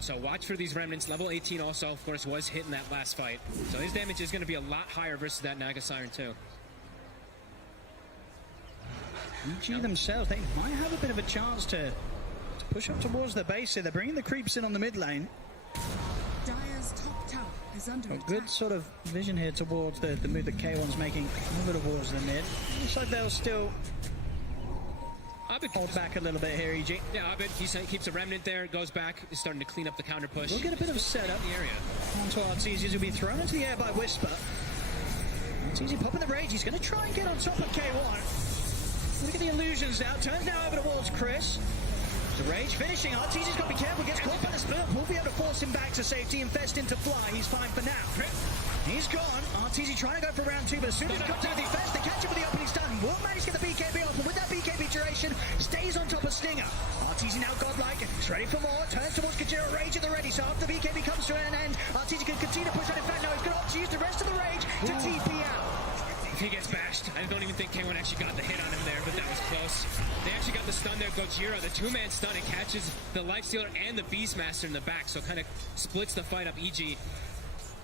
smart, so watch for these remnants. Level 18 also, of course, was hit in that last fight. So his damage is going to be a lot higher versus that Naga Siren too. GG themselves, they might have a bit of a chance to push up towards the base here. They're bringing the creeps in on the mid lane. Dire's top tower is under attack. Good sort of vision here towards the move that K1's making a little bit towards the mid. Looks like they'll still hold back a little bit here, EG. Yeah, Abed, he keeps a remnant there, goes back, is starting to clean up the counter push. We'll get a bit of a setup in the area. onto Arteezy, who'll be thrown into the air by Whisper. Arteezy popping the rage, he's going to try and get on top of K1. Look at the illusions now, turns now over towards Chris. The rage finishing, Arteezy's got to be careful, gets caught by the spurt. We'll be able to force him back to safety, infest him to fly, he's fine for now. He's gone, Arteezy trying to go for round 2, but as soon as he comes out the infest, they catch him with the opening stun. Will manage to get the BKB off, and with that BKB duration, stays on top of Stinger. Arteezy now godlike, he's ready for more, turns towards Kajira, rage at the ready, so after the BKB comes to an end, Arteezy can continue to push on. In fact, no, he's going to opt to use the rest of the rage to TP out. If he gets bashed, I don't even think K1 actually got the hit on him there, but that was close. They actually got the stun there. Gojira, the two-man stun, it catches the Lifestealer and the Beastmaster in the back, so kind of splits the fight up. EG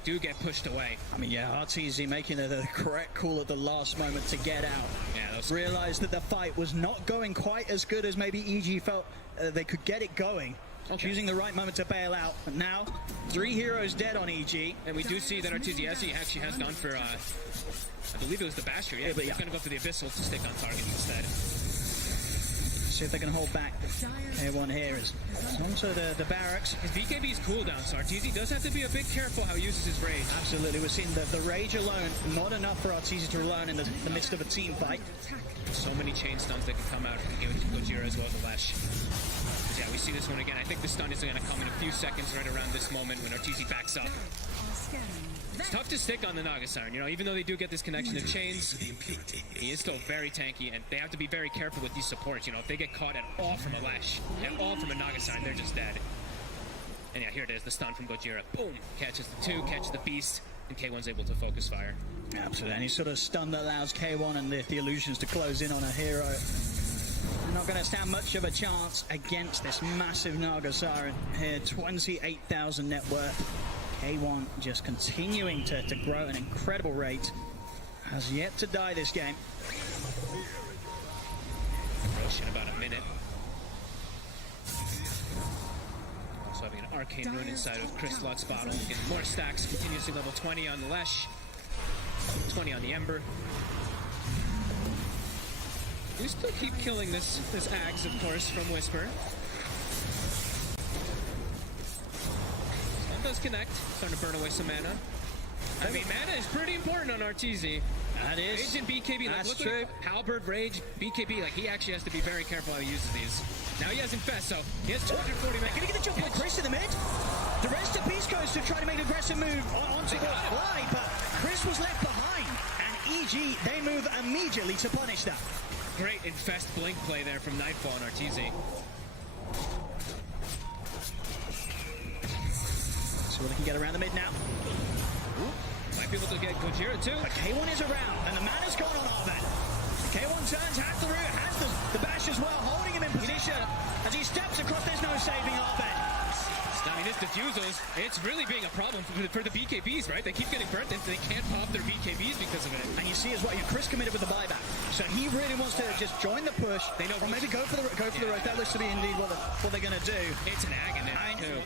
do get pushed away. I mean, yeah, Arteezy making the correct call at the last moment to get out. Yeah, that was realized that the fight was not going quite as good as maybe EG felt they could get it going. Okay. Choosing the right moment to bail out. But now, 3 heroes dead on EG. And we do see that Arteezy actually has gone for, I believe it was the Basher, yeah, but he's going to go for the Abyssal to stick on target instead. See if they can hold back K1 here. It's onto the barracks. His BKB's cooldown, so Arteezy does have to be a bit careful how he uses his rage. Absolutely, we're seeing the rage alone, not enough for Arteezy to rely on in the midst of a team fight. So many chain stuns that can come out from Gojira as well as the Lesh. Yeah, we see this one again. I think the stun is going to come in a few seconds right around this moment when Arteezy backs up. It's tough to stick on the Naga Siren, you know, even though they do get this connection of chains, he is still very tanky, and they have to be very careful with these supports. You know, if they get caught at all from a Lash, at all from a Naga Siren, they're just dead. And yeah, here it is, the stun from Gojira. Boom! Catches the 2, catches the Beast, and K1's able to focus fire. Absolutely, any sort of stun that allows K1 and the illusions to close in on a hero. They're not going to stand much of a chance against this massive Naga Siren here. 28,000 net worth. K1 just continuing to grow at an incredible rate. Has yet to die this game. Rosh in about a minute. Also having an arcane rune inside of Chris Luck's bottle. Getting more stacks, continuously level 20 on the Lesh. 20 on the Ember. We still keep killing this Axe, of course, from Whisper. Stun does connect. Starting to burn away some mana. I mean, mana is pretty important on Arteezy. That is. Rage and BKB. That's like, true. Halberd, Rage, BKB. Like, he actually has to be very careful how he uses these. Now he has Infest, so he has 240 mana. Gonna get the jump on Chris in the mid. The rest of Beast Coast to try to make an aggressive move onto the fly, but Chris was left behind. And EG, they move immediately to punish that. Great Infest blink play there from Nightfall and Arteezy. So they can get around the mid now. Ooh. Might be able to get Gojira too. But K1 is around, and the mana's gone on Arbet. K1 turns, has the root, has the bash as well, holding him in position. As he steps across, there's no saving Arbet. I mean, his diffusals, it's really being a problem for the BKBs, right? They keep getting burnt and they can't pop their BKBs because of it. And you see as well, Chris committed with the buyback. So he really wants to just join the push. They know, or maybe go for the road. That looks to be indeed what they're going to do. It's an ag in there, too.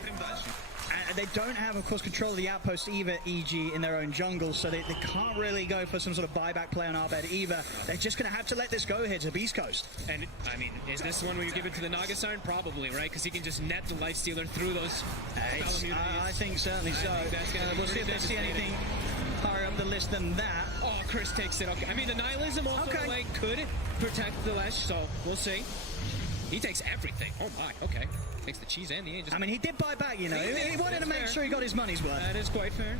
And they don't have, of course, control of the outpost either, EG, in their own jungle, so they can't really go for some sort of buyback play on Arbet either. They're just going to have to let this go here to Beast Coast. And, I mean, is this one where you give it to the Naga Siren? Probably, right? Because he can just net the Lifestealer through those I think certainly so. We'll see if they see anything higher up the list than that. Oh, Chris takes it. Okay. I mean, the Nihilism also like, could protect the Lesh, so we'll see. He takes everything. Oh, my. Okay. Takes the cheese and the angels. I mean, he did buy back, you know. He wanted to make sure he got his money's worth. That is quite fair.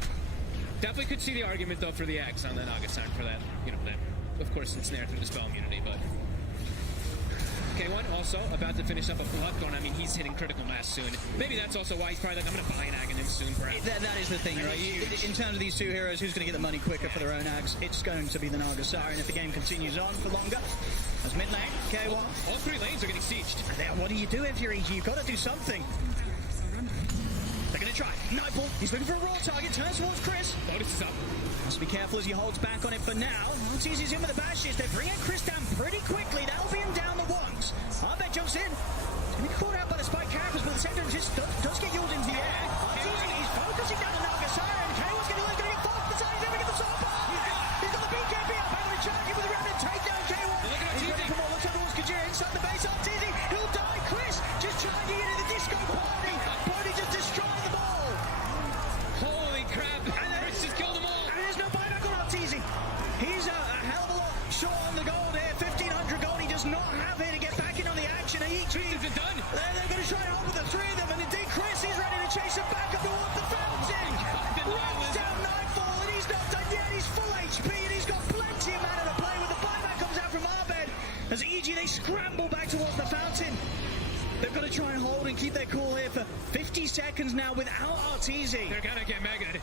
Definitely could see the argument, though, for the axe on the Naga Siren for that. You know, that, of course, it's snare through the spell immunity, but... K1 also about to finish up a Bloodthorn. I mean, he's hitting critical mass soon. Maybe that's also why he's probably like, I'm going to buy an Aghanim soon, perhaps. That is the thing, right? In terms of these two heroes, who's going to get the money quicker for their own axe? It's going to be the Naga Siren if the game continues on for longer. As mid lane, K1. All 3 lanes are getting sieged. What do you do if you're EG? You've got to do something. Nightfall, he's looking for a raw target, turns towards Chris. Lotus is up. Has to be careful as he holds back on it for now. Arteezy's in with the bashes. They're bringing Chris down pretty quickly. That'll be him down the ones. Arbeid jumps in. He's going to be caught out by the spike characters, but the sector just does get yelled into the air. Arteezy is focusing down the Naga Siren. K1's going to get fucked. The Siren's never get the top. He's got the BKB up. Able to charge him with a rounded takedown. K1. He's ready for more. Looks like towards Kajir inside the base. Arteezy, he'll die. Chris just trying to get in the disco party. Brody just destroying the ball. Holy crap. And Chris just killed them all. And there's no buyback on Arteezy. He's a hell of a lot short on the gold here. 1,500 gold. He does not have here to get back in on the action. EG, Is it done? they're going to try and hold with the three of them. And indeed, Chris is ready to chase him back up towards the fountain. Runs down Nightfall, and he's not done yet. He's full HP, and he's got plenty of mana to play with. The buyback comes out from Arbeid. As EG, they scramble back towards the fountain. They've got to try and hold and keep their cool here for 50 seconds now without Arteezy. They're gonna get megaed.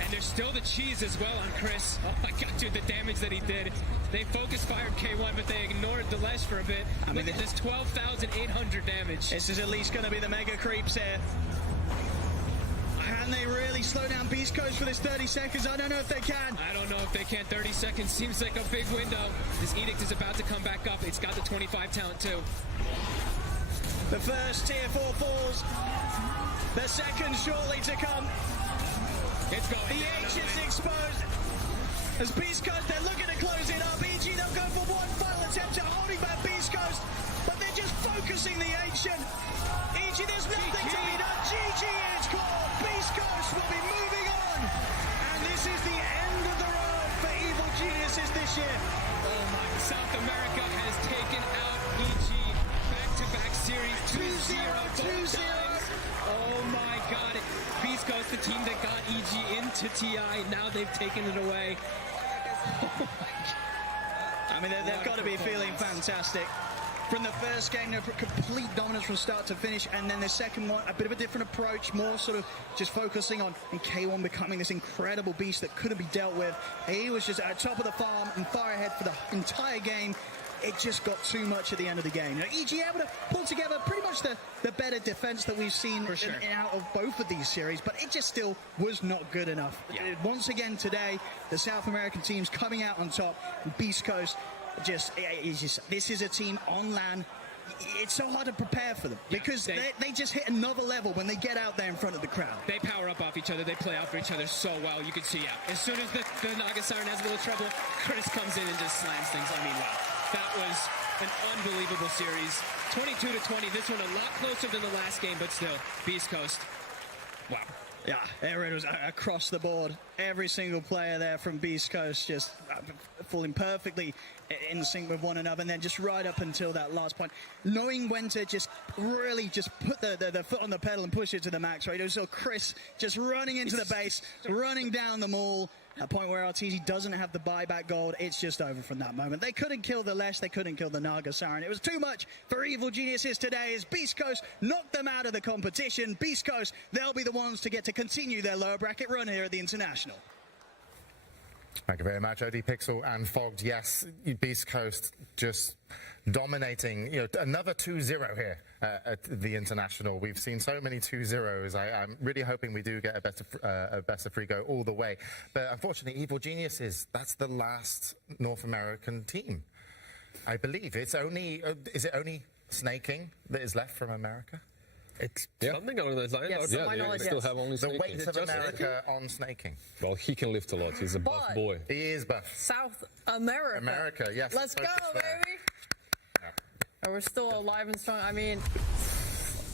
And there's still the cheese as well on Chris. Oh my god, dude, the damage that he did. They focus fired K1, but they ignored the Lesh for a bit. Look at this 12,800 damage. This is at least going to be the mega creeps here. Can they really slow down Beast Coast for this 30 seconds? I don't know if they can. I don't know if they can. 30 seconds seems like a big window. This Edict is about to come back up. It's got the 25 talent too. The first tier 4 falls. The second shortly to come. It's going. The H is exposed. As Beast Coast, they're looking to close it up. EG, they'll go for one final attempt at holding back Beast Coast, but they're just focusing the ancient. EG, there's nothing to be done. GG is called. Beast Coast will be moving on. And this is the end of the road for Evil Geniuses this year. Oh my, South America has taken out EG. Back-to-back series 2-0. Oh my god. Beast Coast, the team that got EG into TI, now they've taken it away. I mean, they've got to be feeling fantastic. From the first game, they're complete dominance from start to finish, and then the second one, a bit of a different approach, more sort of just focusing on K1 becoming this incredible beast that couldn't be dealt with. He was just at the top of the farm and far ahead for the entire game. It just got too much at the end of the game. Now, EG able to pull together pretty much the better defense that we've seen out of both of these series, but it just still was not good enough. Yeah. Once again today, the South American teams coming out on top. Beast Coast, this is a team on LAN. It's so hard to prepare for them because they just hit another level when they get out there in front of the crowd. They power up off each other. They play out for each other so well. You can see, as soon as the Naga Siren has a little trouble, Chris comes in and just slams things. I mean, wow. That was an unbelievable series. 22-20. This one a lot closer than the last game, but still, Beast Coast. Wow. Yeah, it was across the board. Every single player there from Beast Coast just falling perfectly in sync with one another, and then just right up until that last point, knowing when to just really just put the foot on the pedal and push it to the max, right? It was Chris just running into the base, running down the mall. A point where Arteezy doesn't have the buyback gold. It's just over from that moment. They couldn't kill the Lesh. They couldn't kill the Naga Siren. It was too much for Evil Geniuses today as Beast Coast knocked them out of the competition. Beast Coast, they'll be the ones to get to continue their lower bracket run here at the International. Thank you very much, OD Pixel and Fogged. Yes, Beast Coast just dominating. Another 2-0 here at the International. We've seen so many 2-0s. I'm really hoping we do get a better free go all the way. But unfortunately, Evil Geniuses, that's the last North American team, I believe. It's only, is it only Snaking that is left from America? It's something along those lines. Yes, they still have only The Snaking. weight of America on Snaking. Well, he can lift a lot. He's a buff boy. He is buff. South America. America, yes. Let's go, Focus there. baby. And we're still alive and strong. I mean,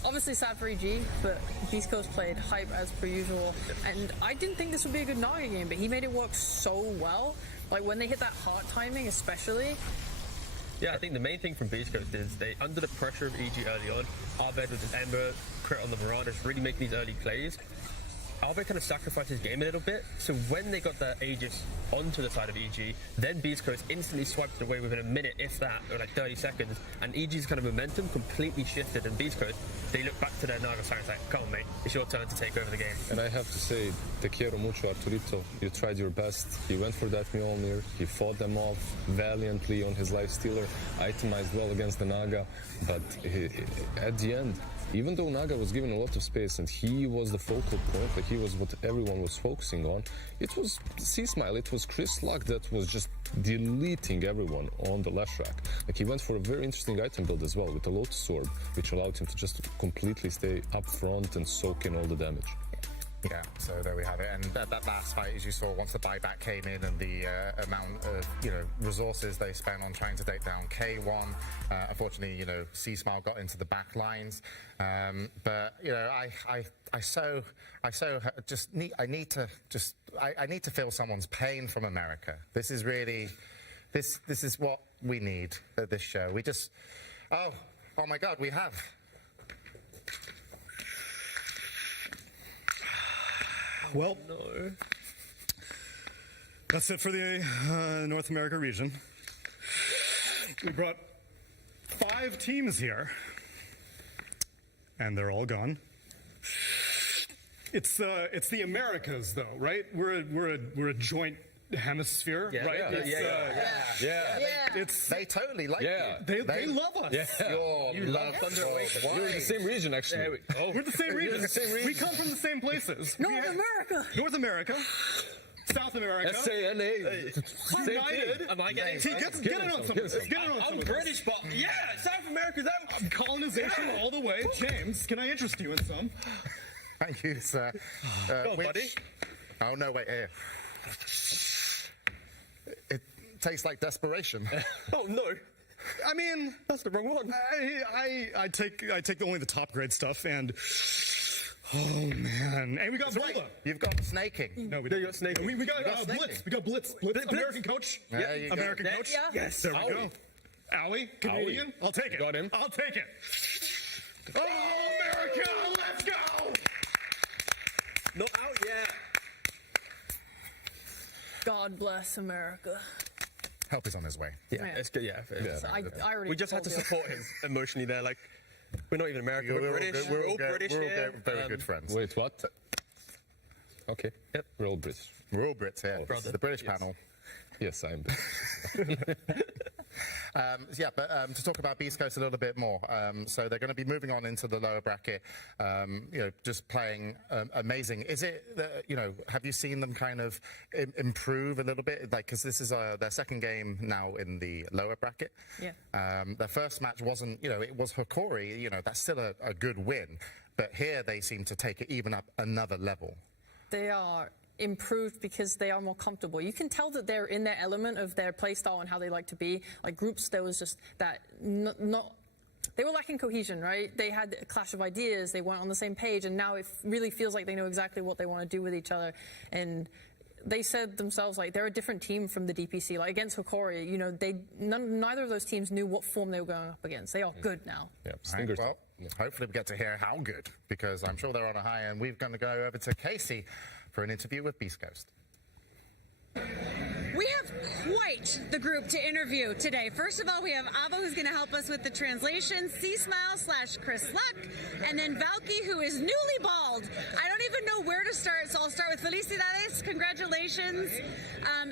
obviously sad for EG, but Beast Coast played hype as per usual. And I didn't think this would be a good Naga game, but he made it work so well. Like when they hit that heart timing, especially. Yeah, I think the main thing from Beast Coast is they, under the pressure of EG early on, Arbeid with his Ember, crit on the Marauders, really making these early plays. Arbeid kind of sacrificed his game a little bit, so when they got the Aegis onto the side of EG, then Beast Coast instantly swiped it away within a minute, if that, or like 30 seconds, and EG's kind of momentum completely shifted, and Beast Coast, they look back to their Naga Siren and say, come on mate, it's your turn to take over the game. And I have to say, te quiero mucho, Arturito. You tried your best. He went for that Mjolnir. He fought them off valiantly on his life stealer, itemized well against the Naga, but at the end, Even though Naga was given a lot of space and he was the focal point, like he was what everyone was focusing on, it was C-Smile, it was Chris Luck that was just deleting everyone on the left rack. Like he went for a very interesting item build as well with the Lotus Orb, which allowed him to just completely stay up front and soak in all the damage. Yeah, so there we have it. And that last fight, as you saw, once the buyback came in and the amount of resources they spent on trying to take down K1, unfortunately, C-Smile got into the back lines. But I need to feel someone's pain from America. This is really, this is what we need at this show. We just, oh my God, we have. Well, no. That's it for the North America region. We brought 5 teams here, and they're all gone. It's the Americas, though, right? We're a joint hemisphere, right? They totally like you. They love us. Yeah. You love Thunder. You're in the same region, actually. We're the same region. We come from the same places. North America. North America. South America. SANA. United. Am I getting Get in on some of this. Get in on some of this. British, but yeah, South America's out. Colonization all the way. James, can I interest you in some? Thank you, sir. Go, buddy. Oh, no, wait, here. It tastes like desperation. Oh, no. I mean, That's the wrong one. I take only the top grade stuff, and oh man, and we got Zelda. You've got snaking. No, we No, don't. you got snaking. We got snaking. Blitz. We got Blitz. American coach. There you go. American coach. Yeah. Yes, there we go. Owie, Canadian. I'll take it. Got him. I'll take it. Oh, America, let's go. Not out yet. God bless America. Help is on his way. Yeah, it's good. Yeah, I already we just had to told you. support him emotionally there. Like, we're not even American. We're British. We're all British here. Very good friends. Wait, what? Okay. Yep. We're all British. We're all Brits here. This is the British panel. Yes, I'm. To talk about Beast Coast a little bit more. So they're going to be moving on into the lower bracket, just playing amazing. Is it, have you seen them kind of improve a little bit? Like, because this is their second game now in the lower bracket. Yeah. Their first match wasn't, it was Hokori, that's still a good win. But here they seem to take it even up another level. They are improved because they are more comfortable. You can tell that they're in their element of their playstyle and how they like to be. Like groups, there was just that they were lacking cohesion, right? They had a clash of ideas, they weren't on the same page, and now it really feels like they know exactly what they want to do with each other. And they said themselves, like, they're a different team from the DPC. Like, against Hokori, neither of those teams knew what form they were going up against. They are good now. Yeah, Right, well, hopefully we get to hear how good, because I'm sure they're on a high, and we're going to go over to Casey for an interview with Beast Coast. We have quite the group to interview today. First of all, we have Ava, who's going to help us with the translation, C-Smile/Chris Luck, and then Valky, who is newly bald. I don't even know where to start, so I'll start with Felicidades. Congratulations.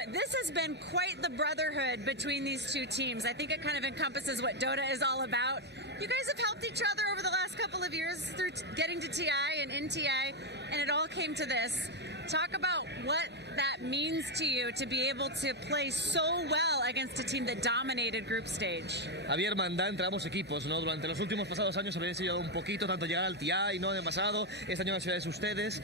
This has been quite the brotherhood between these two teams. I think it kind of encompasses what Dota is all about. You guys have helped each other over the last couple of years through getting to TI and in TI, and it all came to this. Talk about what that means to you to be able to play so well against a team that dominated group stage. Había hermandad entre ambos equipos, ¿no? Durante los últimos pasados años habéis ayudado un poquito, tanto llegar al TI, ¿no? En el pasado, este año en las ciudades ustedes.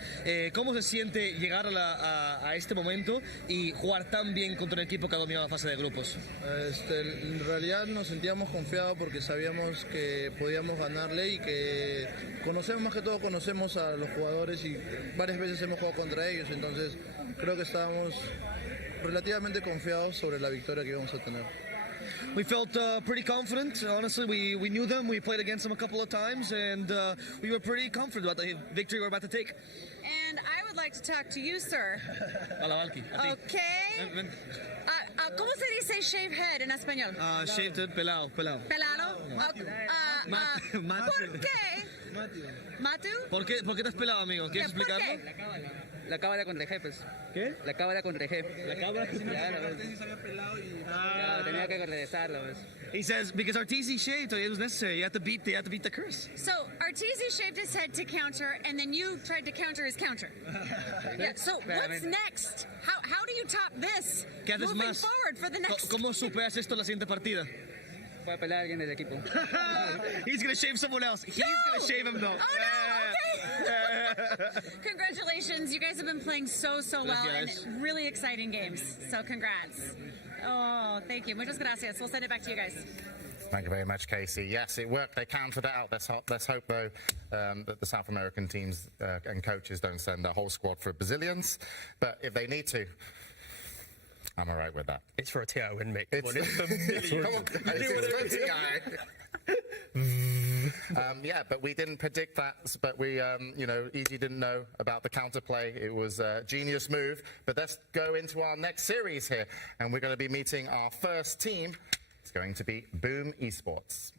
¿Cómo se siente llegar a este momento y jugar tan bien contra un equipo que ha dominado la fase de grupos? En realidad nos sentíamos confiados porque sabíamos que podíamos ganarle y que más que todo conocemos a los jugadores y varias veces hemos jugado contra ellos, entonces creo que estábamos relativamente confiados sobre la victoria que íbamos a tener. We felt pretty confident. Honestly, we knew them. We played against them a couple of times, and we were pretty confident about the victory we're about to take. And I would like to talk to you, sir. Hola, Valky. Okay. ¿Cómo se dice shave head en español? Shaved head, pelado. Pelado. ¿Por qué Matu? ¿Por qué te has pelado, amigo? ¿Quieres ¿Por qué? explicarlo? La cábala contra G, pues. ¿Qué? La cábala contra G. La cámara. Ya, tenía que regresarlo, pues. He says because Arteezy shaved, so it was necessary. You have to beat the curse. So Arteezy shaved his head to counter, and then you tried to counter his counter. Yeah. So what's next? How do you top this? ¿Qué haces Moving más? forward for the next. ¿Cómo superas esto la siguiente partida? Voy a pelar a alguien del equipo. He's gonna shave someone else. He's gonna shave him though. Oh no! Okay. Congratulations! You guys have been playing so well and really exciting games. So congrats. Oh, thank you. Muchas gracias. We'll send it back to you guys. Thank you very much, Casey. Yes, it worked. They countered it out. Let's hope though, that the South American teams and coaches don't send a whole squad for Brazilians. But if they need to, I'm all right with that. It's for a TI win, mate. It's for TI. Yeah, but we didn't predict that. But we, EG didn't know about the counterplay. It was a genius move. But let's go into our next series here. And we're going to be meeting our first team. It's going to be Boom Esports.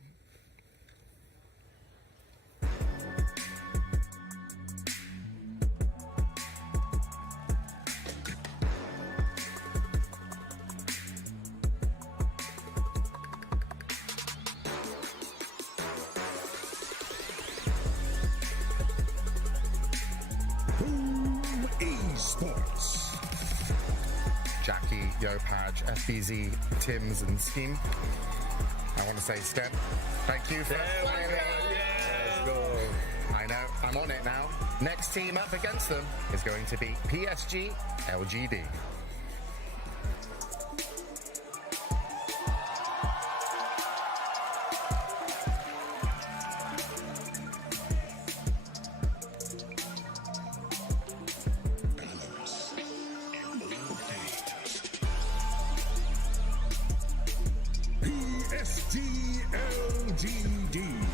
Esports. Jackie, Yopaj, FBZ, Tims, and Scheme. I want to say Stem. Thank you for Let's go. I know, I'm on it now. Next team up against them is going to be PSG LGD. LGD.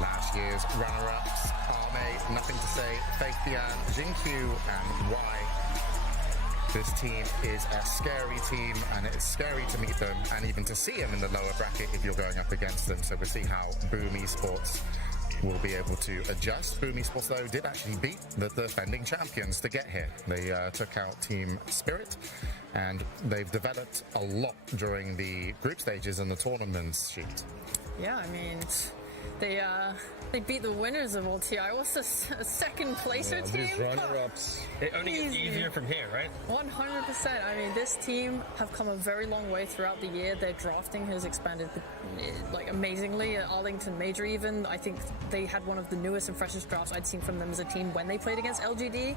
Last year's runner-ups, Arme, Nothing to Say, Faithian, Jinkyu, and Y. This team is a scary team, and it's scary to meet them, and even to see them in the lower bracket if you're going up against them. So we'll see how Boom Esports will be able to adjust. Boom Esports, though, did actually beat the defending champions to get here. They took out Team Spirit, and they've developed a lot during the group stages and the tournaments sheet. Yeah, I mean, they beat the winners of all TI. What's the second placer team? These runner-ups. It only gets easier from here, right? 100%. I mean, this team have come a very long way throughout the year. Their drafting has expanded like amazingly. At Arlington Major even, I think they had one of the newest and freshest drafts I'd seen from them as a team when they played against LGD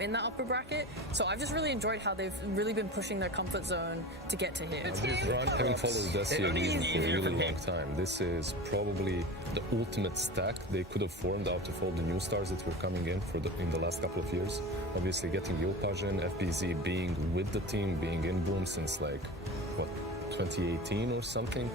in that upper bracket. So I've just really enjoyed how they've really been pushing their comfort zone to get to here. Having followed this year for a really long time, this is probably the ultimate stack they could have formed out of all the new stars that were coming in in the last couple of years. Obviously getting Yopaj in, FBZ being with the team, being in Boom since like, 2018 or something,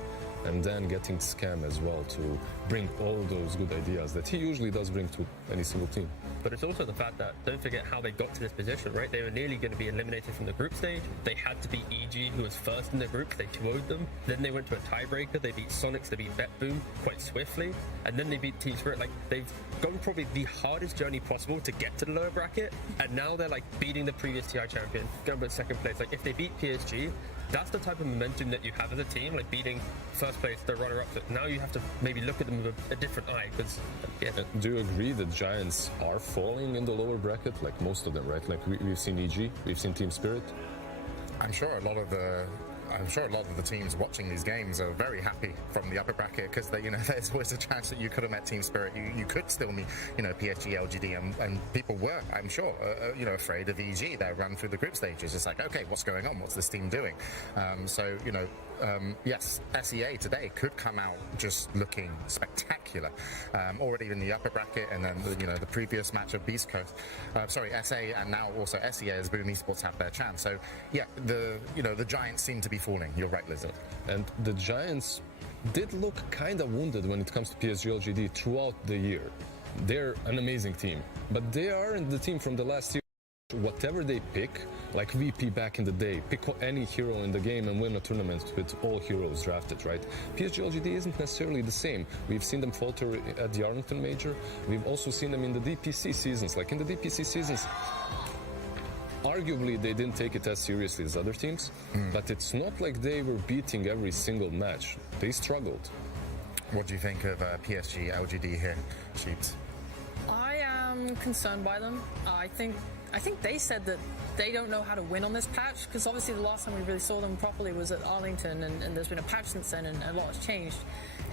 and then getting Scam as well to bring all those good ideas that he usually does bring to any single team. But it's also the fact that, don't forget how they got to this position, right? They were nearly going to be eliminated from the group stage. They had to beat EG, who was first in the group. They 2-0'd them. Then they went to a tiebreaker. They beat Sonics, they beat BetBoom quite swiftly. And then they beat Team Spirit. Like, they've gone probably the hardest journey possible to get to the lower bracket. And now they're, like, beating the previous TI champion, going to second place. Like, if they beat PSG, that's the type of momentum that you have as a team, like beating first place, the runner-ups. Now you have to maybe look at them with a different eye, because, yeah. Do you agree that Giants are falling in the lower bracket? Like most of them, right? Like we've seen EG, we've seen Team Spirit. I'm sure a lot of the teams watching these games are very happy from the upper bracket, because there's always a chance that you could have met Team Spirit. You could still meet PSG, LGD, and people were, I'm sure, afraid of EG. They run through the group stages. It's like, okay, what's going on? What's this team doing? Yes, SEA today could come out just looking spectacular. Already in the upper bracket, and then the previous match of Beast Coast, SA, and now also SEA as Boom Esports have their chance. So yeah, the Giants seem to be falling. You're right, Lizard. And the Giants did look kind of wounded when it comes to PSG LGD throughout the year. They're an amazing team, but they aren't the team from the last year whatever they pick, like VP back in the day, pick any hero in the game and win a tournament with all heroes drafted, right? PSG LGD isn't necessarily the same. We've seen them falter at the Arlington Major. We've also seen them in the DPC seasons. Like in the DPC seasons, arguably they didn't take it as seriously as other teams, but it's not like they were beating every single match. They struggled. What do you think of PSG LGD here, Sheeps? I am concerned by them. I think they said that they don't know how to win on this patch, because obviously the last time we really saw them properly was at Arlington, and there's been a patch since then, and a lot has changed.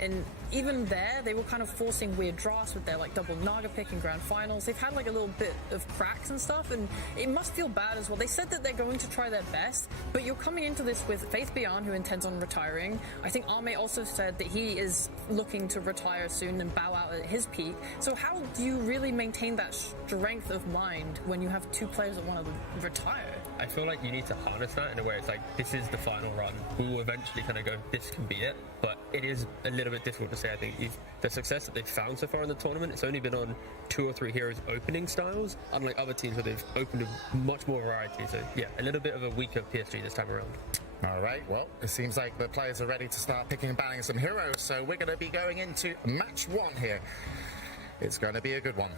And even there, they were kind of forcing weird drafts with their like double Naga pick in grand finals. They've had like a little bit of cracks and stuff, and it must feel bad as well. They said that they're going to try their best, but you're coming into this with Faith Beyond, who intends on retiring. I think Arme also said that he is looking to retire soon and bow out at his peak. So how do you really maintain that strength of mind when you have two players that want to retire? I feel like you need to harness that in a way. It's like, this is the final run. We will eventually kind of go, this can be it. But it is a little bit difficult to say. I think the success that they've found so far in the tournament, it's only been on 2 or 3 heroes opening styles, unlike other teams where they've opened a much more variety. So yeah, a little bit of a weaker PSG this time around. All right, well, it seems like the players are ready to start picking and banning some heroes, so we're going to be going into match 1 here. It's going to be a good one.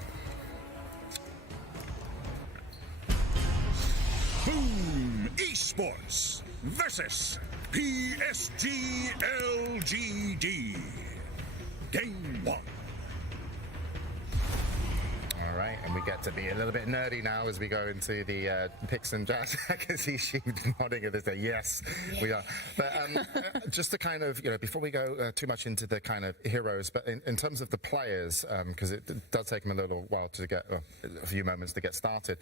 Boom Esports versus PSG LGD. Game 1. All right, and we get to be a little bit nerdy now as we go into the picks and jazz. I can see she nodding at this. Yes, we are. But just to kind of, before we go too much into the kind of heroes, but in terms of the players, because it does take them a little while to get, a few moments to get started,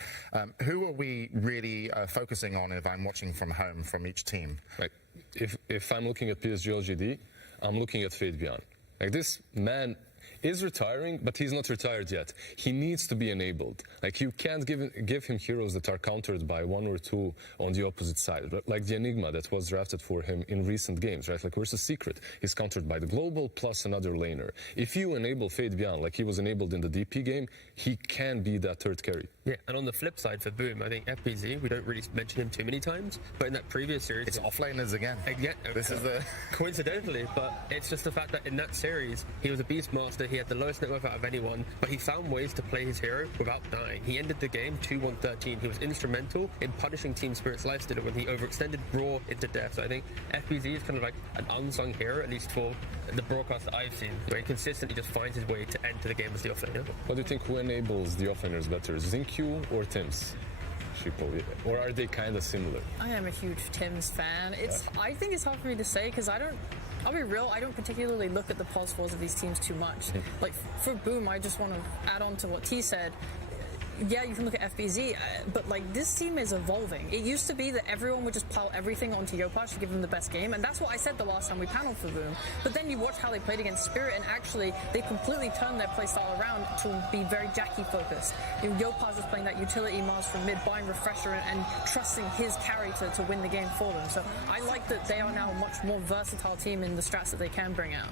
who are we really focusing on if I'm watching from home from each team? Like, if I'm looking at PSG LGD, I'm looking at Fate Beyond. Like, this man is retiring, but he's not retired yet. He needs to be enabled. Like, you can't give him heroes that are countered by 1 or 2 on the opposite side. Like the Enigma that was drafted for him in recent games, right? Like versus Secret, he's countered by the Global plus another laner. If you enable Fate Beyond, like he was enabled in the DP game, he can be that third carry. Yeah, and on the flip side for Boom, I think FBZ, we don't really mention him too many times, but in that previous series... It's offlaners again. This is the... Coincidentally, but it's just the fact that in that series, he was a Beastmaster, he had the lowest net worth out of anyone, but he found ways to play his hero without dying. He ended the game 2-1-13. He was instrumental in punishing Team Spirit's lifestealer when he overextended Brawl into death. So I think FBZ is kind of like an unsung hero, at least for the broadcast that I've seen, where he consistently just finds his way to enter the game as the offlaner. What do you think, who enables the offlaners better, ZinQ or Tims? Or are they kind of similar? I am a huge Tims fan. I think it's hard for me to say, because I'll be real, I don't particularly look at the pulse wars of these teams too much. Like, for Boom, I just want to add on to what T said. Yeah, you can look at FBZ, but like, this team is evolving. It used to be that everyone would just pile everything onto Yopaj to give them the best game, and that's what I said the last time we paneled for Boom. But then you watch how they played against Spirit, and actually they completely turned their playstyle around to be very Jackie focused. Yopaj was playing that utility Mars from mid, buying Refresher and trusting his carry to win the game for them. So I like that they are now a much more versatile team in the strats that they can bring out.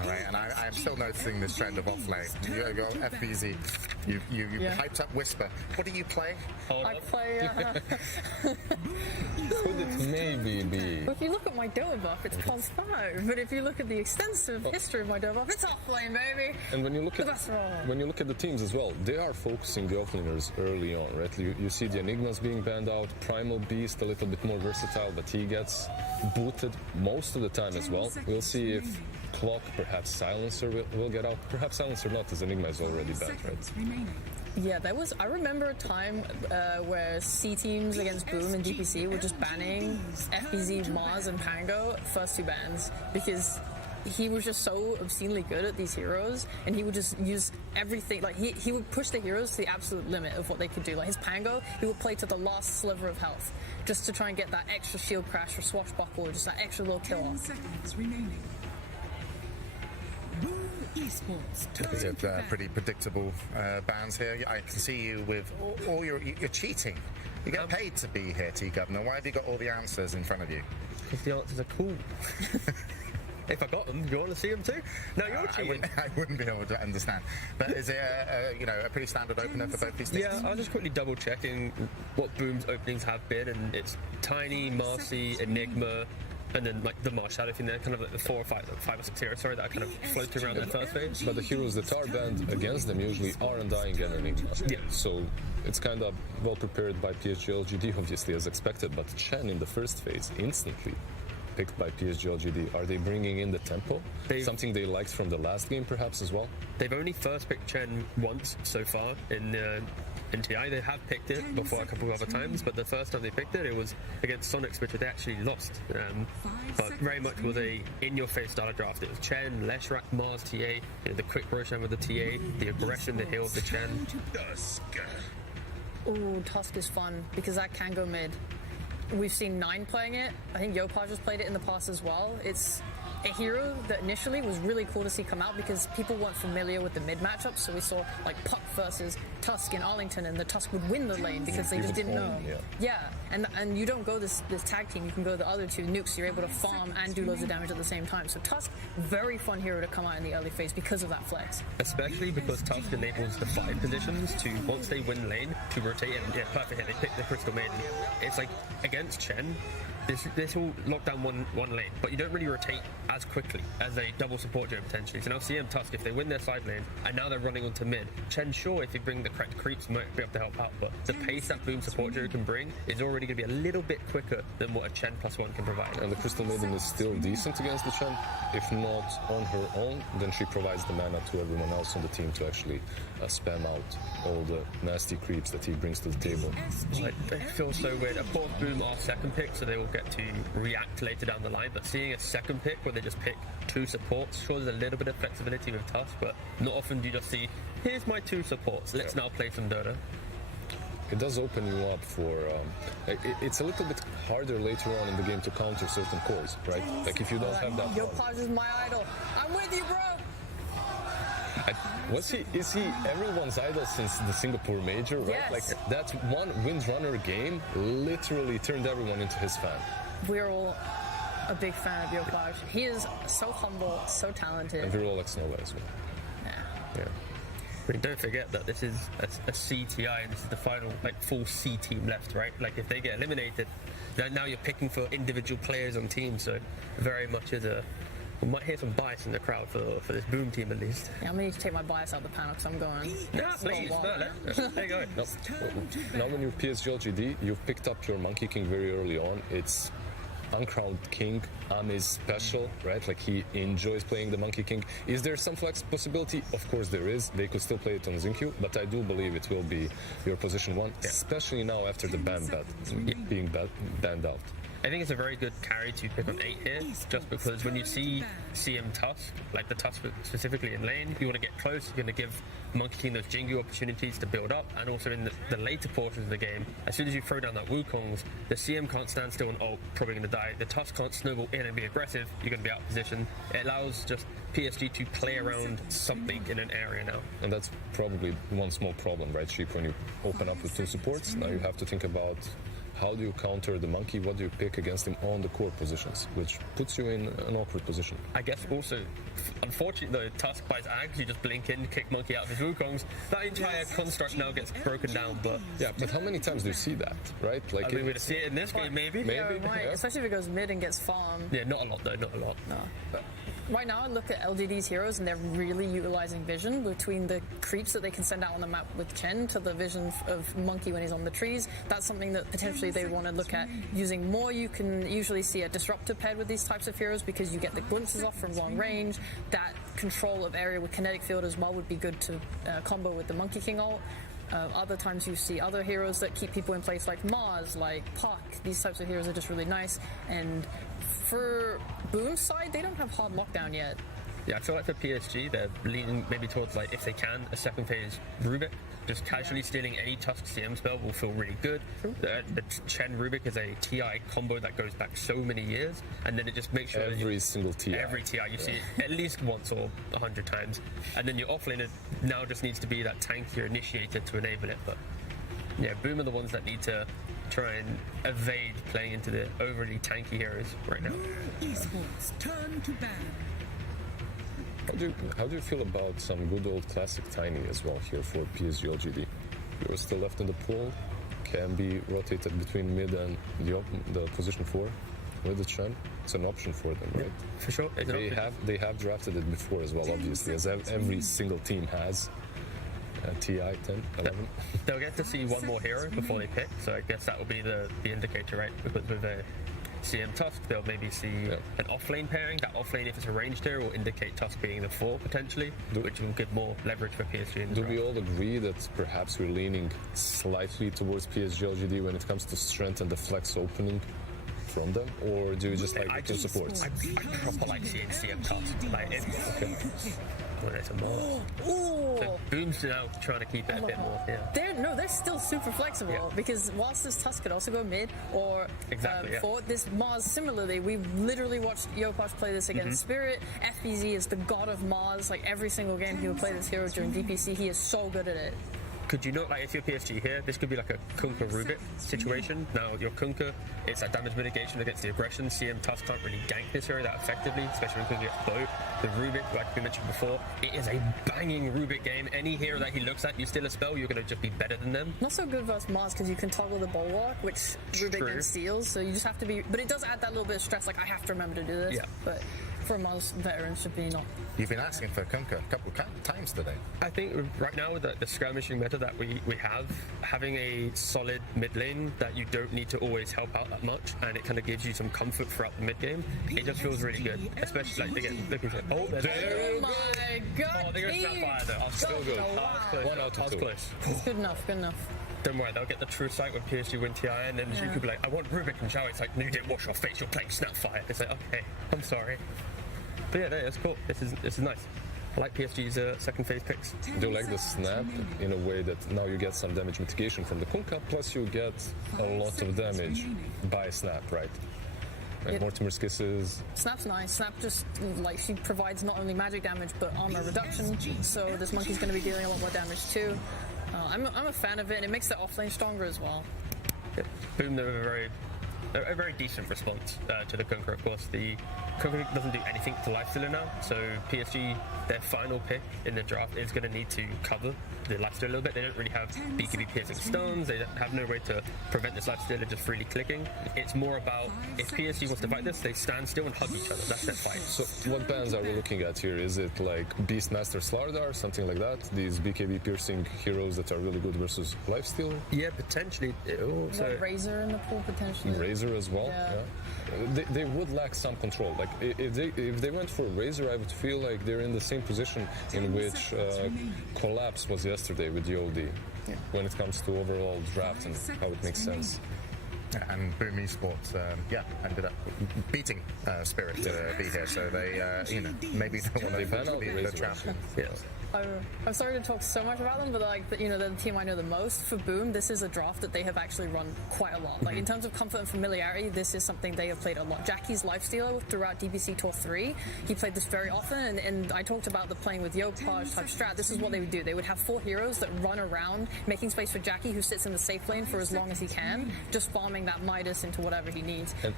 All right, and I'm still noticing this trend of offlane. You go FBZ, you hyped up Whisper. What do you play? I play... Could it maybe be? Well, if you look at my Dota buff, it's pulse 5. But if you look at the extensive history of my Dota buff, it's offlane, baby! And when you look at the teams as well, they are focusing the offlaners early on, right? You see the Enigmas being banned out, Primal Beast a little bit more versatile, but he gets booted most of the time as well. We'll see if Clock, perhaps Silencer will get out. Perhaps Silencer not, as Enigma is already banned, right? Yeah, I remember a time where C teams against Boom and DPC were just banning FBZ, Mars, and Pango, first 2 bans, because he was just so obscenely good at these heroes, and he would just use everything. Like, he would push the heroes to the absolute limit of what they could do. Like his Pango, he would play to the last sliver of health, just to try and get that extra shield crash or swashbuckle, or just that extra little kill off. 10 seconds remaining. Is it pretty predictable bans here? I can see you with all you're cheating. You get paid to be here, T-Governor. Why have you got all the answers in front of you? Because the answers are cool. if I got them, you want to see them too? No, you're cheating. I wouldn't be able to understand. But is it a pretty standard opener for both these teams? Yeah, I was just quickly double checking what Boom's openings have been, and it's Tiny, Marcy, Enigma, and then like the Marshall, if in there, kind of like the 4 or 5 or 6 heroes, sorry, that are kind of floating around in the first phase. But the heroes that are banned against them usually are Undying and Enigma. Yeah. So it's kind of well prepared by PSG LGD, obviously, as expected. But Chen in the first phase instantly picked by PSG LGD. Are they bringing in the tempo? Something they liked from the last game, perhaps, as well? They've only first picked Chen once so far in TI. They have picked it before a couple of other times, but the first time they picked it, it was against Sonics, which they actually lost. But very much was a in-your-face style of draft. It was Chen, Leshrac, Mars, TA, the quick Roshan with the TA, the aggression, the heal of the Chen. Ooh, Tusk is fun because that can go mid. We've seen 9 playing it. I think Yopaj has played it in the past as well. It's a hero that initially was really cool to see come out because people weren't familiar with the mid matchups. So we saw like Puck versus Tusk in Arlington, and the Tusk would win the lane because they just didn't know. Yeah, and you don't go this tag team. You can go the other two nukes. So you're able to farm and do loads of damage at the same time. So Tusk, very fun hero to come out in the early phase because of that flex. Especially because Tusk enables the 5 positions to, once they win lane, to rotate and yeah, perfect hit. They pick the Crystal Maiden. It's like against Chen. This will lock down one lane, but you don't really rotate as quickly as a double support duo potentially. So now CM Tusk, if they win their side lane, and now they're running onto mid, Chen sure, if you bring the correct creeps, might be able to help out, but the pace that Boom support duo can bring is already going to be a little bit quicker than what a Chen +1 can provide. And the Crystal Maiden is still decent against the Chen. If not on her own, then she provides the mana to everyone else on the team to actually spam out all the nasty creeps that he brings to the table. It feels so weird. Of course, Boom are second pick, so they will get to react later down the line, but seeing a second pick where they just pick 2 supports, sure, there's a little bit of flexibility with Tusk, but not often do you just see, here's my 2 supports, let's now play some Dota. It does open you up for... it's a little bit harder later on in the game to counter certain cores, right? Like if you don't have that... Yopaj is my idol. I'm with you, bro! Is he everyone's idol since the Singapore Major, right? Yes. Like that one Windrunner game literally turned everyone into his fan. We're all a big fan of Yopaj. He is so humble, so talented. And we're all Xnola as well. Yeah. But don't forget that this is a CTI and this is the final full C team left, right? Like if they get eliminated, then now you're picking for individual players on teams, so very much is a... We might hear some bias in the crowd for this Boom team at least. Yeah, I'm gonna need to take my bias out the panel because I'm going. Yeah, please. There you go. Now when you're PSG LGD, you've picked up your Monkey King very early on. It's Uncrowned King, Ami's special, right? Like he enjoys playing the Monkey King. Is there some flex possibility? Of course there is. They could still play it on Xinkyu, but I do believe it will be your position 1, especially now after the being banned out. I think it's a very good carry to pick on 8 here, just because when you see CM Tusk, like the Tusk specifically in lane, you want to get close, you're going to give Monkey King those Jingu opportunities to build up, and also in the later portions of the game, as soon as you throw down that Wukongs, the CM can't stand still and probably going to die. The Tusk can't snowball in and be aggressive, you're going to be out of position. It allows just PSG to play around something in an area now. And that's probably one small problem, right, Sheep? When you open up with 2 supports, now you have to think about how do you counter the Monkey, what do you pick against him on the core positions, which puts you in an awkward position. I guess also, unfortunately though, Tusk buys Ags, you just blink in, kick Monkey out of his Wukongs, that entire construct now gets broken down, but... Yeah, but how many times do you see that, right? Like I mean, we'd see it in this game, maybe. Yeah, we might, especially if it goes mid and gets farmed. Yeah, not a lot though, not a lot. No. But right now, I look at LGD's heroes, and they're really utilizing vision between the creeps that they can send out on the map with Chen to the vision of Monkey when he's on the trees. That's something that potentially they want to look at using more. You can usually see a disruptor paired with these types of heroes because you get the glimpses off from long range. That control of area with kinetic field as well would be good to combo with the Monkey King ult. Other times you see other heroes that keep people in place like Mars, like Puck. These types of heroes are just really nice. And for Boom's side, they don't have hard lockdown yet. Yeah, I feel like for PSG, they're leaning maybe towards, like, if they can, a second phase Rubik. Just casually stealing any Tusk CM spell will feel really good. The Chen Rubik is a TI combo that goes back so many years, and then it just makes sure every single TI. Every TI, you see it at least once or 100 times. And then your offlaner now just needs to be that tankier initiator to enable it. But yeah, Boom are the ones that need to try and evade playing into the overly tanky heroes right now. Esports turn to ban. How do you feel about some good old classic Tiny as well here for PSG LGD? You're still left in the pool, can be rotated between mid and the position 4 with the Chen. It's an option for them, right? For sure. They have drafted it before as well, obviously, as every single team has. TI 10, 11. They'll get to see one more hero before they pick, so I guess that will be the indicator, right? Because with a CM Tusk, they'll maybe see an off-lane pairing. That off-lane, if it's a ranged hero, will indicate Tusk being the 4 potentially, which will give more leverage for PSG. Do we all agree that perhaps we're leaning slightly towards PSG LGD when it comes to strength and the flex opening from them, or do you just like the two supports? I proper like seeing CM Tusk. Like, it's a more. So Boom's now trying to keep it a bit more. Yeah. They're still super flexible because whilst this Tusk could also go mid or forward, this Mars similarly, we literally watched Yopaj play this against Spirit. FBZ is the god of Mars. Like every single game he would play this hero during DPC. He is so good at it. Could you not, like, if you're PSG here, this could be like a Kunkka Rubik situation. Now, your Kunkka, it's like damage mitigation against the aggression. CM Tusk can't really gank this hero that effectively, especially when Kunkka gets bow. The Rubik, like we mentioned before, it is a banging Rubik game. Any hero that he looks at, you steal a spell, you're going to just be better than them. Not so good versus Mars because you can toggle the Bulwark, which Rubik then steals, so you just have to be. But it does add that little bit of stress, like I have to remember to do this. Yeah. But for Mars veterans, should be not. You've been asking for Kunkka a couple of times today. I think right now with the skirmishing meta that we have, having a solid mid lane that you don't need to always help out that much, and it kind of gives you some comfort throughout the mid game, it just feels really good. Especially like they get looking at Oh my god! Oh, they go Sapphire though. Still good. One out of 2. Close. It's good enough, good enough. Don't worry, they'll get the true sight when PSG win TI, and then you could be like, I want Rubik and Xiao. It's like, no, you didn't wash your face, you're playing Snapfire. It's like, okay, I'm sorry. But yeah, that's cool. This is nice. I like PSG's second phase picks. Do you like the snap in a way that now you get some damage mitigation from the Kunkka, plus you get a lot of damage by snap, right? Like Mortimer's Kisses. Snap's nice. Snap just, like, she provides not only magic damage, but armor reduction, so this monkey's going to be dealing a lot more damage too. I'm a fan of it, and it makes the offlane stronger as well. Yeah. Boom, they're a very decent response to the Kunkka, of course. The Kunkka doesn't do anything to Lifestealer now, so PSG, their final pick in the draft is going to need to cover the Lifestealer a little bit. They don't really have BKB piercing stuns, they have no way to prevent this Lifestealer just freely clicking. It's more about, if PSG wants to fight this, they stand still and hug each other. That's their fight. So what bans are we looking at here? Is it like Beastmaster Slardar, something like that? These BKB piercing heroes that are really good versus Lifestealer? Yeah, potentially. Razor in the pool, potentially. Razor as well, yeah. They would lack some control. Like if they went for Razor, I would feel like they're in the same position in which Collapse was yesterday with DOD when it comes to overall draft and how it makes sense. And Boom Esports, ended up beating Spirit to be here, so they, maybe don't want to be the champion. I'm sorry to talk so much about them, but like, they're the team I know the most. For Boom, this is a draft that they have actually run quite a lot. Like in terms of comfort and familiarity, this is something they have played a lot. Jackie's Lifestealer throughout DBC Tour 3, he played this very often, and I talked about the playing with Yopaj type strat. This is what they would do. They would have 4 heroes that run around, making space for Jackie, who sits in the safe lane for as long as he can, just farming that Midas into whatever he needs. And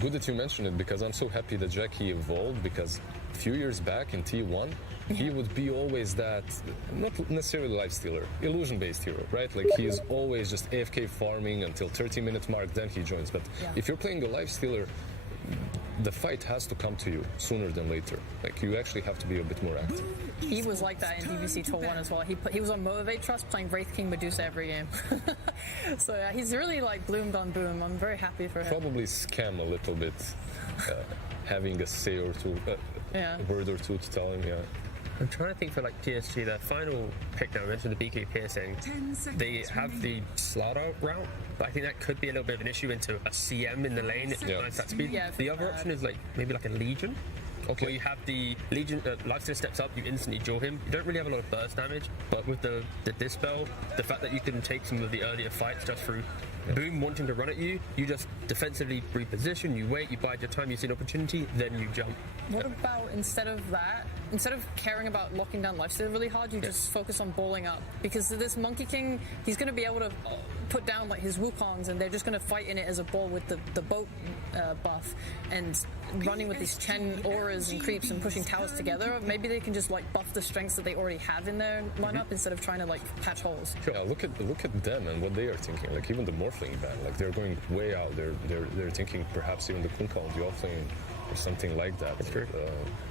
good that you mentioned it, because I'm so happy that Jackie evolved, because a few years back in T1, he would be always that, not necessarily Lifestealer, illusion-based hero, right? Like he's always just AFK farming until 30-minute mark, then he joins. But if you're playing a Lifestealer, the fight has to come to you sooner than later. Like you actually have to be a bit more active. He was like that in DBC Tour 1 as well. He was on Motivate Trust playing Wraith King Medusa every game. So yeah, he's really like bloomed on Boom. I'm very happy for him. Probably scam a little bit, having a say or two, a word or two to tell him, I'm trying to think for like PSG, their final pick now, I mentioned the BK piercing. They have the Slardar route, but I think that could be a little bit of an issue into a CM in the lane. It's nice that speed. Yeah, the other option is like maybe like a Legion. where you have the Legion, Lifesteal steps up, you instantly jaw him. You don't really have a lot of burst damage, but with the Dispel, the fact that you can take some of the earlier fights just through Boom wanting to run at you, you just defensively reposition, you wait, you bide your time, you see an opportunity, then you jump. What about instead of that, instead of caring about locking down lifesteal really hard, you just focus on balling up? Because this Monkey King, he's going to be able to put down like his Wukongs, and they're just going to fight in it as a ball with the boat buff, and running with these 10 auras and creeps and pushing towers together. Maybe they can just like buff the strengths that they already have in their lineup instead of trying to like patch holes. Yeah, look at them and what they are thinking. Like even the Morphling ban, like they're going way out. They're thinking perhaps even the Kunkka on the offlane or something like that. That's true.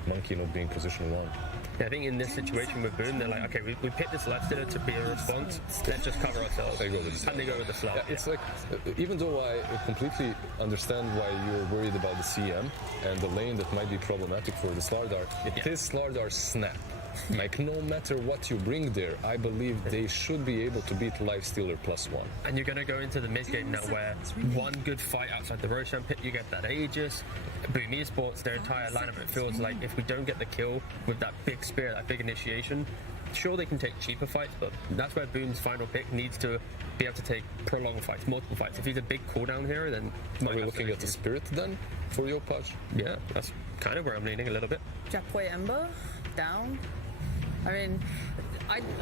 Monkey not being position 1. Yeah, I think in this situation with Boom, they're like, okay, we picked this lifestealer to be a response. Let's just cover ourselves. They go with the slap. And they go with the slap. Yeah, it's like, even though I completely understand why you're worried about the CM and the lane that might be problematic for the Slardar, it is Slardar's snap. Like, no matter what you bring there, I believe they should be able to beat Lifestealer +1. And you're going to go into the mid game now where one good fight outside the Roshan pit, you get that Aegis. Boom Esports, their entire lineup, it feels like if we don't get the kill with that big spear, that big initiation, sure they can take cheaper fights, but that's where Boom's final pick needs to be able to take prolonged fights, multiple fights. If he's a big cooldown hero, then... Are we looking at the Spirit then for your patch? Yeah, that's kind of where I'm leaning a little bit. Japway Ember, down. I mean,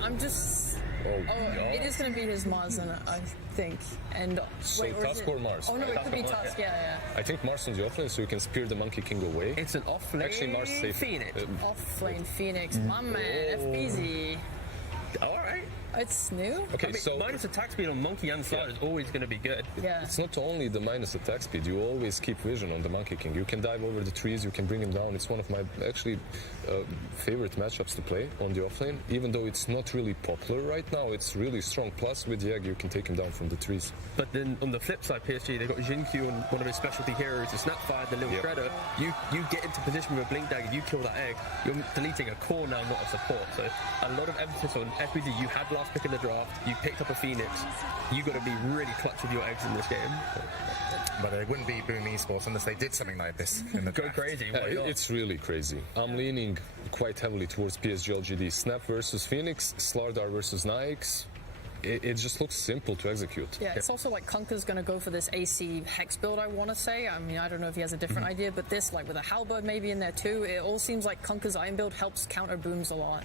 I'm just... it is going to be his Mars, I think. And so wait, Tusk or Mars? Oh no, it could be Tusk. Yeah. I think Mars on the offlane, so you can spear the Monkey King away. It's an offlane. Actually, Mars safe. Phoenix. Offlane Phoenix, my man, FBZ. All right. It's new. Okay, I mean, so minus attack speed on Monkey and Slide is always going to be good. Yeah. It's not only the minus attack speed, you always keep vision on the Monkey King. You can dive over the trees, you can bring him down. It's one of my actually favorite matchups to play on the offlane. Even though it's not really popular right now, it's really strong. Plus, with Yag, you can take him down from the trees. But then on the flip side, PSG, they've got Jinkyu and one of his specialty heroes, the Snapfire, the little shredder. You get into position with a Blink Dagger, you kill that egg, you're deleting a core now, not a support. So a lot of emphasis on FBZ. You had last pick in the draft, you picked up a Phoenix, you got to be really clutch with your eggs in this game. But it wouldn't be Boom Esports unless they did something like this in the Go draft. crazy. It's really crazy. I'm leaning quite heavily towards PSG LGD. Snap versus Phoenix, Slardar versus Nyx. It just looks simple to execute. Yeah, it's also like Kunkka's going to go for this AC Hex build, I want to say. I mean, I don't know if he has a different idea, but this, like with a Halberd maybe in there too, it all seems like Kunkka's Iron build helps counter Boom's a lot.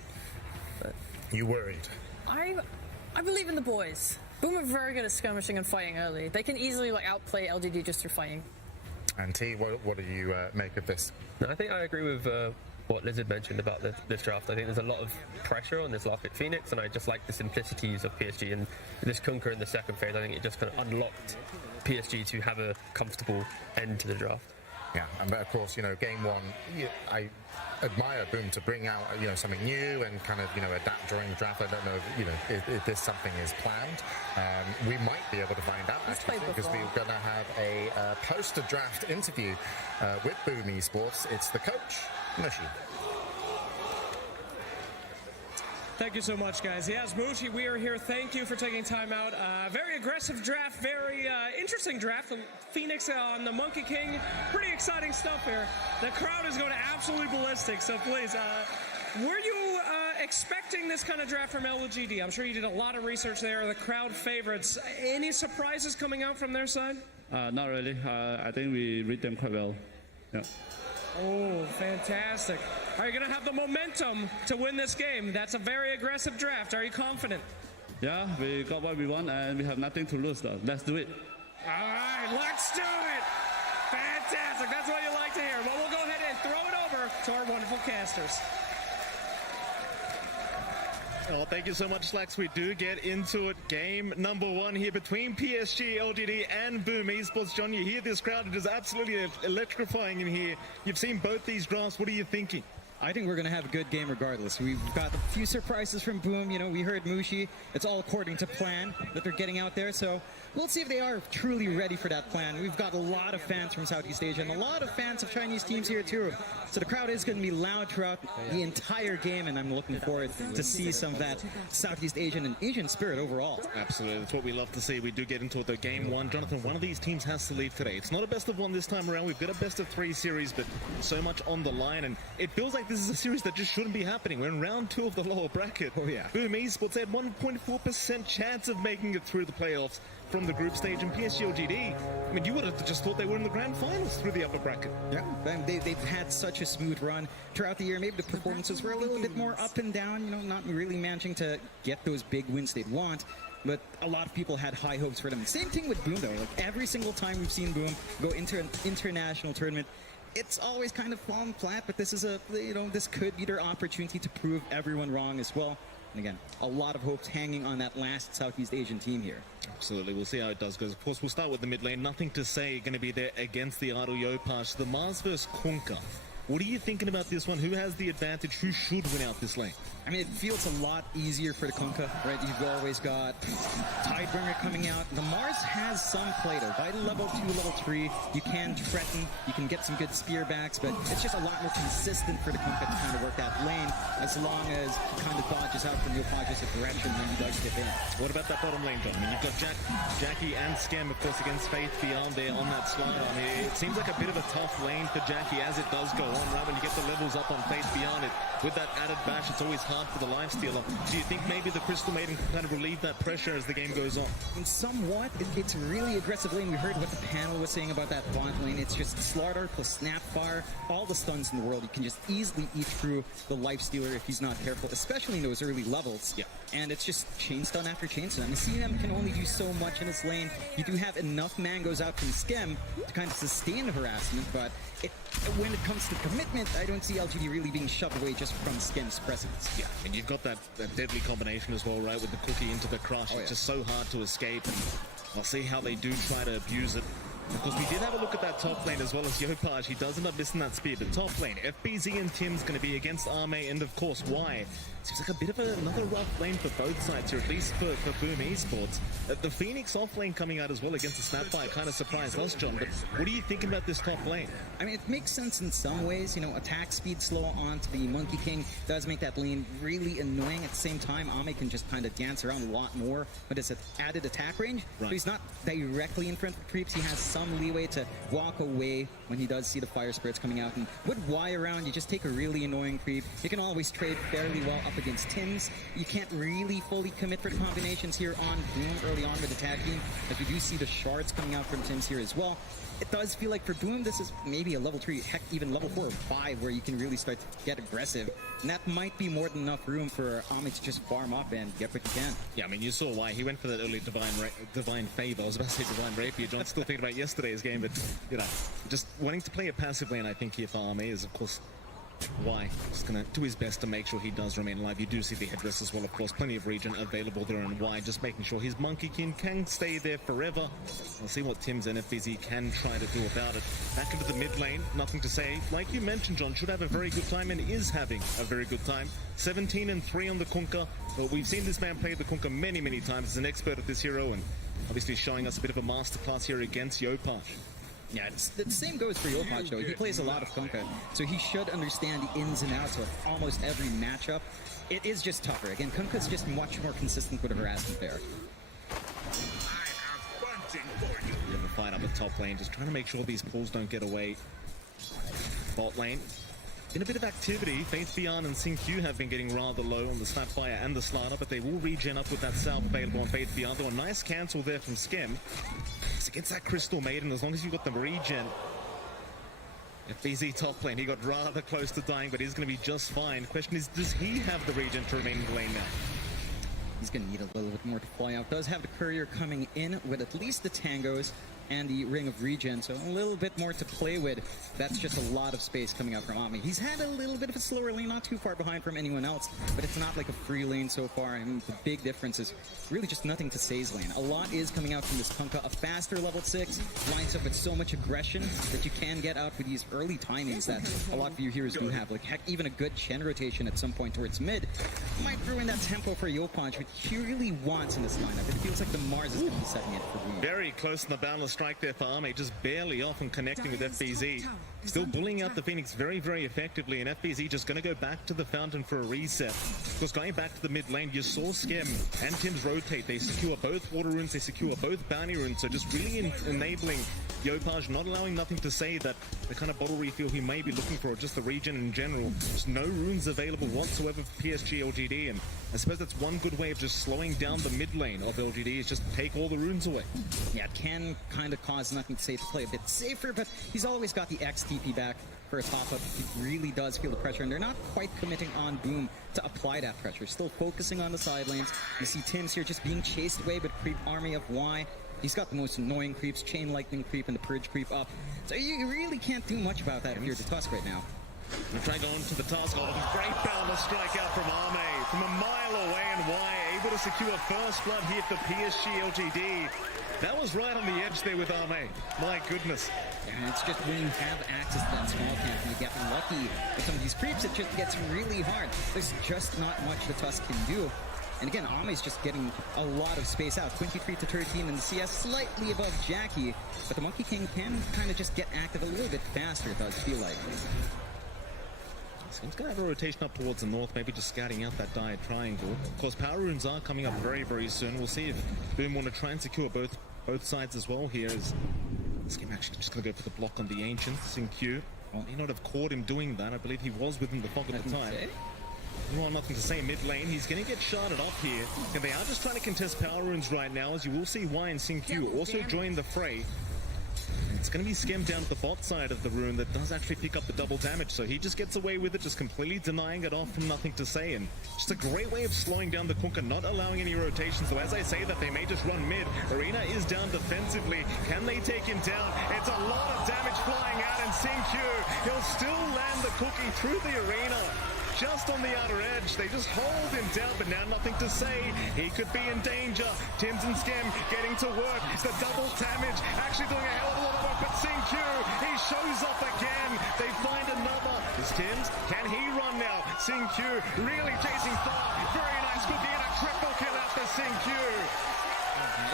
But You worried? I believe in the boys. Boom are very good at skirmishing and fighting early. They can easily like outplay LGD just through fighting. And T, what do you make of this? I think I agree with what Lizard mentioned about this draft. I think there's a lot of pressure on this last pick Phoenix, and I just like the simplicities of PSG and this Kunkka in the second phase. I think it just kind of unlocked PSG to have a comfortable end to the draft. Yeah, and of course, game one, I admire Boom to bring out, something new and kind of, adapt during the draft. I don't know if this something is planned. We might be able to find out, actually, because we're going to have a post-draft interview with Boom Esports. It's the coach, Mushi. Thank you so much, guys. Yes, Mushi, we are here. Thank you for taking time out. Very aggressive draft, very interesting draft. The Phoenix on the Monkey King. Pretty exciting stuff here. The crowd is going absolutely ballistic, so please, were you expecting this kind of draft from LGD? I'm sure you did a lot of research there. The crowd favorites. Any surprises coming out from their side? Not really. I think we read them quite well. Yeah. Oh, fantastic. Are you going to have the momentum to win this game? That's a very aggressive draft. Are you confident? Yeah, we got what we want and we have nothing to lose though. Let's do it. All right, let's do it. Fantastic. That's what you like to hear. Well, we'll go ahead and throw it over to our wonderful casters. Well, thank you so much, Slacks. We do get into it. Game number one here between PSG, LGD, and Boom Esports. John, you hear this crowd. It is absolutely electrifying in here. You've seen both these drafts. What are you thinking? I think we're going to have a good game regardless. We've got a few surprises from Boom. You know, we heard Mushi. It's all according to plan that they're getting out there. So we'll see if they are truly ready for that plan. We've got a lot of fans from Southeast Asia and a lot of fans of Chinese teams here too. So the crowd is going to be loud throughout the entire game, and I'm looking forward to see some of that Southeast Asian and Asian spirit overall. Absolutely, that's what we love to see. We do get into it, though. Game one, Jonathan, one of these teams has to leave today. It's not a best of one this time around. We've got a best of 3 series, but so much on the line, and it feels like this is a series that just shouldn't be happening. We're in round 2 of the lower bracket. Oh yeah. Boom Esports had 1.4% chance of making it through the playoffs from the group stage, and PSG LGD, I mean, you would have just thought they were in the grand finals through the upper bracket. Yeah, they've had such a smooth run throughout the year. Maybe the performances were a little bit more up and down, you know, not really managing to get those big wins they'd want. But a lot of people had high hopes for them. Same thing with Boom, though. Like, every single time we've seen Boom go into an international tournament, it's always kind of fallen flat, but this is this could be their opportunity to prove everyone wrong as well. And again, a lot of hopes hanging on that last Southeast Asian team here. Absolutely, we'll see how it does, because of course we'll start with the mid lane. Nothing to say, going to be there against the Aro Yopash. The Mars versus Kunkka. What are you thinking about this one? Who has the advantage? Who should win out this lane? I mean, it feels a lot easier for the Kunkka, right? You've always got Tidebringer coming out. The Mars has some play, though. By level 2, level 3, you can threaten, you can get some good spear backs, but it's just a lot more consistent for the Kunkka to kind of work that lane, as long as he kind of dodges out from Yopaj's aggression when he does get in. What about that bottom lane, John? I mean, you've got Jackie and Skem, of course, against Faith Beyond there on that slide. I mean, it seems like a bit of a tough lane for Jackie as it does go on, right? When you get the levels up on Faith Beyond it, with that added bash, it's always hard for the lifestealer. Do you think maybe the Crystal Maiden can kind of relieve that pressure as the game goes on? And somewhat, it's a really aggressive lane. We heard what the panel was saying about that bot lane. It's just Slaughter plus Snapfire, all the stuns in the world. You can just easily eat through the lifestealer if he's not careful, especially in those early levels. Yeah. And it's just chain stun after chain stun. And CM can only do so much in this lane. You do have enough mangoes out from Skem to kind of sustain the harassment, but when it comes to commitment, I don't see LGD really being shoved away just from Skem's presence. Yeah, and you've got that deadly combination as well, right, with the cookie into the crush. It's just so hard to escape, and I'll see how they do try to abuse it. Of course, we did have a look at that top lane as well as Yopaj. He does end up missing that speed, but top lane, FBZ and Tim's going to be against Arme, and of course, why? Seems like a bit of another rough lane for both sides here, at least for Boom Esports. The Phoenix off lane coming out as well against the Snapfire kind of surprised us, John, but what are you thinking about this top lane? I mean, it makes sense in some ways. You know, attack speed slow onto the Monkey King does make that lane really annoying. At the same time, Ame can just kind of dance around a lot more with his added attack range. Right. So he's not directly in front of creeps. He has some leeway to walk away when he does see the fire spirits coming out. And with Y around, you just take a really annoying creep. You can always trade fairly well up against Tim's. You can't really fully commit for the combinations here on Boom early on with attacking, as we do see the shards coming out from Tim's here as well. It does feel like for Boom, this is maybe a level 3, heck, even level 4 or 5, where you can really start to get aggressive. And that might be more than enough room for Ame to just farm up and get what you can. Yeah, I mean, you saw why. He went for that early divine favor. I was about to say divine rapier. John's still thinking about yesterday's game, but, you know, just wanting to play a passive lane, I think, here for Ame is, of course, why. He's going to do his best to make sure he does remain alive. You do see the headdress as well, of course. Plenty of regen available there, and why. Just making sure his Monkey King can stay there forever. We'll see what Tim's NFBZ can try to do about it. Back into the mid lane, nothing to say. Like you mentioned, John, should have a very good time and is having a very good time. 17-3 on the Kunkka. But we've seen this man play the Kunkka many, many times. He's an expert at this hero, and obviously showing us a bit of a masterclass here against Yopaj. Yeah, the same goes for Yopaj, though. He plays a lot of Kunkka, so he should understand the ins and outs of almost every matchup. It is just tougher. Again, Kunkka's just much more consistent with the harassment there. We have a fight up at top lane, just trying to make sure these pulls don't get away. Bot lane, been a bit of activity. Faith Beyond and Xingqiu have been getting rather low on the Snapfire and the Slaughter, but they will regen up with that Salve available on Faith Beyond. Though a nice cancel there from Skem. It's against that Crystal Maiden, as long as you've got the regen. FBZ top lane, he got rather close to dying, but he's going to be just fine. Question is, does he have the regen to remain in the lane now? He's going to need a little bit more to fly out. Does have the courier coming in with at least the tangos. and the Ring of Regen, so a little bit more to play with. That's just a lot of space coming out from Ami. He's had a little bit of a slower lane, not too far behind from anyone else, but it's not like a free lane so far. I mean, the big difference is really just nothing to Say's lane. A lot is coming out from this Kunkka. A faster level 6 lines up with so much aggression that you can get out with these early timings that a lot of your heroes do have. Like, heck, even a good Chen rotation at some point towards mid might throw in that tempo for Yopaj, which he really wants in this lineup. It feels like the Mars is going to be setting it for Boom. Very close in the boundless strike there for Ame, just barely off and connecting with FBZ. Still bullying out the Phoenix very, very effectively, and FBZ just going to go back to the fountain for a reset. Because going back to the mid lane, you saw Skem and Tim's rotate. They secure both water runes, they secure both bounty runes, so just really enabling Yopaj, not allowing nothing to say that the kind of bottle refill he may be looking for, or just the region in general. Just no runes available whatsoever for PSG LGD, and I suppose that's one good way of just slowing down the mid lane of LGD, is just take all the runes away. Yeah, it can kind of cause nothing to say to play a bit safer, but he's always got the XTP back for a top-up. He really does feel the pressure, and they're not quite committing on Boom to apply that pressure. Still focusing on the side lanes. You see Tim's here just being chased away by the creep army of Y. He's got the most annoying creeps, Chain Lightning creep and the Purge creep up. So you really can't do much about that if you're the Tusk right now. We're trying on to the task. Oh, great boundless strike out from Ame from a mile away, and Y able to secure first blood here for PSG LGD. That was right on the edge there with Ame. My goodness. And it's just when you have access to that small camp and you get lucky with some of these creeps, it just gets really hard. There's just not much the Tusk can do. And again, Ame's just getting a lot of space out. 23 to 13 in the CS, slightly above Jackie. But the Monkey King can kind of just get active a little bit faster, it does feel like. He's going to have a rotation up towards the north, maybe just scouting out that dire triangle. Of course, power runes are coming up very, very soon. We'll see if Boom want to try and secure both sides as well here. This game actually just going to go for the block on the Ancient, Sin-Q. Well, he not have caught him doing that. I believe he was within the fog at the time. Well, nothing to say mid lane. He's going to get sharded off here. And they are just trying to contest power runes right now, as you will see Y and Sin-Q also join the fray. It's going to be skimmed down to the bot side of the rune that does actually pick up the double damage, so he just gets away with it, just completely denying it off from nothing to say, and just a great way of slowing down the Kunkka, not allowing any rotations. So as I say that, they may just run mid. Arena is down defensively. Can they take him down? It's a lot of damage flying out, and Sin-Q, he'll still land the cookie through the arena. Just on the outer edge, they just hold him down, but now nothing to say. He could be in danger. Tims and Skem getting to work. The double damage, actually doing a hell of a lot of work, but Sin-Q, he shows up again. They find another. Is Tims? Can he run now? Sin-Q really chasing far. Very nice cookie and a triple kill out for Sin-Q.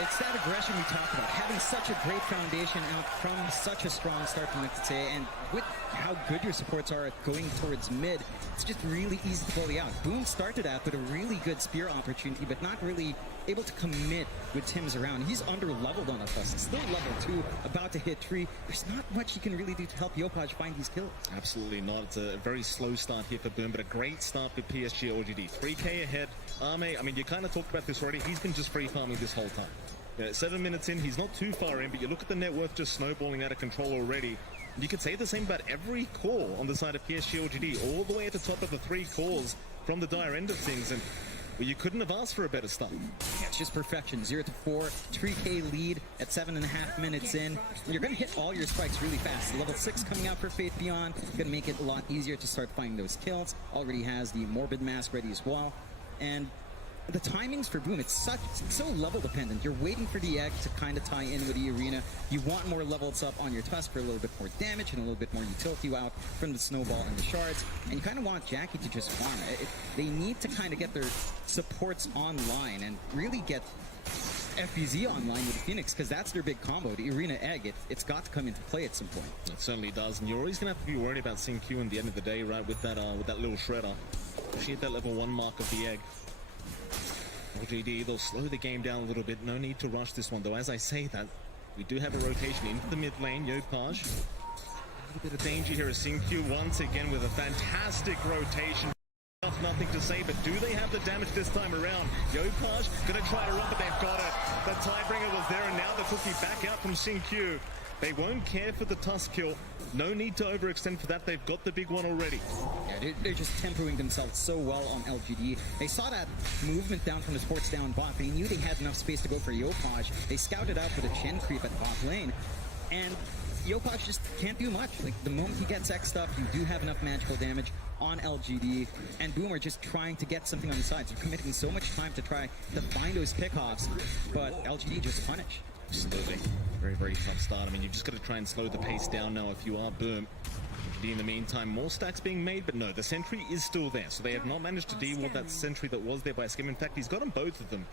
It's that aggression we talked about, having such a great foundation out from such a strong start from Nextay, and with how good your supports are at going towards mid, it's just really easy to bully out. Boom started out with a really good spear opportunity, but not really able to commit with Tim's around. He's under-leveled on the Tusk, still level 2, about to hit 3. There's not much he can really do to help Yopaj find these kills. Absolutely not. It's a very slow start here for Boom, but a great start for PSG LGD. 3k ahead. Ame, I mean, you kind of talked about this already. He's been just free farming this whole time. 7 minutes in, he's not too far in, but you look at the net worth just snowballing out of control already. You could say the same about every core on the side of PSG LGD, all the way at the top of the 3 cores from the dire end of things, and well, you couldn't have asked for a better start. Yeah, it's just perfection. 0-4, 3k lead at 7.5 minutes in. And you're going to hit all your spikes really fast. Level 6 coming out for Faith Beyond, going to make it a lot easier to start finding those kills. Already has the Morbid Mask ready as well. And the timings for Boom, it's so level dependent. You're waiting for the egg to kind of tie in with the arena. You want more levels up on your Tusk for a little bit more damage and a little bit more utility out from the snowball and the shards. And you kind of want Jackie to just farm. They need to kind of get their supports online and really get FBZ online with the Phoenix, because that's their big combo. The arena egg, it's got to come into play at some point. It certainly does, and you're always going to have to be worried about Sin-Q at the end of the day, right, with that little shredder. She hit that level 1 mark of the egg. LGD, they'll slow the game down a little bit. No need to rush this one, though. As I say that, we do have a rotation into the mid lane. Yopaj, a little bit of danger here as Sin-Q once again with a fantastic rotation. Nothing to say, but do they have the damage this time around? Yopaj gonna try to run, but they've got it. The Tidebringer was there, and now the cookie back out from Sin-Q. They won't care for the Tusk kill. No need to overextend for that. They've got the big one already. Yeah, they're just tempoing themselves so well on LGD. They saw that movement down from the sports down bot. They knew they had enough space to go for Yopaj. They scouted out for the Chen creep at bot lane. And Yopaj just can't do much. Like, the moment he gets X stuff, you do have enough magical damage on LGD. And Boom are just trying to get something on the sides. They're committing so much time to try to find those pickoffs. But LGD just punish. Slowly. Very, very tough start. I mean, you've just got to try and slow the pace down now if you are Boom. In the meantime, more stacks being made, but no, the sentry is still there. So they have not managed to deal with that sentry that was there by Skim. In fact, he's got them both of them.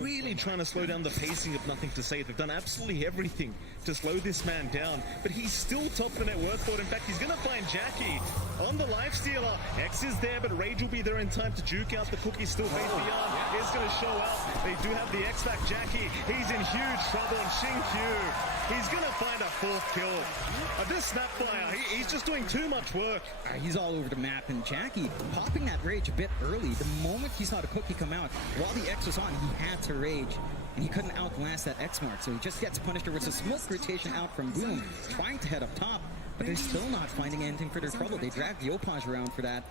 Really trying to slow down the pacing of Nothing to Say. They've done absolutely everything to slow this man down, but he's still top of the net worth board. In fact, he's going to find Jackie on the lifestealer. X is there, but Rage will be there in time to juke out the cookie. Still face beyond. It's going to show out. They do have the X-Pac Jackie. He's in huge trouble, and Xinkyu, he's going to find a fourth kill. This Snapfire, he's just doing too much work. He's all over the map, and Jackie popping that Rage a bit early. The moment he saw the cookie come out, while the X was on, he had to Rage, and he couldn't outlast that X mark, so he just gets punished. There was a smoke rotation out from Boom, trying to head up top, but they're still not finding anything for their trouble. They dragged Yopaj around for that.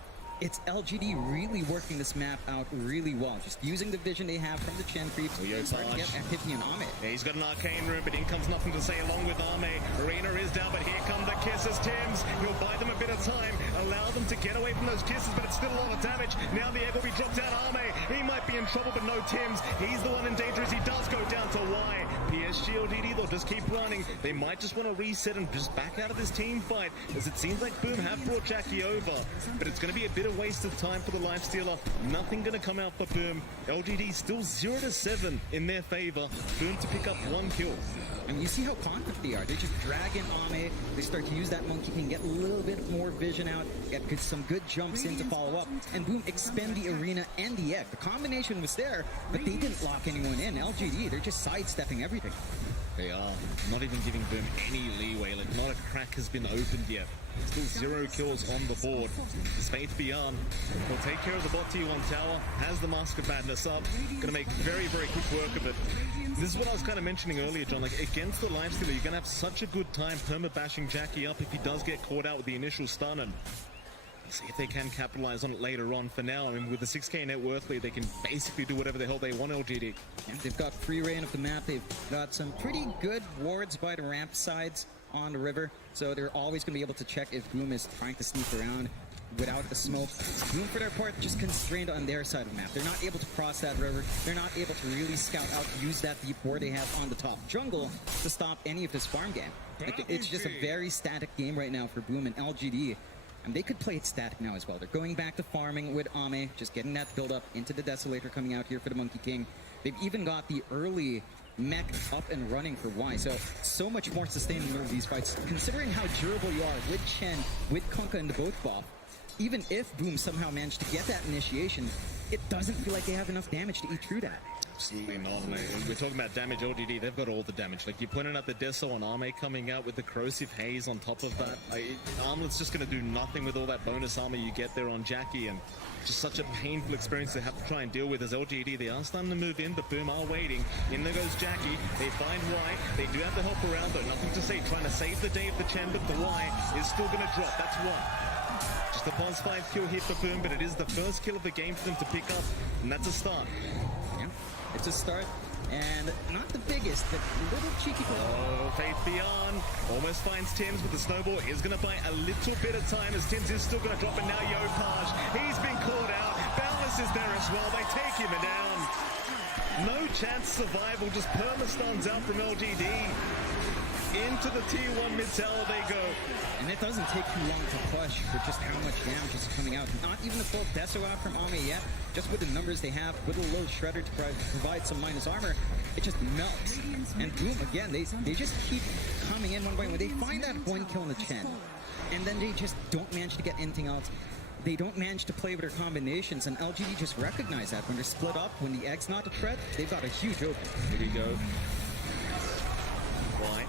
It's LGD really working this map out really well, just using the vision they have from the Chen creep to start to get activity on Ame. Yeah, he's got an arcane room, but in comes Nothing to Say along with Ame. Arena is down, but here come the kisses. Tims, he'll buy them a bit of time, allow them to get away from those kisses, but it's still a lot of damage. Now the egg will be dropped down. Ame, he might be in trouble, but no Tims. He's the one in danger as he does go down to Y. PSG LGD, they'll just keep running. They might just want to reset and just back out of this team fight, as it seems like Boom have brought Jackie over, but it's going to be a bit of waste of time for the lifestealer. Nothing going to come out for Boom. LGD still 0-7 in their favor. Boom to pick up one kill. And you see how confident they are. They just drag in Ame. They start to use that Monkey King, get a little bit more vision out, get some good jumps in to follow up, and Boom expend the arena and the egg. The combination was there, but they didn't lock anyone in. LGD, they're just sidestepping everything. They are not even giving Boom any leeway. Like, not a crack has been opened yet. Still 0 kills on the board. His Faith Beyond will take care of the bot T1 tower, has the Mask of Madness up, gonna make very, very quick work of it. This is what I was kind of mentioning earlier, John, like, against the lifestealer, you're gonna have such a good time perma-bashing Jackie up if he does get caught out with the initial stun, and see if they can capitalize on it later on. For now, I mean, with the 6k net worth lead, they can basically do whatever the hell they want, LGD. Yeah, they've got free reign of the map. They've got some pretty good wards by the ramp sides on the river, so they're always going to be able to check if Boom is trying to sneak around without a smoke. Boom, for their part, just constrained on their side of the map. They're not able to cross that river. They're not able to really scout out, use that deep ward they have on the top jungle to stop any of this farm game. Like, it's just a very static game right now for Boom and LGD. And they could play it static now as well. They're going back to farming with Ame, just getting that build up into the Desolator coming out here for the Monkey King. They've even got the early mech up and running for Y. So much more sustainable in these fights. Considering how durable you are with Chen, with Kunkka and the both buff, even if Boom somehow managed to get that initiation, it doesn't feel like they have enough damage to eat through that. Absolutely not. We're talking about damage. LGD, they've got all the damage. Like, you pointed out the Deso on Ame coming out with the Corrosive Haze on top of that. Armlet's just going to do nothing with all that bonus armor you get there on Jackie, and just such a painful experience to have to try and deal with as LGD. They are starting to move in, but Boom are waiting. In there goes Jackie. They find Y. They do have to help around, though. Nothing to say. Trying to save the day of the Chen, but the Y is still going to drop. That's one. Just a plus 5 kill hit for Boom, but it is the first kill of the game for them to pick up, and that's a start. It's a start, and not the biggest, but a little cheeky. Oh, Faith Beyond almost finds Tims, but the snowball is going to buy a little bit of time as Tims is still going to drop, and now Yopaj, he's been caught out. Boundless is there as well. They take him down. No chance survival, just perma-stuns out from LGD. Into the T1 mid tower they go. And it doesn't take too long to push with just how much damage is coming out. Not even a full Deso out from Ame yet. Just with the numbers they have, with a low Shredder to provide some minus armor, it just melts. And Boom, again, they just keep coming in one by one. They find that one kill in the Chen, and then they just don't manage to get anything else. They don't manage to play with their combinations, and LGD just recognize that. When they're split up, when the egg's not a threat, they've got a huge open. Here we go. Right.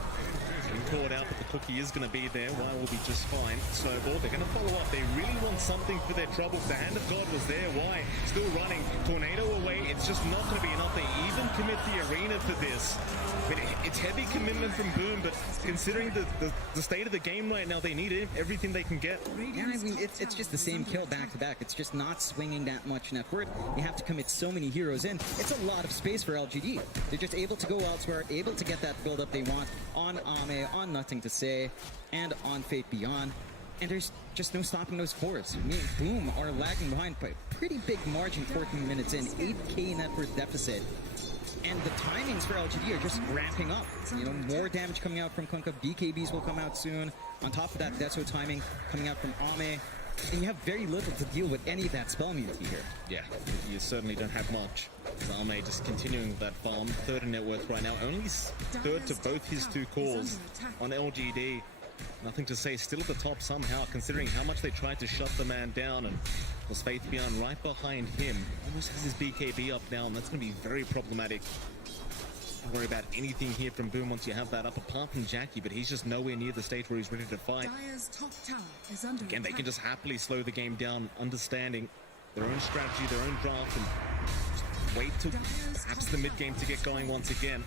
Caught out, but the Cookie is going to be there. Why will be just fine. Snowball, they're going to follow up. They really want something for their trouble. The Hand of God was there. Why? Still running. Tornado away. It's just not going to be enough. They even commit the arena for this. I mean, it's heavy commitment from Boom, but considering the state of the game right now, they need everything they can get. Yeah, I mean, it's just the same kill back to back. It's just not swinging that much net worth. You have to commit so many heroes in. It's a lot of space for LGD. They're just able to go elsewhere, able to get that build up they want on Ame, on Nothing to Say, and on Fate Beyond. And there's just no stopping those cores. Me and Boom are lagging behind by a pretty big margin 14 minutes in, 8k net worth deficit. And the timings for LGD are just ramping up. You know, more damage coming out from Kunkka. BKBs will come out soon. On top of that, Deso timing coming out from Ame. And you have very little to deal with any of that spell immunity here. Yeah, you certainly don't have much. Ame just continuing that farm. Third in net worth right now. Only third to both his two cores on LGD. Nothing to say, still at the top somehow, considering how much they tried to shut the man down, and was Faith Beyond right behind him. Almost has his BKB up now, and that's going to be very problematic. Don't worry about anything here from Boom once you have that up, apart from Jackie, but he's just nowhere near the stage where he's ready to fight. Again, they can just happily slow the game down, understanding their own strategy, their own draft, and just wait till perhaps the mid-game to get going once again.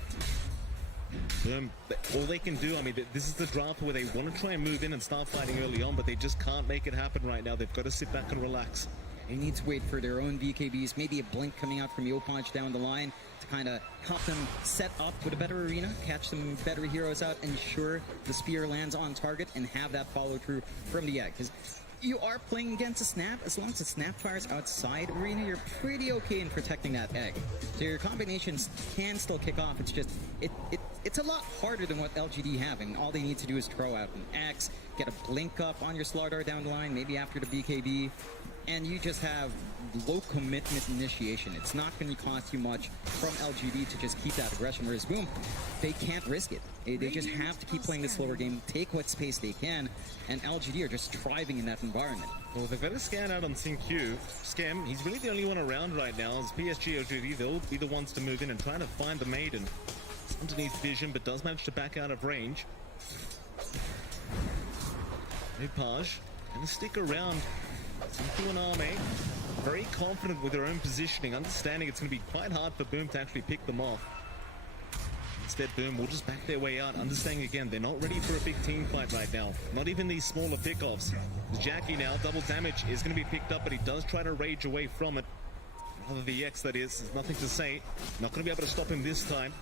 Boom, all they can do, I mean, this is the draft where they want to try and move in and start fighting early on, but they just can't make it happen right now. They've got to sit back and relax. They need to wait for their own BKBs, maybe a blink coming out from Yopaj down the line to kind of help them set up with a better arena, catch some better heroes out, ensure the spear lands on target, and have that follow through from the egg. Because you are playing against a snap. As long as the snap fires outside arena, you're pretty okay in protecting that egg. So your combinations can still kick off. It's just it's a lot harder than what LGD have, and all they need to do is throw out an X, get a blink up on your Slardar down the line, maybe after the BKB, and you just have low commitment initiation. It's not going to cost you much from LGD to just keep that aggression, whereas Boom, they can't risk it. They just have to keep playing the slower game, take what space they can, and LGD are just thriving in that environment. Well, they've got a scan out on Q. Skem, he's really the only one around right now. As PSG LGD, they'll be the ones to move in and try to find the Maiden. It's underneath vision, but does manage to back out of range. Nupaj gonna stick around. Q and Ame, very confident with their own positioning, understanding it's going to be quite hard for Boom to actually pick them off. Instead, Boom will just back their way out, understanding again, they're not ready for a big team fight right now. Not even these smaller pickoffs. Jackie now, double damage is going to be picked up, but he does try to rage away from it. Rather the X, that is. There's nothing to say. Not going to be able to stop him this time.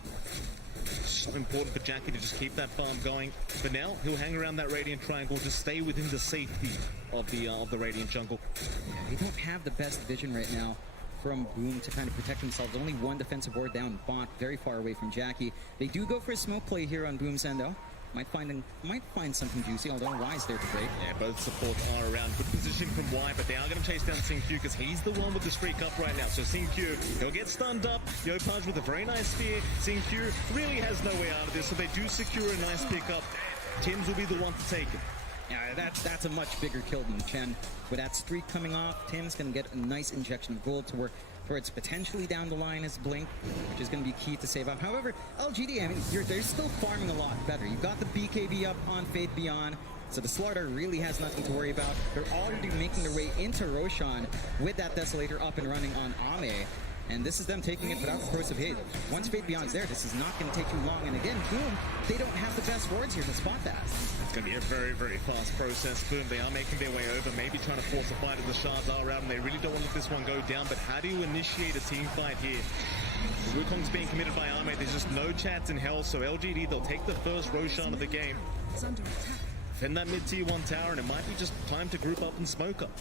So important for Jackie to just keep that farm going. For now, he'll hang around that Radiant Triangle, just stay within the safety of the Radiant jungle. They don't have the best vision right now from Boom to kind of protect themselves. Only one defensive ward down, Bont, very far away from Jackie. They do go for a smoke play here on Boom's end, though. Might find something juicy, although Y's there to break. Yeah, both supports are around. Good position from Y, but they are going to chase down Q because he's the one with the streak up right now. So Q, he'll get stunned up. Yopaj with a very nice spear. Q really has no way out of this, so they do secure a nice pickup. Tims will be the one to take it. Yeah, that's a much bigger kill than Chen. With that streak coming off, Tim's going to get a nice injection of gold to work towards potentially down the line his blink, which is going to be key to save up. However, LGD, I mean, they're still farming a lot better. You've got the BKB up on Fate Beyond, so the Slardar really has nothing to worry about. They're already making their way into Roshan with that Desolator up and running on Ame. And this is them taking it without the corrosive haze. Once Fate Beyond's there, this is not going to take too long. And again, Boom, they don't have the best wards here to spot that. It's going to be a very, very fast process. Boom, they are making their way over, maybe trying to force a fight as the shards are around. They really don't want to let this one go down, but how do you initiate a team fight here? The Wukong's being committed by Ame. There's just no chance in hell, so LGD, they'll take the first Roshan of the game. Defend that mid-tier 1 tower, and it might be just time to group up and smoke up.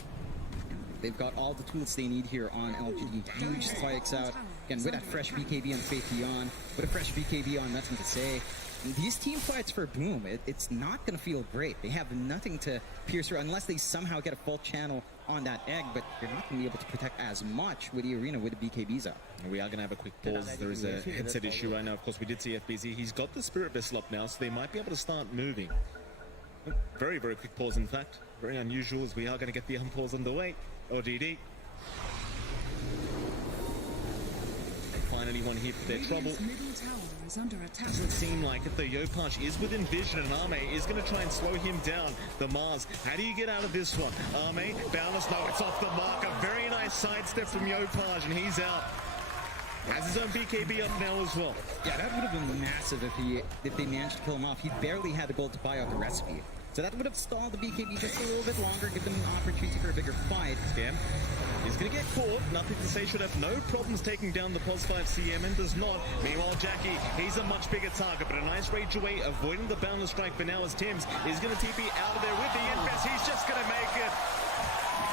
They've got all the tools they need here on LGD. Huge spikes out. Again, with that fresh BKB on Fate Beyond, with a fresh BKB on Nothing to Say. And these team fights for Boom, it's not going to feel great. They have nothing to pierce through unless they somehow get a full channel on that egg, but you're not going to be able to protect as much with the arena with the BKBs up. And we are going to have a quick pause. There is a headset issue right now. Of course, we did see FBZ. He's got the Spirit Vessel up now, so they might be able to start moving. Very, very quick pause, in fact. Very unusual, as we are going to get the unpause underway. LGD. Finally one here for their trouble. is under attack. Doesn't seem like it, though. Yopaj is within vision, and Arme is going to try and slow him down. The Mars, how do you get out of this one? Arme, balance, no, it's off the mark. A very nice sidestep from Yopaj, and he's out. Has his own BKB up now as well. Yeah, that would have been massive if they managed to kill him off. He barely had the gold to buy out the recipe. So that would have stalled the BKB just a little bit longer, give them an opportunity for a bigger fight. Scam. He's going to get caught. Nothing to say. Should have no problems taking down the +5 CM and does not. Meanwhile, Jackie, he's a much bigger target, but a nice rage away, avoiding the boundless strike for now as Tims is going to TP out of there with the invest. He's just going to make it.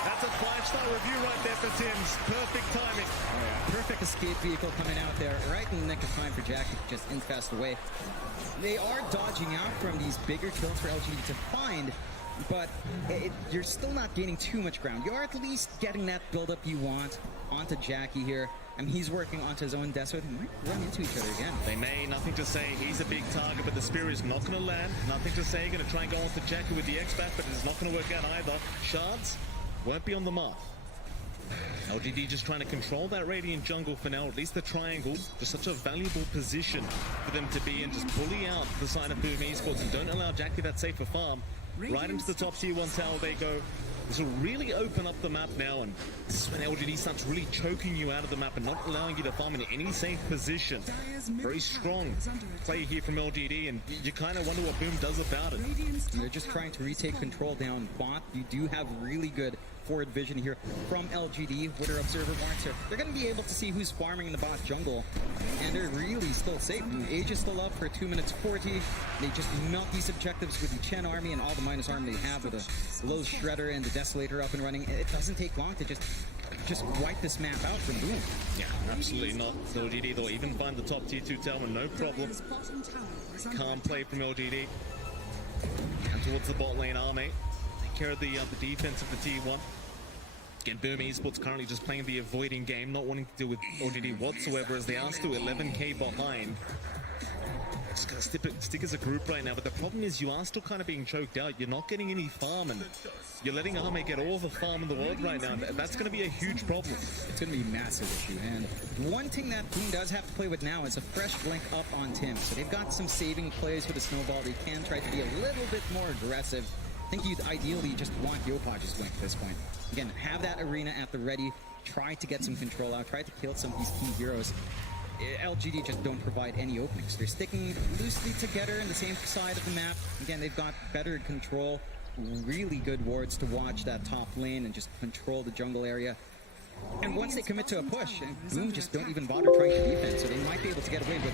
That's a 5-star review right there for Tims. Perfect timing. Oh, yeah. Perfect escape vehicle coming out there right in the nick of time for Jackie to just infest away. They are dodging out from these bigger kills for LGD to find, but you're still not gaining too much ground. You are at least getting that build-up you want onto Jackie here. I mean, he's working onto his own death, so they might run into each other again. They may. Nothing to say. He's a big target, but the spear is not going to land. Nothing to say. Going to try and go onto Jackie with the X-Bat, but it's not going to work out either. Shards won't be on the mark. LGD just trying to control that Radiant jungle for now, at least the triangle. Just such a valuable position for them to be in. Just bully out the side of Boom Esports and don't allow Jackie that safer farm. Right into the top tier 1 tower they go. This will really open up the map now, and this is when LGD starts really choking you out of the map and not allowing you to farm in any safe position. Very strong play here from LGD, and you kind of wonder what Boom does about it. They're just trying to retake control down bot. You do have really good forward vision here from LGD with their observer marks here. They're going to be able to see who's farming in the bot jungle, and they're really still safe. Age is still up for 2 minutes 40. They just melt these objectives with the Chen army and all the minus army they have with a low shredder and the Desolator up and running. It doesn't take long to just wipe this map out from Boom. Yeah, absolutely not. LGD, they'll even find the top tier 2 tower, no problem. Calm play from LGD. And towards the bot lane, Arme. Take care of the defense of the tier 1. Again, Boom Esports currently just playing the avoiding game, not wanting to deal with LGD whatsoever, as they are still 11k behind. Just gonna stick as a group right now, but the problem is you are still kind of being choked out. You're not getting any farm, and you're letting Arme get all the farm in the world right now. That's going to be a huge problem. It's going to be a massive issue, and one thing that Boom does have to play with now is a fresh blink up on Tim. So they've got some saving plays with the snowball. They can try to be a little bit more aggressive. I think you'd ideally just want Yopaj's blink at this point. Again, have that arena at the ready. Try to get some control out. Try to kill some of these key heroes. LGD just don't provide any openings. They're sticking loosely together in the same side of the map. Again, they've got better control, really good wards to watch that top lane and just control the jungle area. And once they commit to a push, Boom just don't even bother trying to defend, so they might be able to get away with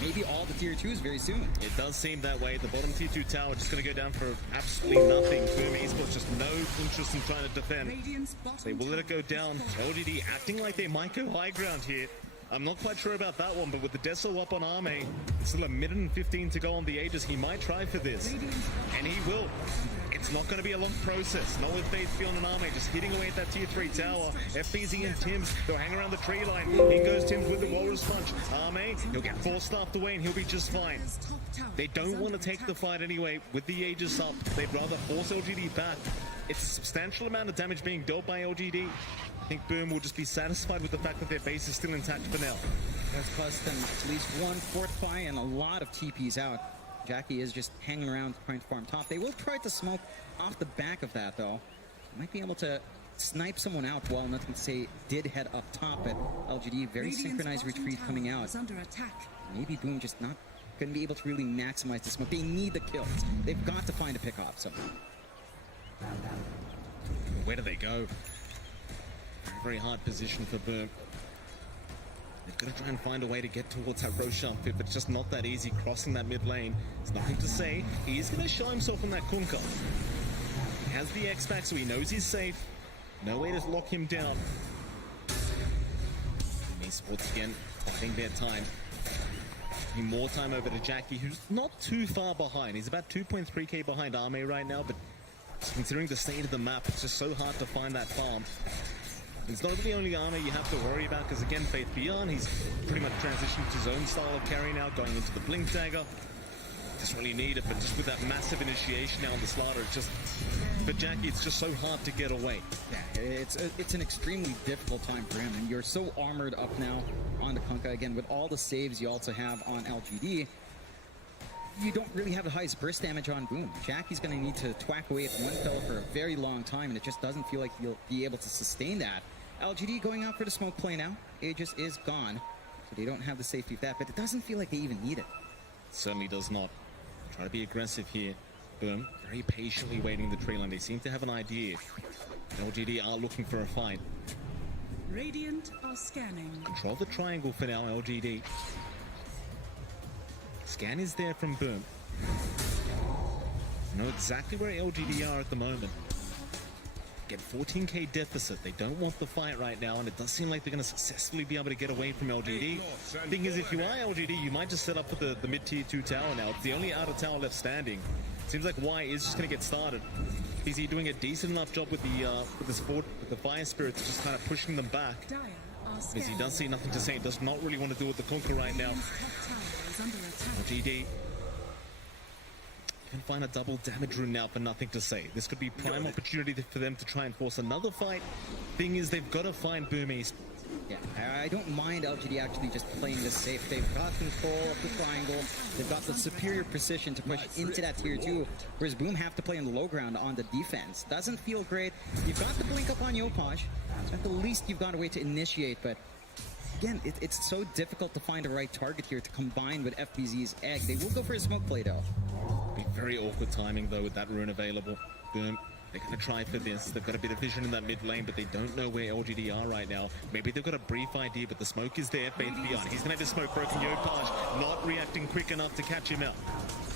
maybe all the tier 2s very soon. It does seem that way. The bottom tier 2 tower just going to go down for absolutely nothing. Boom Esports just no interest in trying to defend. They will let it go down. LGD acting like they might go high ground here. I'm not quite sure about that one, but with the Deso up on Arme, it's still a minute and 15 to go on the Aegis. He might try for this, and he will. It's not going to be a long process. Not with Faith beyond an Arme, just hitting away at that tier 3 tower. FBZ and Tims, they'll hang around the tree line. In goes Tims with the Walrus Punch. Arme, he'll get 4-staffed away and he'll be just fine. They don't want to take the fight anyway. With the Aegis up, they'd rather force LGD back. It's a substantial amount of damage being dealt by LGD. I think Boom will just be satisfied with the fact that their base is still intact for now. That's cost them at least one fortify and a lot of TPs out. Jackie is just hanging around trying to farm top. They will try to smoke off the back of that, though. Might be able to snipe someone out while Nothing to Say did head up top, but LGD, very synchronized retreat coming out. Maybe Boom just not going to be able to really maximize the smoke. They need the kills. They've got to find a pick off somehow. Where do they go? Very hard position for Boom. They've got to try and find a way to get towards that Roshan pit, but it's just not that easy crossing that mid lane. There's nothing to say. He is going to show himself on that Kunkka. He has the X-Pack, so he knows he's safe. No way to lock him down. Esports again, buying their time. Giving more time over to Jackie, who's not too far behind. He's about 2.3k behind Arme right now, but considering the state of the map, it's just so hard to find that farm. It's not the only Arme you have to worry about, because again, Faith Beyond, he's pretty much transitioned to his own style of carry now, going into the Blink Dagger. doesn't really need it, but just with that massive initiation now on the slaughter, it's just, for Jackie, it's just so hard to get away. Yeah, it's an extremely difficult time for him, and you're so armored up now on the Kunkka. Again, with all the saves you also have on LGD, you don't really have the highest burst damage on Boom. Jackie's going to need to twack away at one fella for a very long time, and it just doesn't feel like he'll be able to sustain that. LGD going out for the smoke play now. Aegis is gone, so they don't have the safety of that, but it doesn't feel like they even need it. Certainly does not. Try to be aggressive here. Boom, very patiently waiting the tree line. They seem to have an idea. LGD are looking for a fight. Radiant are scanning. Control the triangle for now, LGD. Scan is there from Boom. Know exactly where LGD are at the moment. Get 14k deficit. They don't want the fight right now, and it does seem like they're going to successfully be able to get away from LGD. Thing is, if you are LGD, you might just set up for the mid-tier 2 tower now. It's the only outer tower left standing. Seems like Y is just going to get started. Is he doing a decent enough job with the support, with the fire spirits, just kind of pushing them back? Because he does see nothing to say. Does not really want to deal with the Kunkka right now. LGD can find a double damage rune now for nothing to say. This could be prime opportunity for them to try and force another fight. Thing is, they've got to find Boom East. Yeah, I don't mind LGD actually just playing this safe. They've got control of the triangle. They've got the superior precision to push into that tier 2, whereas Boom have to play on the low ground on the defense. Doesn't feel great. You've got the blink up on Yopaj. At the least, you've got a way to initiate, but again, it's so difficult to find the right target here to combine with FBZ's egg. They will go for a smoke play, though. Be very awkward timing, though, with that rune available. Boom. They're going to try for this. They've got a bit of vision in that mid lane, but they don't know where LGD are right now. Maybe they've got a brief idea, but the smoke is there. Faith beyond. He's going to have his smoke broken. Yopaj not reacting quick enough to catch him out.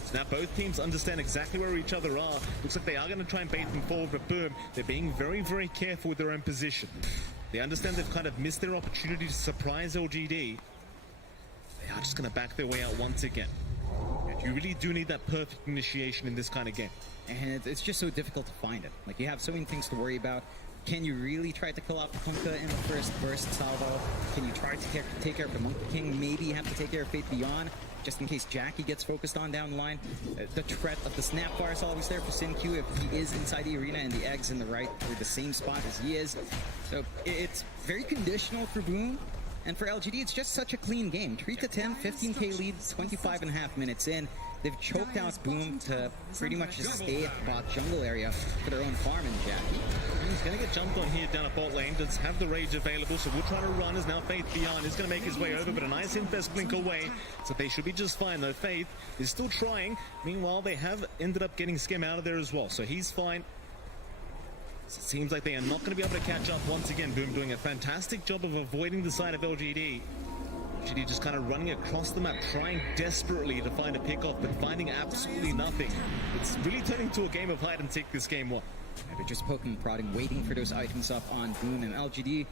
So now both teams understand exactly where each other are. Looks like they are going to try and bait them forward, but Boom, they're being very, very careful with their own position. They understand they've kind of missed their opportunity to surprise LGD. They are just going to back their way out once again. You really do need that perfect initiation in this kind of game. And it's just so difficult to find it. Like, you have so many things to worry about. Can you really try to kill off the Kunkka in the first burst salvo? Can you try to take care of the Monkey King? Maybe you have to take care of Fate Beyond, just in case Jackie gets focused on down the line. The threat of the Snapfire is always there for SinQ if he is inside the arena and the Egg's in the right or the same spot as he is. So it's very conditional for Boom. And for LGD, it's just such a clean game. 3-10, 15k lead, 25.5 minutes in. They've choked out Boom to pretty much just stay at the bot jungle area for their own farm in Jackie. He's going to get jumped on here down at bot lane. Does have the rage available, so we'll try to run as now Faith Beyond is going to make his way over, but a nice infest blink away, so they should be just fine though. Faith is still trying. Meanwhile, they have ended up getting Skim out of there as well, so he's fine. So it seems like they are not going to be able to catch up once again. Boom doing a fantastic job of avoiding the side of LGD. LGD just kind of running across the map, trying desperately to find a pickoff, but finding absolutely nothing. It's really turning to a game of hide and seek this game one. Yeah, they're just poking and prodding, waiting for those items up on Boom and LGD.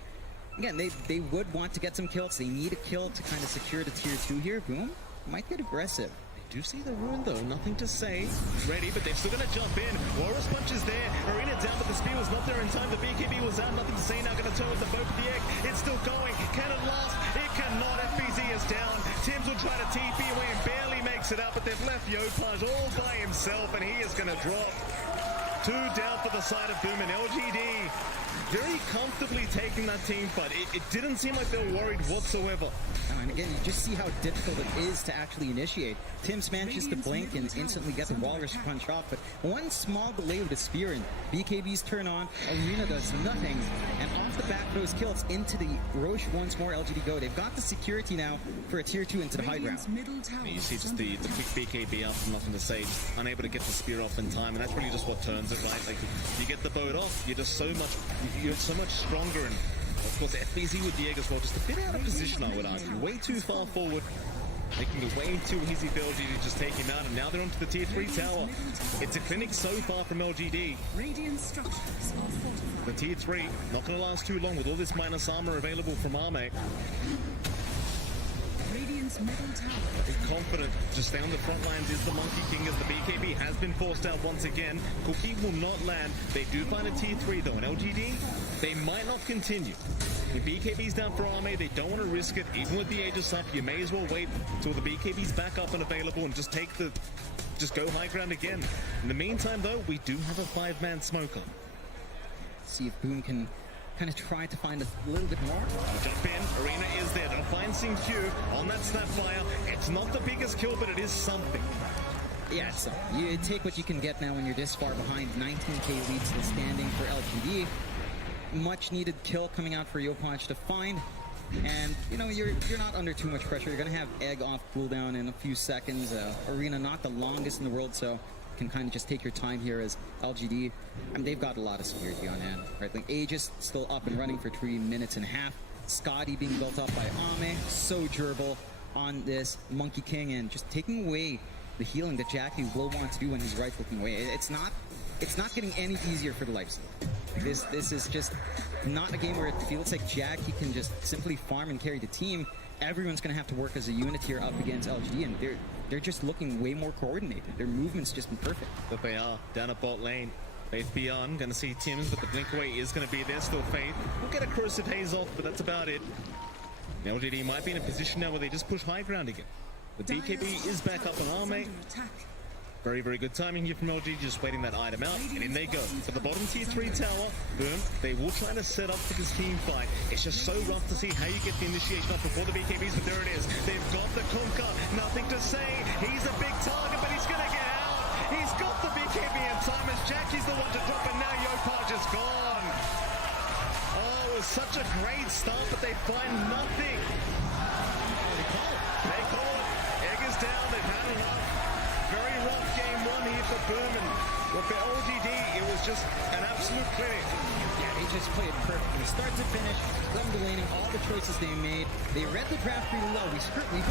Again, they would want to get some kills. They need a kill to kind of secure the tier 2 here. Boom might get aggressive. Do see the rune though, nothing to say. Ready, but they're still gonna jump in. Walrus Punch is there, Arena down, but the spear was not there in time. The BKB was out, nothing to say. Now gonna turn with the boat with the egg. It's still going. Can it last? It cannot. FBZ is down. Tims will try to TP away and barely makes it out, but they've left Yopaj all by himself, and he is gonna drop. 2 down for the side of Boom, and LGD very comfortably taking that team fight. It didn't seem like they were worried whatsoever. And again, you just see how difficult it is to actually initiate. Tims manages to blink and instantly get the Walrus Punch off, but one small delay with the spear and BKB's turn on, Arena does nothing, and off the back those kills into the Roche once more. LGD go. They've got the security now for a tier 2 into the high ground. You see just the quick BKB up, nothing to say, just unable to get the spear off in time, and that's really just what turns it, right? Like, you get the boat off, you're just so much stronger, and of course FBZ with the egg as well, just a bit out of position, I would argue. Way too far forward, making it way too easy for LGD to just take him out, and now they're onto the tier 3 tower. It's a clinic so far from LGD. The tier 3, not going to last too long with all this minus armor available from Arme. Radiant's middle tower. Confident to stay on the front lines is the Monkey King, as the BKB has been forced out once again. Cookie will not land. They do find a T3 though, an LGD. They might not continue. The BKB's down for Arme. They don't want to risk it. Even with the Aegis up, you may as well wait till the BKB's back up and available and just go high ground again. In the meantime though, we do have a 5-man smoke on. See if Boom can kind of try to find a little bit more. Jump in, Arena is there. They'll find Q on that Snapfire. It's not the biggest kill, but it is something. Yeah, so you take what you can get now when you're this far behind. 19k lead still standing for LGD. Much needed kill coming out for Yopaj to find. And, you know, you're not under too much pressure. You're going to have Egg off cooldown in a few seconds. Arena not the longest in the world, so can kind of just take your time here as LGD. I mean, they've got a lot of security on hand, right? Like Aegis still up and running for 3 minutes and a half. Scotty being built up by Ame, so durable on this Monkey King, and just taking away the healing that Jackie will want to do when he's right looking away. It's not getting any easier for the lifesteal. This is just not a game where it feels like Jackie can just simply farm and carry the team. Everyone's going to have to work as a unit here up against LGD, and they're just looking way more coordinated. Their movement's just been perfect. But they are down at bot lane. Faith Beyond, going to see Tims, but the blink away is going to be there. Still Faith. We'll get a corrosive haze off, but that's about it. The LGD might be in a position now where they just push high ground again. The BKB is back up on Arme. Very, very good timing here from LG, just waiting that item out, and in they go. For the bottom tier 3 tower, boom, they will try to set up for this team fight. It's just so rough to see how you get the initiation up before the BKBs, but there it is. They've got the Kunkka, nothing to say. He's a big target, but he's going to get out. He's got the BKB in time as Jackie's the one to drop, and now Yopaj is gone. Oh, it was such a great start, but they find nothing. They call it. Egg is down, they've had enough. Very rough game one here for Boom, and for LGD, it was just an absolute clinic. Yeah, they just played perfectly. Start to finish, from the laning, all the choices they made. They read the draft pretty well. We certainly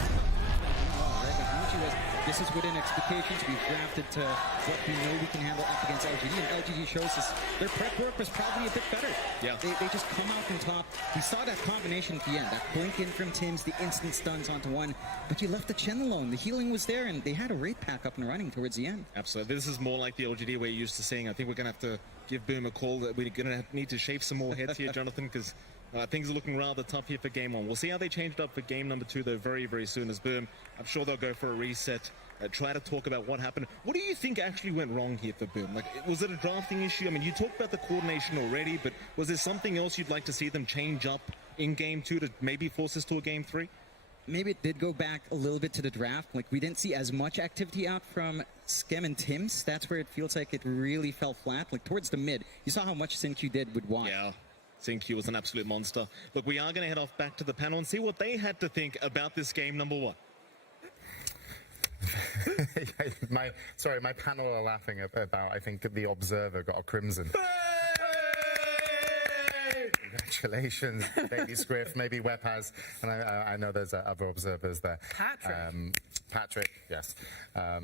this is within expectations. We've drafted to what we know we can handle up against LGD, and LGD shows us their prep work was probably a bit better. Yeah. They just come out from top. We saw that combination at the end, that blink in from Tims, the instant stuns onto one, but you left the Chen alone. The healing was there, and they had a raid pack up and running towards the end. Absolutely. This is more like the LGD we're used to seeing. I think we're going to have to give Boom a call that we're going to need to shave some more heads here, Jonathan, because things are looking rather tough here for game one. We'll see how they change it up for game number 2, though, very, very soon as Boom. I'm sure they'll go for a reset, try to talk about what happened. What do you think actually went wrong here for Boom? Like, was it a drafting issue? I mean, you talked about the coordination already, but was there something else you'd like to see them change up in game 2 to maybe force us to a game 3? Maybe it did go back a little bit to the draft. Like, we didn't see as much activity out from Skem and Tims. That's where it feels like it really fell flat. Like, towards the mid, you saw how much Sin-Q did with Watt. Yeah. Sin-Q was an absolute monster. Look, we are going to head off back to the panel and see what they had to think about this game number 1. my panel are laughing about, I think the Observer got a crimson. Congratulations, baby Scriff, maybe Web has, and I know there's other observers there. Patrick, yes.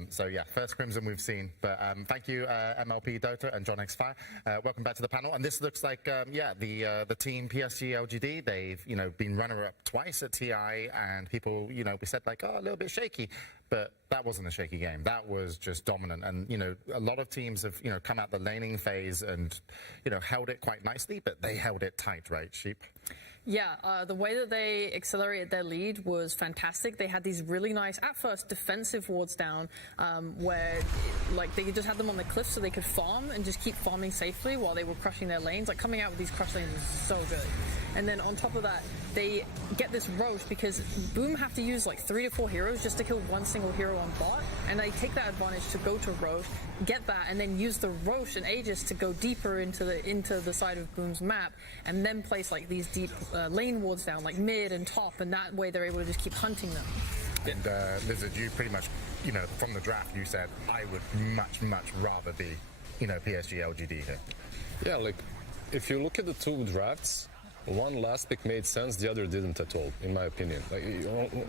So yeah, first crimson we've seen, but thank you MLP Dota and John X Fire. Welcome back to the panel, and this looks like the team PSG LGD. They've been runner-up twice at TI, and people we said like, oh, a little bit shaky, but that wasn't a shaky game. That was just dominant, and a lot of teams have come out the laning phase and held it quite nicely, but they held it tight, right, Sheep? Yeah, the way that they accelerated their lead was fantastic. They had these really nice, at first, defensive wards down, where they just had them on the cliff so they could farm and just keep farming safely while they were crushing their lanes. Like, coming out with these crush lanes is so good. And then on top of that, they get this roach because Boom have to use like 3 to 4 heroes just to kill one single hero on bot, and they take that advantage to go to roach, get that, and then use the roach and Aegis to go deeper into the side of Boom's map, and then place like these deep lane wards down, like mid and top, and that way they're able to just keep hunting them. And Lizard, you pretty much, from the draft, you said I would much rather be, PSG LGD here. Yeah, like if you look at the 2 drafts, one last pick made sense, the other didn't at all, in my opinion. Like,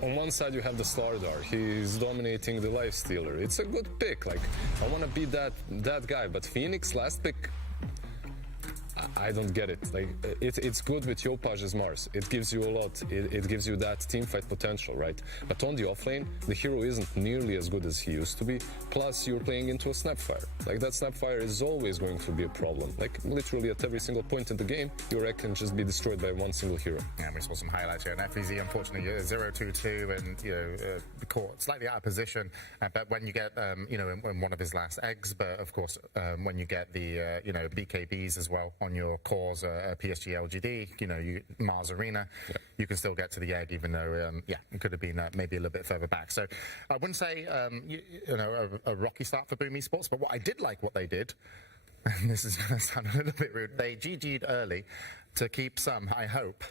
on one side you have the Slardar, he's dominating the Lifestealer. It's a good pick, like, I want to be that guy, but Phoenix last pick, I don't get it. Like, it's good with Yopaj's Mars. It gives you a lot. It gives you that teamfight potential, right? But on the offlane, the hero isn't nearly as good as he used to be. Plus, you're playing into a Snapfire. Like, that Snapfire is always going to be a problem. Like, literally at every single point in the game, your wreck can just be destroyed by one single hero. Yeah, we saw some highlights here. And FEZ, unfortunately, 0-2-2 and, caught slightly out of position. But when you get, in one of his last eggs, but of course, when you get the, BKBs as well on your cores, PSG LGD, Mars Arena, you can still get to the egg, even though, it could have been maybe a little bit further back. So I wouldn't say, a rocky start for Boom Esports, but what I did like what they did, and this is going to sound a little bit rude, they GG'd early to keep some, I hope,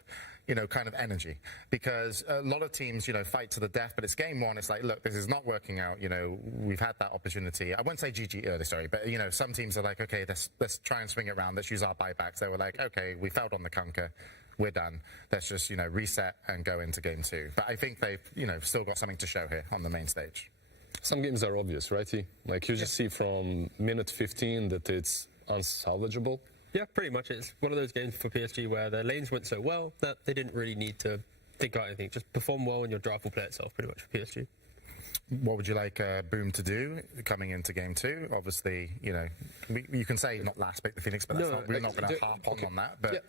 kind of energy, because a lot of teams, fight to the death, but it's game one. It's like, look, this is not working out. We've had that opportunity. I wouldn't say GG early, sorry, but some teams are like, okay, let's try and swing it around. Let's use our buybacks. They were like, okay, we failed on the Kunker. We're done. Let's just, reset and go into game two. But I think they've, still got something to show here on the main stage. Some games are obvious, right? Like, you just see from minute 15 that it's unsalvageable. Yeah, pretty much. It's one of those games for PSG where their lanes went so well that they didn't really need to think about anything. Just perform well and your draft will play itself pretty much for PSG. What would you like Boom to do coming into game two? Obviously, you can say not last pick the Phoenix, but we're not going to harp on that. But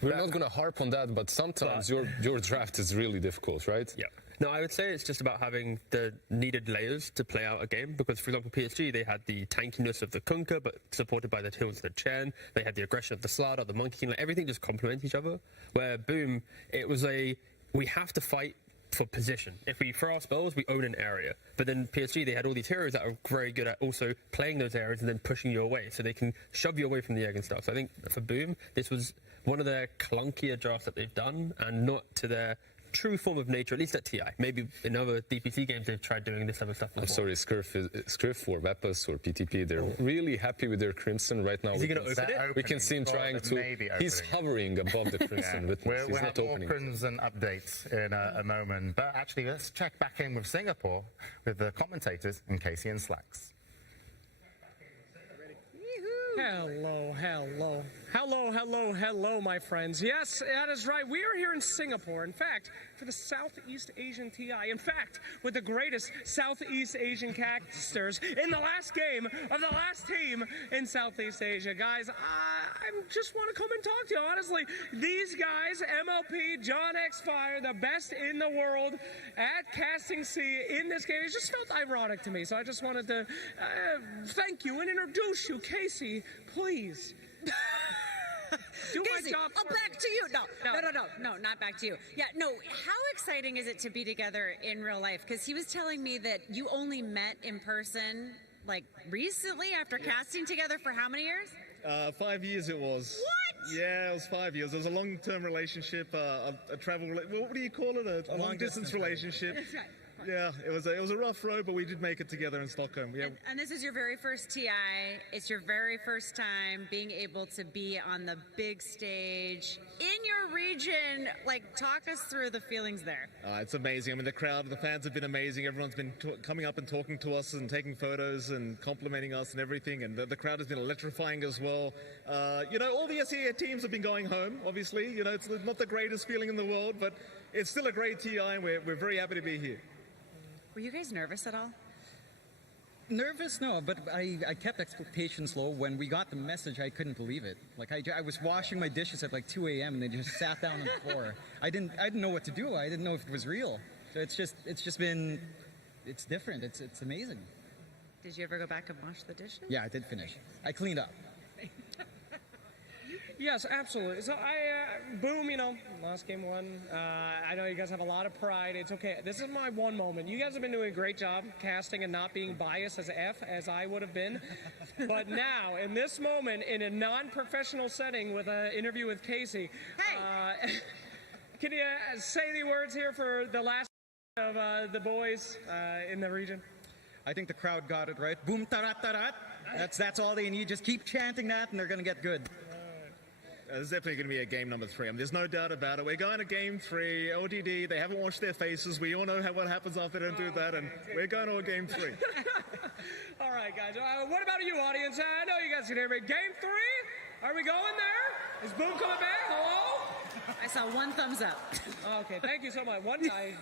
we're not going to harp on that, but sometimes your draft is really difficult, right? Yeah. No, I would say it's just about having the needed layers to play out a game, because, for example, PSG, they had the tankiness of the Kunker, but supported by the hills of the Chen. They had the aggression of the Slardar, the Monkey King. Like, everything just complements each other. Where Boom, it was we have to fight for position. If we throw our spells, we own an area. But then PSG, they had all these heroes that are very good at also playing those areas and then pushing you away, so they can shove you away from the egg and stuff. So I think for Boom, this was one of their clunkier drafts that they've done, and not to their true form of nature, at least at TI. Maybe in other DPC games they've tried doing this type of stuff before. I'm sorry, Scriff or Vepus or PTP, they're really happy with their Crimson right now. Is he going to open it? We can see him trying to... He's hovering above the Crimson. We'll have more Crimson updates in a moment. But actually, let's check back in with Singapore with the commentators and Casey and Slacks. Hello, my friends. Yes, that is right. We are here in Singapore. In fact, for the Southeast Asian TI. In fact, with the greatest Southeast Asian casters in the last game of the last team in Southeast Asia. Guys, I just want to come and talk to you. Honestly, these guys, MLP, John X Fire, the best in the world at Casting C in this game. It just felt ironic to me. So I just wanted to thank you and introduce you. Casey, please. Casey, back to you. No, not back to you. Yeah, no, how exciting is it to be together in real life? Because he was telling me that you only met in person, like, recently after casting together for how many years? 5 years it was. What? Yeah, it was 5 years. It was a long-term relationship, a travel, what do you call it? A long-distance relationship. That's right. Yeah, it was a rough road, but we did make it together in Stockholm. Yeah. And this is your very first TI. It's your very first time being able to be on the big stage in your region. Like, talk us through the feelings there. It's amazing. I mean, the crowd, the fans have been amazing. Everyone's been coming up and talking to us and taking photos and complimenting us and everything. And the crowd has been electrifying as well. All the SEA teams have been going home, obviously. It's not the greatest feeling in the world, but it's still a great TI, and we're very happy to be here. Were you guys nervous at all? Nervous? No, but I kept expectations low. When we got the message, I couldn't believe it. Like, I was washing my dishes at like 2 a.m. and they just sat down on the floor. I didn't know what to do. I didn't know if it was real. So it's different. It's amazing. Did you ever go back and wash the dishes? Yeah, I did finish. I cleaned up. Yes, absolutely. So Boom, last game won. I know you guys have a lot of pride. It's okay. This is my one moment. You guys have been doing a great job casting and not being biased as F, as I would have been. But now, in this moment, in a non-professional setting with an interview with Casey, can you say the words here for the last of the boys in the region? I think the crowd got it right. Boom, tarat, tarat. That's all they need. Just keep chanting that and they're going to get good. This is definitely going to be a game number 3. I mean, there's no doubt about it. We're going to game 3. LDD, they haven't washed their faces. We all know what happens after they don't do that, and we're going to a game 3. All right, guys. What about you, audience? I know you guys can hear me. Game 3? Are we going there? Is Boom coming back? Hello? I saw one thumbs up. Okay, thank you so much. One guy,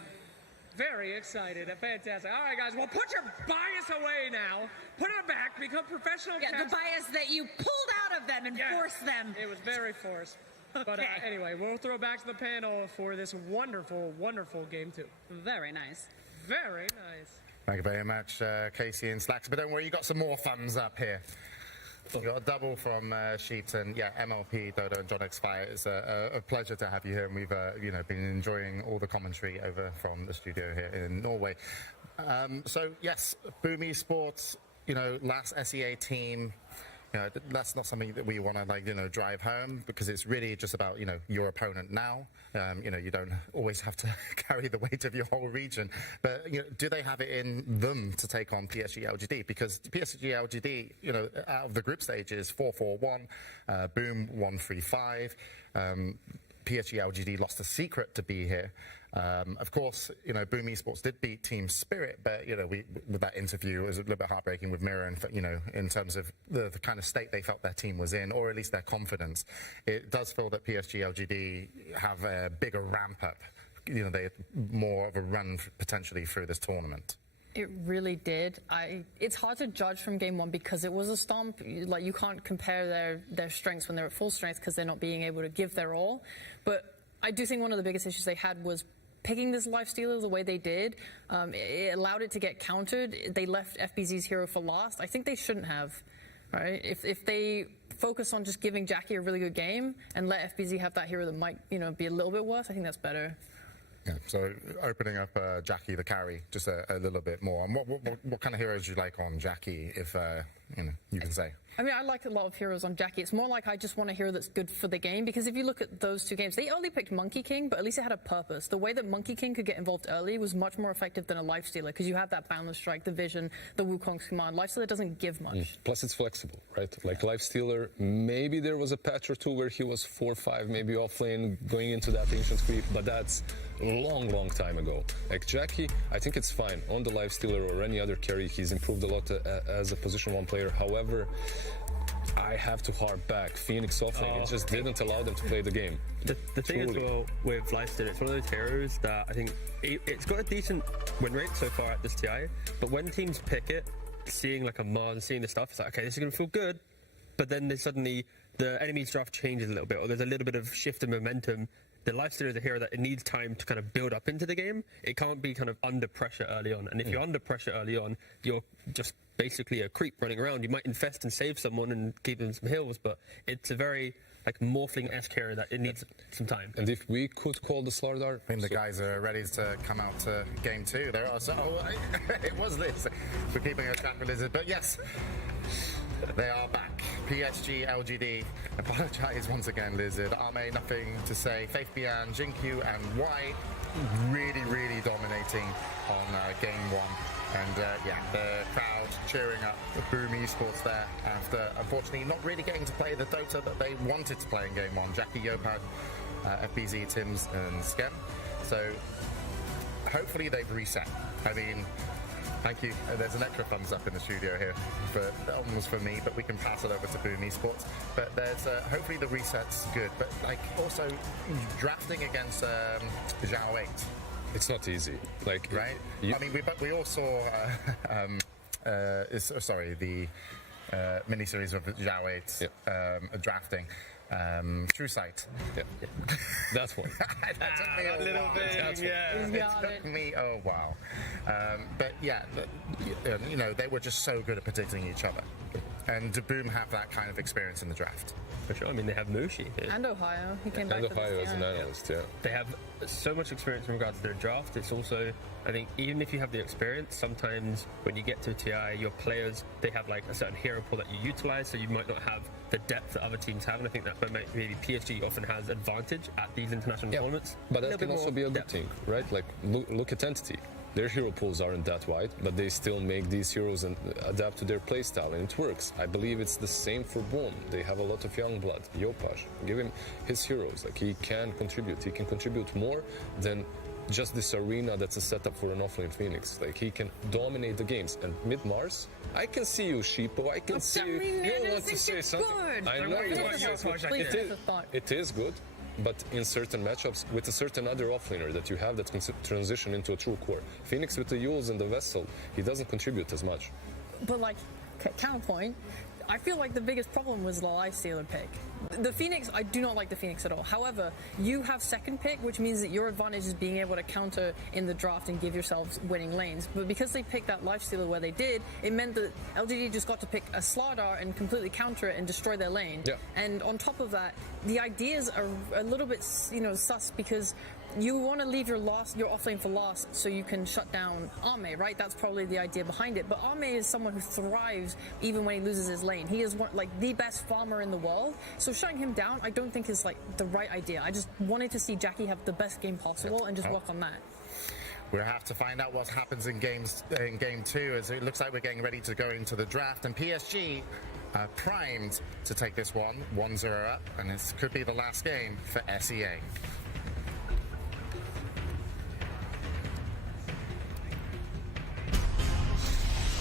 very excited. Fantastic. All right, guys. Well, put your bias away now. Put it back. Become professional. Yeah, the bias that you pulled out of them and forced them. It was very forced. Okay. But anyway, we'll throw back to the panel for this wonderful, wonderful game 2. Very nice. Very nice. Thank you very much, Casey and Slacks. But don't worry, you got some more thumbs up here. You got a double from Sheets and MLP, Dodo, and John X Fire. It's a pleasure to have you here, and we've been enjoying all the commentary over from the studio here in Norway. So yes, Boom Esports, last SEA team. That's not something that we want to drive home, because it's really just about your opponent now. You don't always have to carry the weight of your whole region, but do they have it in them to take on PSG LGD? Because PSG LGD, out of the group stages, 4-4-1, Boom 1-3-5. PSG LGD lost a secret to be here. Of course, Boom Esports did beat Team Spirit, but with that interview, it was a little bit heartbreaking with Mirror, and in terms of the kind of state they felt their team was in, or at least their confidence. It does feel that PSG LGD have a bigger ramp up. They had more of a run potentially through this tournament. It really did. It's hard to judge from game 1 because it was a stomp. Like, you can't compare their strengths when they're at full strength because they're not being able to give their all. But I do think one of the biggest issues they had was picking this lifestealer the way they did. It allowed it to get countered. They left FBZ's hero for last. I think they shouldn't have. Right? If they focus on just giving Jackie a really good game and let FBZ have that hero that might be a little bit worse, I think that's better. Yeah, so opening up Jackie the carry just a little bit more. And what kind of heroes do you like on Jackie, if you can say? I mean, I like a lot of heroes on Jackie. It's more like I just want a hero that's good for the game, because if you look at those 2 games, they only picked Monkey King, but at least it had a purpose. The way that Monkey King could get involved early was much more effective than a Lifestealer, because you have that Boundless Strike, the Vision, the Wukong's Command. Lifestealer doesn't give much. Plus, it's flexible, right? Like Lifestealer, maybe there was a patch or 2 where he was 4-5, maybe offlane, going into that Ancient Creep, but that's a long time ago. Like Jackie, I think it's fine. On the Lifestealer or any other carry, he's improved a lot as a position 1 player. However, I have to harp back. Phoenix offlane, it just didn't allow them to play the game. The thing as well with Lifestealer, it's one of those heroes that I think it's got a decent win rate so far at this TI, but when teams pick it, seeing like a Mars and seeing the stuff, it's like, okay, this is going to feel good, but then suddenly the enemy's draft changes a little bit, or there's a little bit of shift in momentum. The Lifestealer is a hero that it needs time to kind of build up into the game. It can't be kind of under pressure early on. And if you're under pressure early on, you're just basically a creep running around. You might infest and save someone and keep them some heals, but it's a very morphling-esque hero that it needs some time. And if we could call the Slardar... I mean, the guys are ready to come out to game 2. There are it was this. We're keeping a track with Lizard, but yes, they are back. PSG, LGD, apologize once again, Lizard. Arme, nothing to say. Faith Bian, Jinkyu, and White really dominating on game 1. And the crowd cheering up Boom Esports there after, unfortunately, not really getting to play the Dota that they wanted to play in game 1. Jackie, Yopad, FBZ, Tims, and Skem. So hopefully they've reset. I mean, thank you. There's an extra thumbs up in the studio here. That was for me, but we can pass it over to Boom Esports. But there's hopefully the reset's good. But also drafting against Zhao 8. It's not easy, right? I mean, we all saw the miniseries of Zhao 8 drafting. True Sight. Yeah. That's one. That took me a little bit. It took me a while. But yeah, they were just so good at predicting each other. And do Boom have that kind of experience in the draft? For sure. I mean, they have Mushi. And Ohio. He came back and Ohio as an analyst, yeah. They have so much experience in regards to their draft. It's also, I think, even if you have the experience, sometimes when you get to a TI, your players, they have like a certain hero pool that you utilize, so you might not have the depth that other teams have, and I think that's where maybe PSG often has advantage at these international tournaments. But that can also be a good thing, right? Like, look at Entity. Their hero pools aren't that wide, but they still make these heroes and adapt to their playstyle, and it works. I believe it's the same for Boom. They have a lot of young blood. Yopash, give him his heroes. Like, he can contribute. He can contribute more than just this arena that's a setup for an offlane Phoenix. Like, he can dominate the games. And mid-Mars, I can see you, Sheepo. I can see you. You want to say something. Good. I know you want to say something. It is good. But in certain matchups, with a certain other offlaner that you have that can transition into a true core. Phoenix with the Yules and the Vessel, he doesn't contribute as much. But like, counterpoint, I feel like the biggest problem was the Lifestealer pick. The Phoenix, I do not like the Phoenix at all. However, you have second pick, which means that your advantage is being able to counter in the draft and give yourselves winning lanes. But because they picked that Lifestealer where they did, it meant that LGD just got to pick a Slardar and completely counter it and destroy their lane. Yeah. And on top of that, the ideas are a little bit, sus, because you want to leave your offlane for last so you can shut down Ame, right? That's probably the idea behind it. But Ame is someone who thrives even when he loses his lane. He is the best farmer in the world. So shutting him down, I don't think is the right idea. I just wanted to see Jackie have the best game possible and just work on that. We'll have to find out what happens in game 2, as it looks like we're getting ready to go into the draft. And PSG primed to take this one, 1-0 up, and this could be the last game for SEA.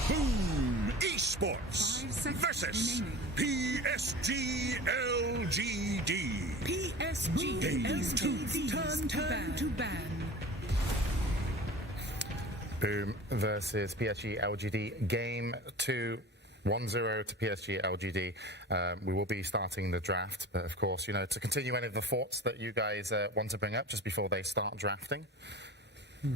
Boom Esports versus PSG LGD. PSG LGD turn to ban. Boom versus PSG LGD. Game 2, 1-0 to PSG LGD. We will be starting the draft, but of course, to continue any of the thoughts that you guys want to bring up just before they start drafting.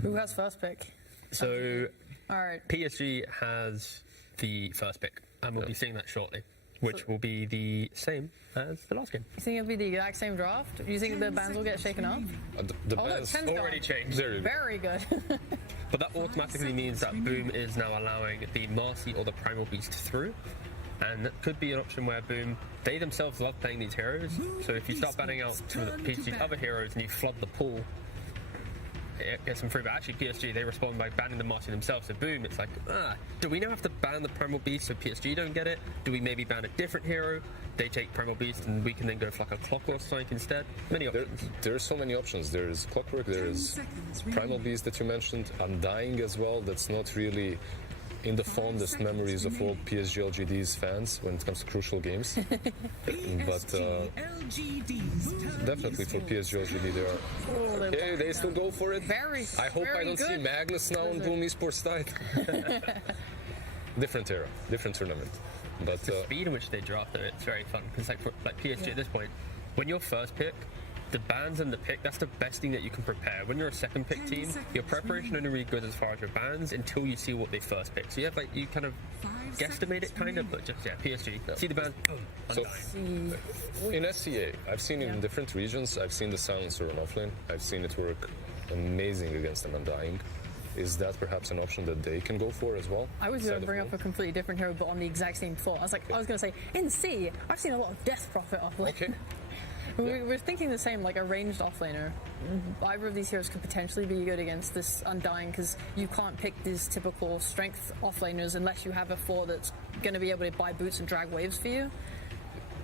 Who has first pick? So, all right. PSG has the first pick, and we'll be seeing that shortly, which will be the same as the last game. You think it'll be the exact same draft? Do you think the bans will get shaken up? The bans already changed. Very good. But that automatically means that Boom is now allowing the Marcy or the Primal Beast through. And that could be an option where Boom, they themselves love playing these heroes. So if you start banning out some of the PG's other heroes and you flood the pool, it gets them through. But actually PSG, they respond by banning the Marcy themselves. So Boom, it's like, do we now have to ban the Primal Beast so PSG don't get it? Do we maybe ban a different hero? They take Primal Beast and we can then go for a Clockwork Strike instead. Many options. There are so many options. There's Clockwork, there's Primal Beast that you mentioned, Undying as well. That's not really in the fondest memories of all PSG LGD's fans when it comes to crucial games. But definitely for PSG LGD they are. Okay, they still go for it. I hope I don't see Magnus now on Boom Esports side. Different era, different tournament. But the speed in which they draft it, it's very fun. Because like PSG at this point, when you're first pick, the bans and the pick, that's the best thing that you can prepare. When you're a second pick team, your preparation only really good as far as your bans until you see what they first pick. So you have you kind of guesstimate it kind of, but just PSG. See the ban, boom, so in SCA, I've seen it in different regions. I've seen the Silencer on offlane. I've seen it work amazing against an Undying. Is that perhaps an option that they can go for as well? I was going to bring up a completely different hero, but on the exact same thought. I was going to say, in C, I've seen a lot of Death Prophet offlane. Okay. We're thinking the same, like a ranged offlaner. Either of these heroes could potentially be good against this Undying, because you can't pick these typical strength offlaners unless you have a 4 that's going to be able to buy boots and drag waves for you.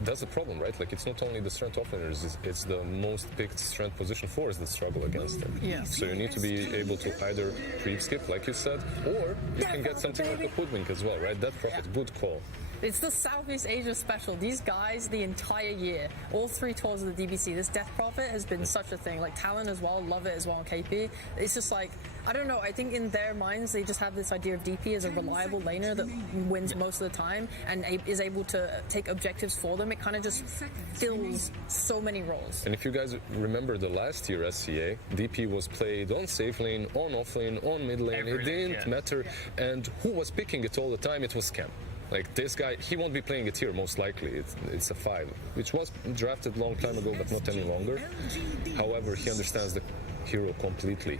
That's the problem, right? Like, it's not only the strength offlaners, it's the most picked strength position 4s that struggle against them. Yeah. So you need to be able to either creep skip, like you said, or you can get something like a Hoodwink as well, right? That profit, good call. It's the Southeast Asia special. These guys, the entire year, all 3 tours of the DBC, this Death Prophet has been such a thing. Like Talon as well, love it as well on KP. It's just like, I don't know, I think in their minds they just have this idea of DP as a reliable laner that wins most of the time and is able to take objectives for them. It kind of just fills so many roles. And if you guys remember the last year SCA, DP was played on safe lane, on off lane, on mid lane. It didn't matter. And who was picking it all the time? It was Scam. Like, this guy, he won't be playing it here, most likely. It's a 5, which was drafted a long time ago, but not any longer. However, he understands the hero completely.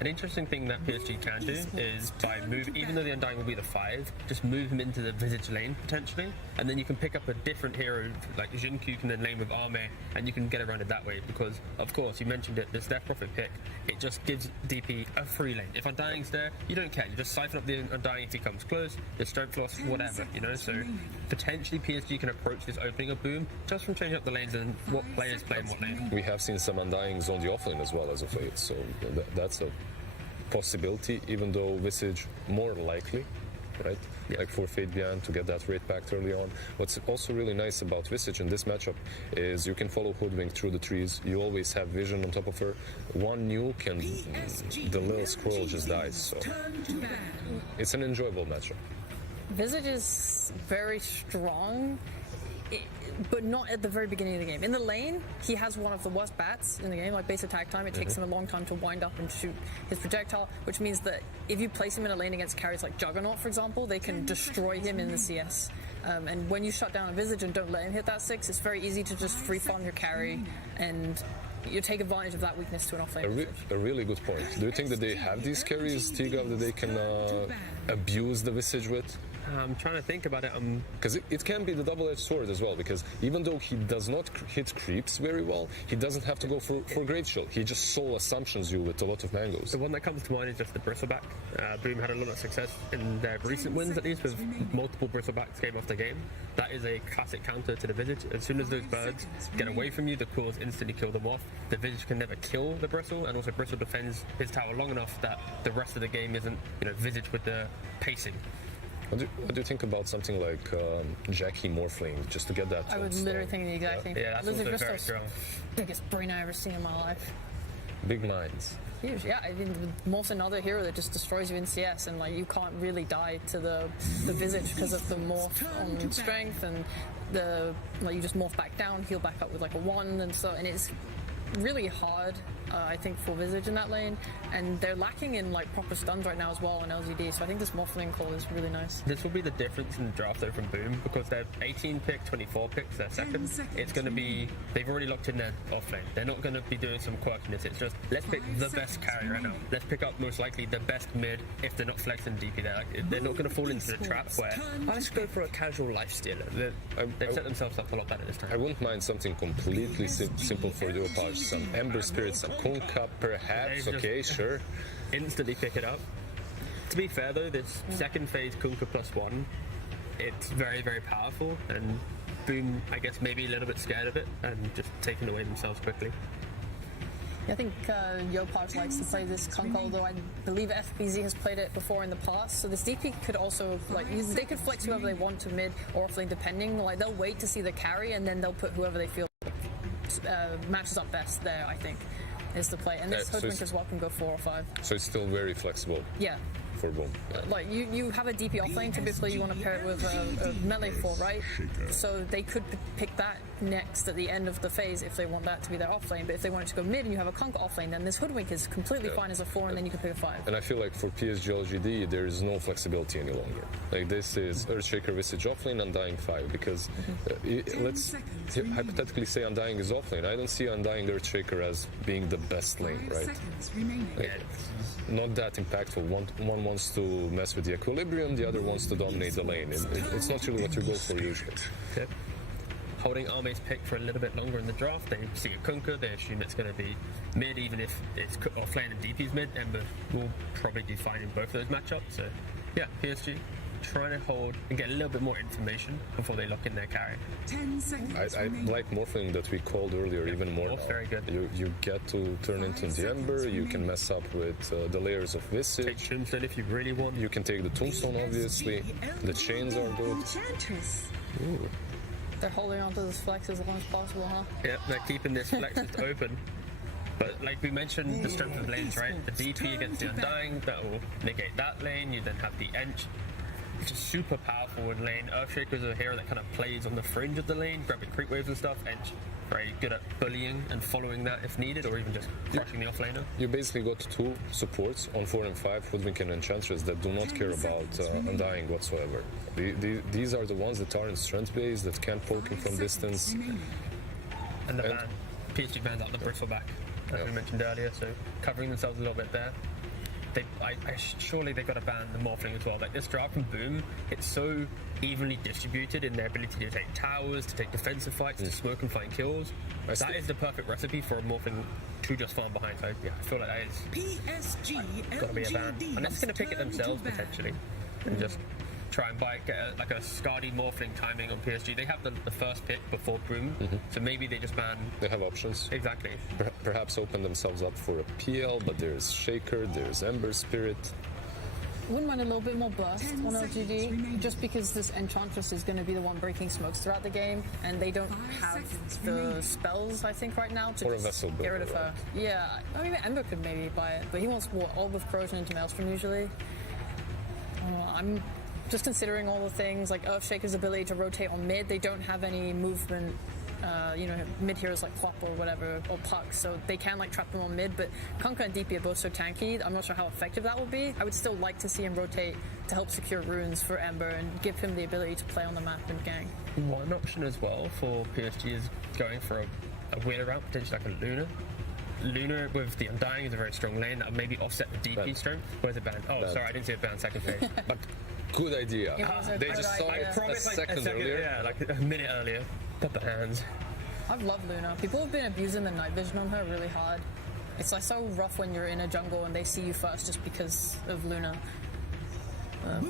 An interesting thing that PSG can do is by move, even though the Undying will be the 5, just move him into the Visage lane potentially, and then you can pick up a different hero like Jinku can then lane with Arme, and you can get around it that way because, of course, you mentioned it, this Death Prophet pick, it just gives DP a free lane. If Undying's there, you don't care, you just siphon up the Undying if he comes close, the strength loss, whatever, you know, so potentially PSG can approach this opening of Boom just from changing up the lanes and what players play in what lane. We have seen some Undyings on the offlane as well as of late, so that's a possibility, even though Visage more likely, right? Like for Fate Beyond to get that rate packed early on. What's also really nice about Visage in this matchup is you can follow Hoodwink through the trees. You always have vision on top of her. One nuke and the little squirrel just dies. So it's an enjoyable matchup. Visage is very strong, but not at the very beginning of the game. In the lane, he has one of the worst bats in the game, like base attack time. It takes him a long time to wind up and shoot his projectile, which means that if you place him in a lane against carries like Juggernaut, for example, they can destroy him in the CS. And when you shut down a Visage and don't let him hit that 6, it's very easy to just free farm your carry and you take advantage of that weakness to an offlane. A really good point. Do you think that they have these carries, Tiga, that they can abuse the Visage with? I'm trying to think about it. Because it can be the double-edged sword as well, because even though he does not hit creeps very well, he doesn't have to go for Grave Shield. He just soul assumptions you with a lot of mangoes. The one that comes to mind is just the Bristleback. Boom had a lot of success in their recent wins, at least, with multiple Bristlebacks game after game. That is a classic counter to the Visage. As soon as those birds get away from you, the cores instantly kill them off. The Visage can never kill the Bristle, and also Bristle defends his tower long enough that the rest of the game isn't, Visage with the pacing. What do you think about something like Jackie Morphling, just to get that? I would literally think the exact thing. Yeah, that's also very strong. Biggest brain I've ever seen in my life. Big minds. Huge, yeah. I mean, Morph's another hero that just destroys you in CS, and like you can't really die to the Visage because of the morph on strength, and you just morph back down, heal back up with like a 1, and it's really hard, I think, for Visage in that lane, and they're lacking in like proper stuns right now as well on LGD, so I think this Morphling call is really nice. This will be the difference in the draft though from Boom, because they're 18 pick, 24 picks, they're second. It's going to be, they've already locked in their offlane. They're not going to be doing some quirkiness, it's just, let's pick the best carry right now. Let's pick up most likely the best mid if they're not flexing DP there. Like, they're not going to fall into the trap where, let's go for a casual lifestealer. They've set themselves up a lot better this time. I wouldn't mind something completely simple for your part. Some Ember Spirit, some Kunkka, perhaps. Okay, sure. Instantly pick it up. To be fair though, this second phase Kunkka +1, it's very, very powerful, and Boom, I guess, maybe a little bit scared of it and just taking away themselves quickly. I think Yopaj likes to play this Kunkka, although I believe FBZ has played it before in the past. So this DP could also, they could flex whoever they want to mid or offlane depending. Like, they'll wait to see the carry and then they'll put whoever they feel matches up best there, I think, is the play. And this Hoodwink as well can go 4 or 5. So it's still very flexible. Yeah. For Boom. Yeah. Like, you have a DP offlane, typically you want to pair it with a melee 4, right? So they could pick that next at the end of the phase if they want that to be their offlane, but if they want it to go mid and you have a Kunkka offlane, then this Hoodwink is completely fine as a 4, and then you can pick a 5. And I feel like for PSG LGD, there is no flexibility any longer. Like, this is Earthshaker Visage offlane, Undying 5, because let's hypothetically say Undying is offlane. I don't see Undying Earthshaker as being the best lane, right? Like, not that impactful. One wants to mess with the equilibrium, the other wants to dominate the lane. It's not really what you go for usually. Okay. Holding Arme's pick for a little bit longer in the draft, they see a Kunkka, they assume it's going to be mid, even if it's offlane and DP's mid. Ember will probably do fine in both of those matchups. So, yeah, PSG trying to hold and get a little bit more information before they lock in their carry. 10 seconds. I like Morphling that we called earlier even more. Very good. You get to turn into the Ember, you can mess up with the layers of Visage. Take Tombstone if you really want. You can take the Tombstone, obviously. The chains are good. Ooh. They're holding on to this flex as long as possible, huh? Yeah, they're keeping this flex open. But like we mentioned, the strength of lanes, right? The DP against the Undying, that will negate that lane. You then have the Ench, which is super powerful in lane. Earthshaker is a hero that kind of plays on the fringe of the lane, grabbing creep waves and stuff. Ench, very good at bullying and following that if needed, or even just crushing the offlaner. You basically got 2 supports on 4 and 5, Hoodwink and Enchantress, that do not care about Undying whatsoever. These are the ones that are in strength base, that can poke him from distance. And the ban, PSG bans out the Bristleback, as we mentioned earlier, so covering themselves a little bit there. surely they've got to ban the Morphling as well. Like this draft from Boom, it's so evenly distributed in their ability to take towers, to take defensive fights, to smoke and find kills. That is the perfect recipe for a Morphling to just farm behind. So yeah, I feel like that is got to be a ban. Unless they're going to pick it themselves potentially and just try and get like a Skadi Morphling timing on PSG. They have the first pick before Boom, so maybe they just ban. They have options. Exactly. Perhaps open themselves up for a PL, but there's Shaker, there's Ember Spirit. Wouldn't mind a little bit more burst on LGD, just because this Enchantress is going to be the one breaking smokes throughout the game, and they don't have the spells, I think, right now to or a vessel get rid of her. Yeah, I mean, Ember could maybe buy it, but he wants Orb of Corrosion into Maelstrom usually. I'm just considering all the things, like Earthshaker's ability to rotate on mid. They don't have any movement, mid heroes like Plop or whatever, or Puck, so they can like trap them on mid, but Kunkka and DP are both so tanky, I'm not sure how effective that would be. I would still like to see him rotate to help secure runes for Ember and give him the ability to play on the map and gang. One option as well for PSG is going for a wheeler route, potentially like a Luna. Luna with the Undying is a very strong lane that would maybe offset the DP strength. Where's it banned? Oh, sorry, I didn't see it banned second phase. But good idea. They just saw it a second earlier. Yeah, like a minute earlier. Pop the hands. I've loved Luna. People have been abusing the night vision on her really hard. It's like so rough when you're in a jungle and they see you first just because of Luna.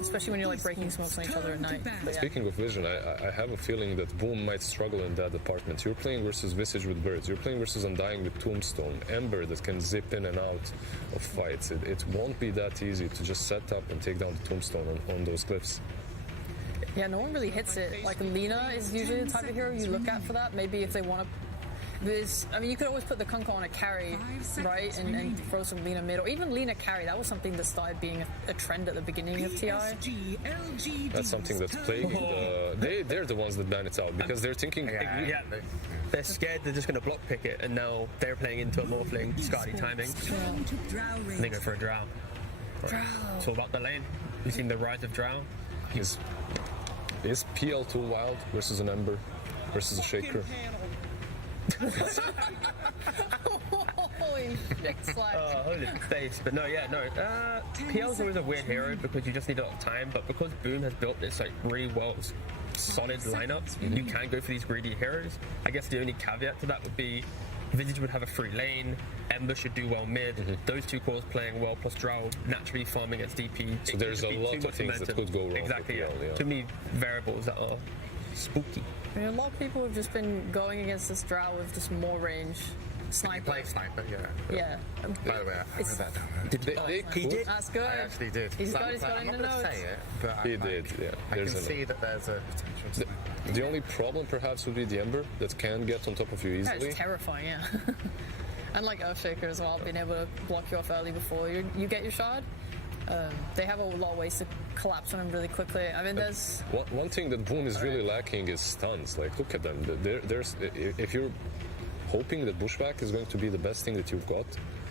Especially when you're like breaking smokes on each other at night. But, yeah. Speaking of vision, I have a feeling that Boom might struggle in that department. You're playing versus Visage with birds. You're playing versus Undying with Tombstone. Ember that can zip in and out of fights. It won't be that easy to just set up and take down the Tombstone on those cliffs. Yeah, no one really hits it. Like Lina is usually the type of hero you look at for that. Maybe if they want to. You could always put the Kunkka on a carry, right, and throw some Lina mid, or even Lina carry. That was something that started being a trend at the beginning of TI. That's something that's plaguing they're the ones that ban it out, because they're thinking... Yeah, they're scared they're just going to block pick it, and now they're playing into a Morphling, Skadi timing. And they go for a Drow. Right. It's all about the lane. You've seen the rise of Drow. Is PL too wild versus an Ember versus a Shaker? Holy shit, holy face. But no, PL's always a weird hero because you just need a lot of time, but because Boom has built this like really well solid lineup, you can go for these greedy heroes. I guess the only caveat to that would be Visage would have a free lane, Ember should do well mid, those two cores playing well, plus Drow naturally farming against DP. So there's a lot of things that could go wrong. Exactly, yeah. Too many variables that are spooky. I mean, a lot of people have just been going against this Drow with just more range. Sniper. Play sniper, yeah. Yeah. By the way, I wrote that down. He did? That's good. I actually did. He's got it I'm in the not notes. going to say it, but He did, yeah. I can see that there's a potential. The only problem perhaps would be the Ember that can get on top of you easily. It's terrifying, yeah. And like Earthshaker as well, being able to block you off early before you get your shard. They have a lot of ways to collapse on them really quickly. I mean, there's... One thing that Boom is really lacking is stuns. Like, look at them. There's if you're hoping that Bushwhack is going to be the best thing that you've got.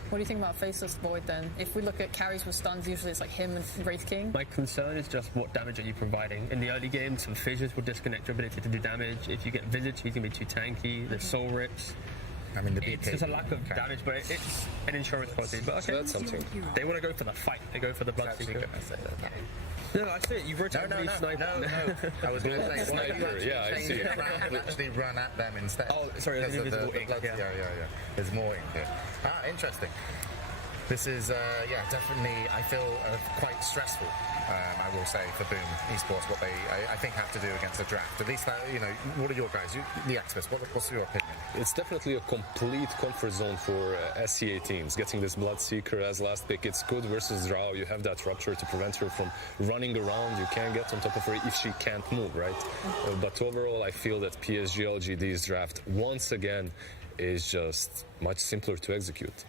What do you think about Faceless Void then? If we look at carries with stuns, usually it's like him and Wraith King. My concern is just what damage are you providing? In the early game, some fissures will disconnect your ability to do damage. If you get Visage, he's going to be too tanky. There's Soul Rips. I mean, it's just a lack of damage, but it's an insurance policy. But okay, so that's something. They want to go for the fight. They go for the Bloodseeker. No, I see it. You wrote it sniper. No. I was going to say sniper. Yeah, I see it. Literally run at them instead. Oh, sorry, there's invisible ink. Yeah. There's more ink here. Interesting. This is, definitely, I feel quite stressful, I will say, for Boom Esports, what they, I think, have to do against the draft. At least, what are your guys, the experts, what's your opinion? It's definitely a complete comfort zone for SCA teams. Getting this Bloodseeker as last pick, it's good versus Drow. You have that Rupture to prevent her from running around. You can't get on top of her if she can't move, right? But overall, I feel that PSG LGD's draft, once again, is just much simpler to execute.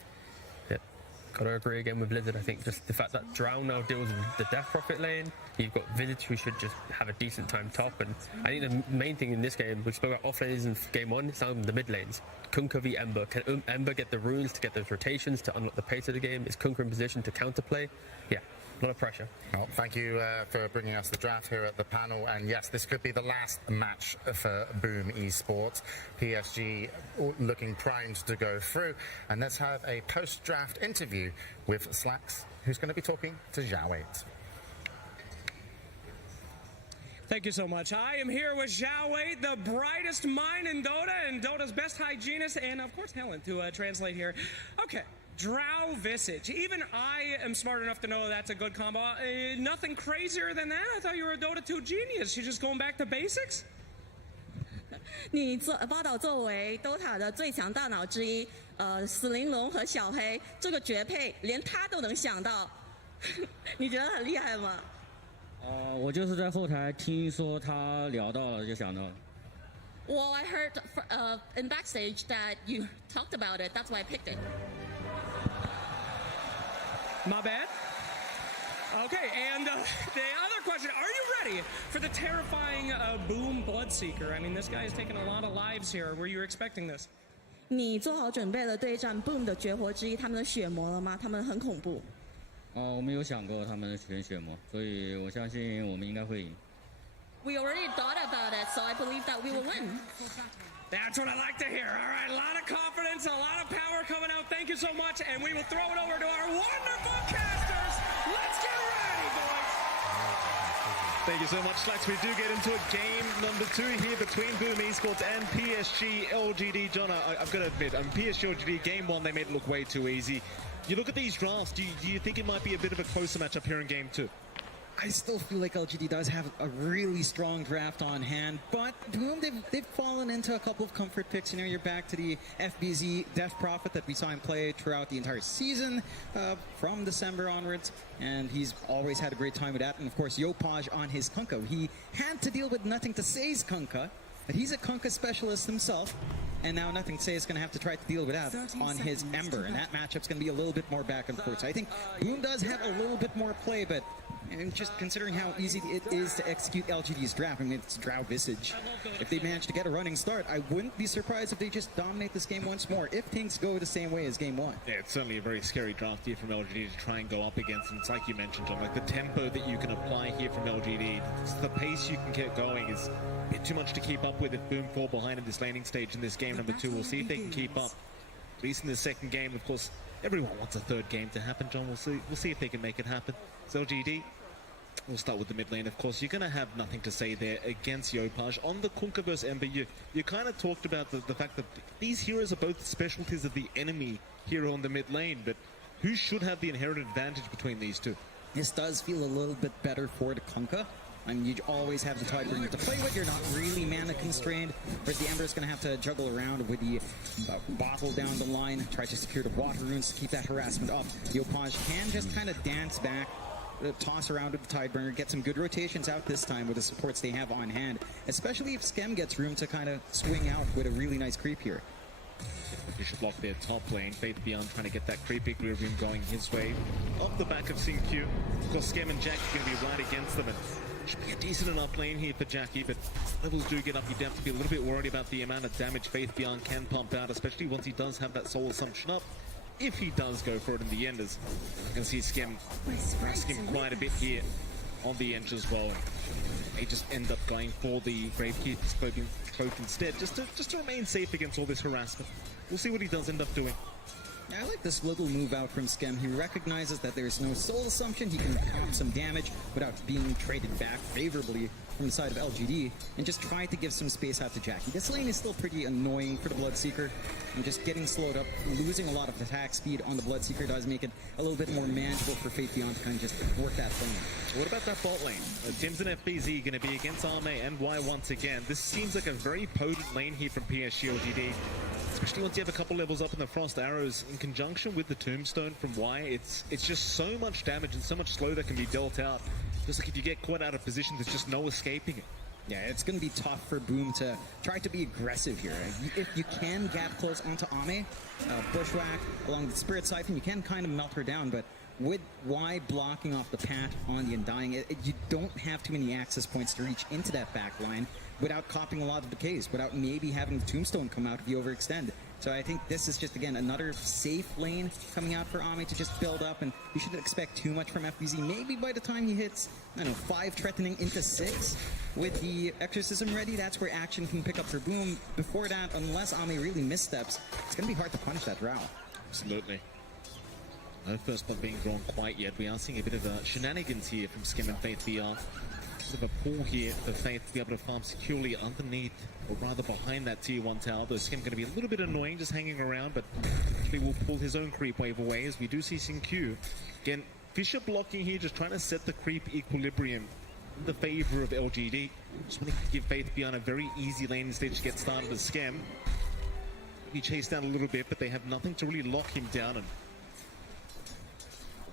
Gotta agree again with Blizzard. I think just the fact that Drow now deals with the Death Prophet lane, you've got Visage who should just have a decent time top, and I think the main thing in this game, we spoke about off lanes in game 1, it's now the mid lanes. Kunkka v Ember. Can Ember get the runes to get those rotations to unlock the pace of the game? Is Kunkka in position to counterplay? Yeah. A lot of pressure. Well, thank you for bringing us the draft here at the panel. And yes, this could be the last match for Boom Esports. PSG looking primed to go through. And let's have a post-draft interview with Slacks, who's going to be talking to Zhao 8. Thank you so much. I am here with Zhao 8, the brightest mind in Dota and Dota's best hygienist, and of course Helen to translate here. Okay, Drow Visage. Even I am smart enough to know that's a good combo. Nothing crazier than that? I thought you were a Dota 2 genius. You're just going back to basics? 你报道作为 DOTA 的最强大脑之一，死灵龙和小黑这个绝配，连他都能想到，你觉得很厉害吗？我就是在后台听说他聊到了，就想到了。Well, I heard in backstage that you talked about it. That's why I picked it. My bad. Okay, and the other question, are you ready for the terrifying Boom Bloodseeker? I mean, this guy has taken a lot of lives here. Were you expecting this? 你做好准备了对战 Boom 的绝活之一，他们的血魔了吗？他们很恐怖。我们有想过他们选血魔，所以我相信我们应该会赢。We already thought about it, so I believe that we will win. That's what I like to hear. All right, a lot of confidence, a lot of power coming out. Thank you so much, and we will throw it over to our wonderful casters. Let's get ready, boys. Thank you so much, Slacks. We do get into a game number 2 here between Boom Esports and PSG LGD. John, I've got to admit, PSG LGD, game 1, they made it look way too easy. You look at these drafts, do you think it might be a bit of a closer matchup here in game 2? I still feel like LGD does have a really strong draft on hand, but Boom, they've fallen into a couple of comfort picks. You know, you're back to the FBZ Death Prophet that we saw him play throughout the entire season from December onwards, and he's always had a great time with that. And of course, Yopaj on his Kunkka. He had to deal with Nothing to Say's Kunkka, but he's a Kunkka specialist himself. And now Nothing to Say is going to have to try to deal with that on his Ember, and that matchup's going to be a little bit more back and forth. So I think Boom does have a little bit more play, but and just considering how easy it is to execute LGD's draft, I mean, it's Drow Visage. If they manage to get a running start, I wouldn't be surprised if they just dominate this game once more, if things go the same way as game 1. Yeah, it's certainly a very scary draft here from LGD to try and go up against, and it's like you mentioned, John, like the tempo that you can apply here from LGD, the pace you can get going is a bit too much to keep up with if Boom fall behind in this laning stage in this game number 2. We'll see if they can keep up, at least in the second game. Of course, everyone wants a third game to happen, John. We'll see if they can make it happen. So LGD, we'll start with the mid lane. Of course, you're going to have Nothing to Say there against Yopaj. On the Kunkka vs Ember, you kind of talked about the fact that these heroes are both specialties of the enemy hero on the mid lane, but who should have the inherent advantage between these two? This does feel a little bit better for the Kunkka. I mean, you always have the Tidebringer to play with. You're not really mana constrained. Whereas the Ember's going to have to juggle around with the bottle down the line, try to secure the water runes to keep that harassment up. Yopaj can just kind of dance back, toss around with the Tidebringer, get some good rotations out this time with the supports they have on hand, especially if Skem gets room to kind of swing out with a really nice creep here. You should block their top lane. Faith Beyond trying to get that creepy room going his way. Off the back of Synq. Of course, Skem and Jackie are going to be right against them. And should be a decent enough lane here for Jackie, but levels do get up. You have to be a little bit worried about the amount of damage Faith Beyond can pump out, especially once he does have that Soul Assumption up. If he does go for it in the end, as you can see Skem harassing him quite a bit here on the edge as well. They just end up going for the Gravekeeper's cloak instead, just to remain safe against all this harassment. We'll see what he does end up doing. I like this little move out from Skem. He recognizes that there's no Soul Assumption. He can pop some damage without being traded back favorably from the side of LGD, and just try to give some space out to Jackie. This lane is still pretty annoying for the Bloodseeker, and just getting slowed up, losing a lot of attack speed on the Bloodseeker does make it a little bit more manageable for Faith Beyond to kind of just work that lane. What about that bot lane? Tim's and FBZ going to be against Arme and Y once again. This seems like a very potent lane here from PSG LGD. Especially once you have a couple levels up in the Frost Arrows in conjunction with the Tombstone from Y. It's just so much damage and so much slow that can be dealt out. Just like if you get caught out of position, there's just no escaping it. Yeah, it's going to be tough for Boom to try to be aggressive here. If you can gap close onto Ame, Bushwhack along the Spirit Siphon, you can kind of melt her down, but with Y blocking off the path on the Undying, you don't have too many access points to reach into that back line without copying a lot of decays, without maybe having the Tombstone come out if you overextend. So I think this is just, again, another safe lane coming out for Ami to just build up, and you shouldn't expect too much from FBZ. Maybe by the time he hits, I don't know, 5 threatening into 6 with the Exorcism ready, that's where action can pick up for Boom. Before that, unless Ami really missteps, it's going to be hard to punish that Drow. Absolutely. No first blood being drawn quite yet. We are seeing a bit of shenanigans here from Skim and Faith BR. Bit of a pull here for Faith to be able to farm securely underneath, or rather behind that tier 1 tower. Though Skim going to be a little bit annoying just hanging around, but actually will pull his own creep wave away as we do see Sin-Q. Again, Fisher blocking here, just trying to set the creep equilibrium in the favor of LGD. Just wanting to give Faith beyond a very easy lane stage to get started as Skim. He chased down a little bit, but they have nothing to really lock him down, and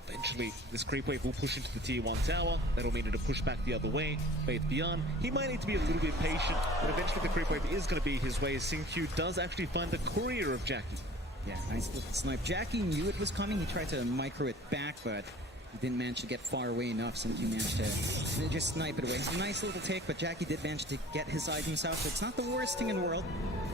eventually, this creep wave will push into the tier 1 tower. That'll mean it'll push back the other way. Faith beyond. He might need to be a little bit patient, but eventually the creep wave is going to be his way. Sin-Q does actually find the courier of Jackie. Yeah, nice little snipe. Jackie knew it was coming. He tried to micro it back, but he didn't manage to get far away enough. Sin-Q managed to just snipe it away. Nice little take, but Jackie did manage to get his items out, so it's not the worst thing in the world.